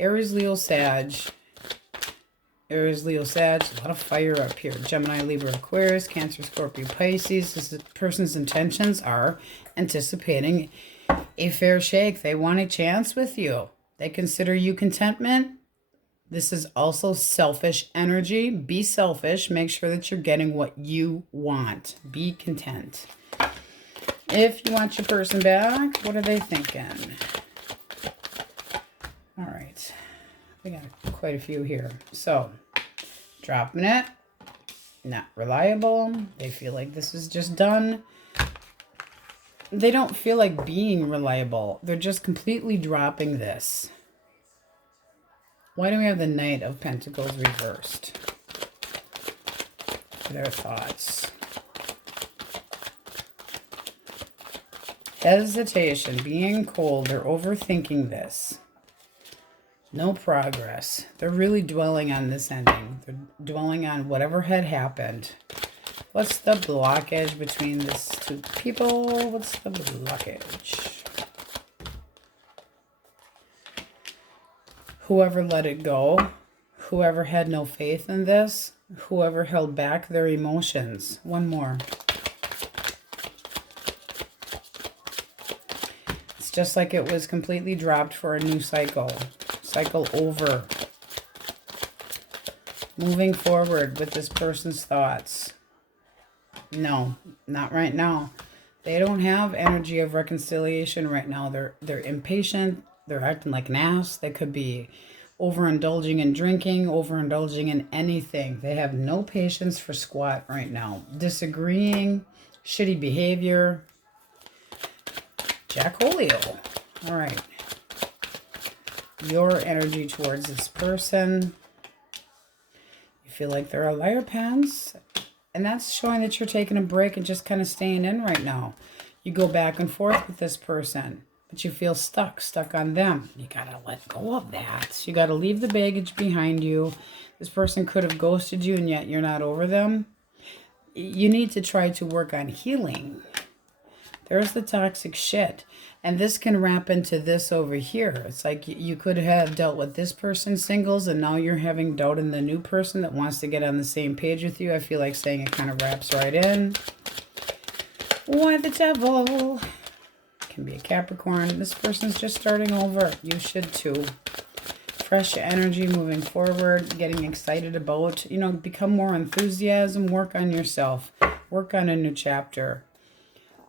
Aries, Leo, Sag. Aries, Leo, Sag, a lot of fire up here. Gemini, Libra, Aquarius, Cancer, Scorpio, Pisces. This person's intentions are anticipating a fair shake. They want a chance with you. They consider you contentment. This is also selfish energy. Be selfish. Make sure that you're getting what you want. Be content. If you want your person back, what are they thinking? All right. We got quite a few here. So, dropping it. Not reliable. They feel like this is just done. They don't feel like being reliable. They're just completely dropping this. Why do we have the Knight of Pentacles reversed? Their thoughts. Hesitation, being cold. They're overthinking this. No progress. They're really dwelling on this ending. They're dwelling on whatever had happened. What's the blockage between these two people? What's the blockage? Whoever let it go. Whoever had no faith in this. Whoever held back their emotions. One more. It's just like it was completely dropped for a new cycle. Cycle over. Moving forward with this person's thoughts. No, not right now. They don't have energy of reconciliation right now. They're impatient. They're acting like an ass. They could be overindulging in drinking, overindulging in anything. They have no patience for squat right now. Disagreeing, shitty behavior. Jackolio. All right. Your energy towards this person. You feel like they're a liar pants. And that's showing that you're taking a break and just kind of staying in right now. You go back and forth with this person, but you feel stuck on them. You got to let go of that. You got to leave the baggage behind you. This person could have ghosted you and yet you're not over them. You need to try to work on healing. There's the toxic shit. And this can wrap into this over here. It's like you could have dealt with this person singles and now you're having doubt in the new person that wants to get on the same page with you. I feel like saying it kind of wraps right in. Why the devil? Can be a Capricorn. This person's just starting over. You should too. Fresh energy moving forward, getting excited about, become more enthusiasm, work on yourself, work on a new chapter.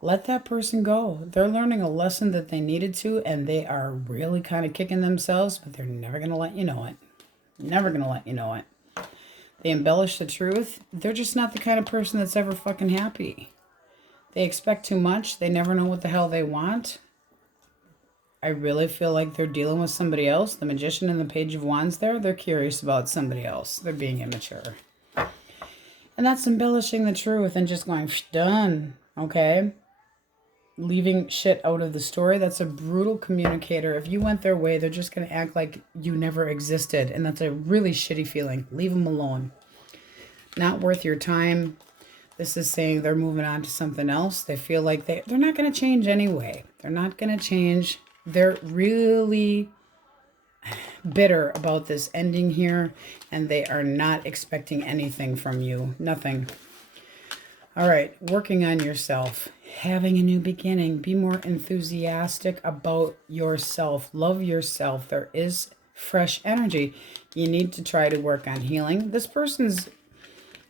Let that person go. They're learning a lesson that they needed to, and they are really kind of kicking themselves, but they're never going to let you know it. Never going to let you know it. They embellish the truth. They're just not the kind of person that's ever fucking happy. They expect too much. They never know what the hell they want. I really feel like they're dealing with somebody else. The Magician and the Page of Wands there, they're curious about somebody else. They're being immature. And that's embellishing the truth and just going, done, okay? Leaving shit out of the story. That's a brutal communicator. If you went their way, they're just going to act like you never existed. And that's a really shitty feeling. Leave them alone. Not worth your time. This is saying they're moving on to something else. They feel like they're not going to change anyway. They're not going to change. They're really bitter about this ending here. And they are not expecting anything from you. Nothing. All right. Working on yourself. Having a new beginning. Be more enthusiastic about yourself. Love yourself. There is fresh energy. You need to try to work on healing. This person's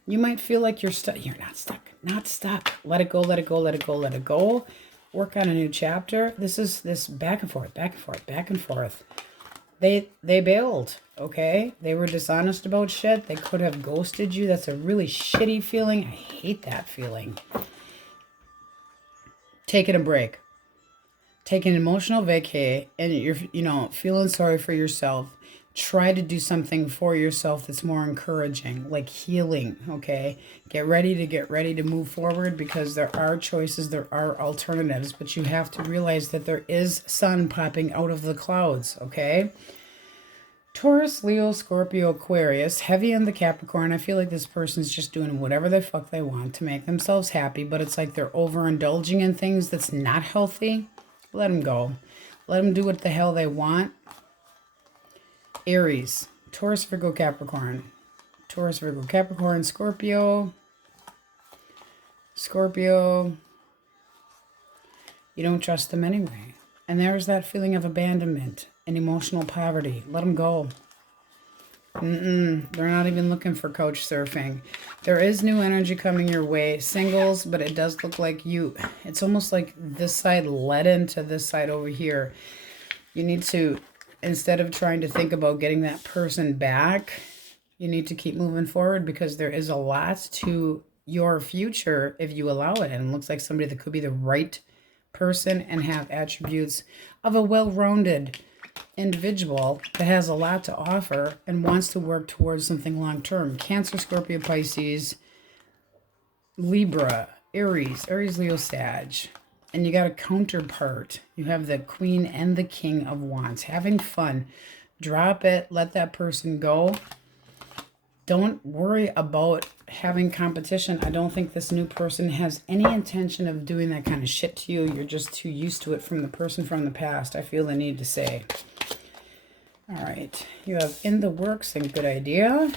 You might feel like you're stuck. You're not stuck. Not stuck. Let it go, let it go, let it go, let it go. Work on a new chapter. This is this back and forth, back and forth, back and forth. They bailed, okay? They were dishonest about shit. They could have ghosted you. That's a really shitty feeling. I hate that feeling. Taking a break. Take an emotional vacay, and you're, feeling sorry for yourself. Try to do something for yourself that's more encouraging, like healing, okay? Get ready to move forward, because there are choices, there are alternatives, but you have to realize that there is sun popping out of the clouds, okay? Taurus, Leo, Scorpio, Aquarius, heavy on the Capricorn. I feel like this person's just doing whatever the fuck they want to make themselves happy, but it's like they're overindulging in things that's not healthy. Let them go. Let them do what the hell they want. Aries, Taurus, Virgo, Capricorn. Taurus, Virgo, Capricorn, Scorpio. Scorpio. You don't trust them anyway. And there's that feeling of abandonment and emotional poverty. Let them go. They're not even looking for couch surfing. There is new energy coming your way. Singles, but it does look like it's almost like this side led into this side over here. You need to, instead of trying to think about getting that person back, you need to keep moving forward, because there is a lot to your future if you allow it. And it looks like somebody that could be the right person and have attributes of a well-rounded individual that has a lot to offer and wants to work towards something long-term. Cancer, Scorpio, Pisces, Libra, Aries, Leo, Sag. And you got a counterpart. You have the Queen and the King of Wands. Having fun. Drop it. Let that person go. Don't worry about having competition. I don't think this new person has any intention of doing that kind of shit to you. You're just too used to it from the person from the past, I feel the need to say. All right. You have in the works and good idea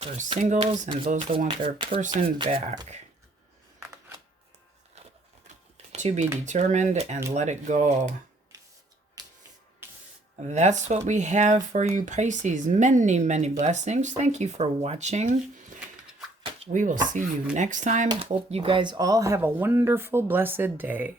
for singles and those that want their person back. To be determined and let it go. That's what we have for you, Pisces. Many, many blessings. Thank you for watching. We will see you next time. Hope you guys all have a wonderful, blessed day.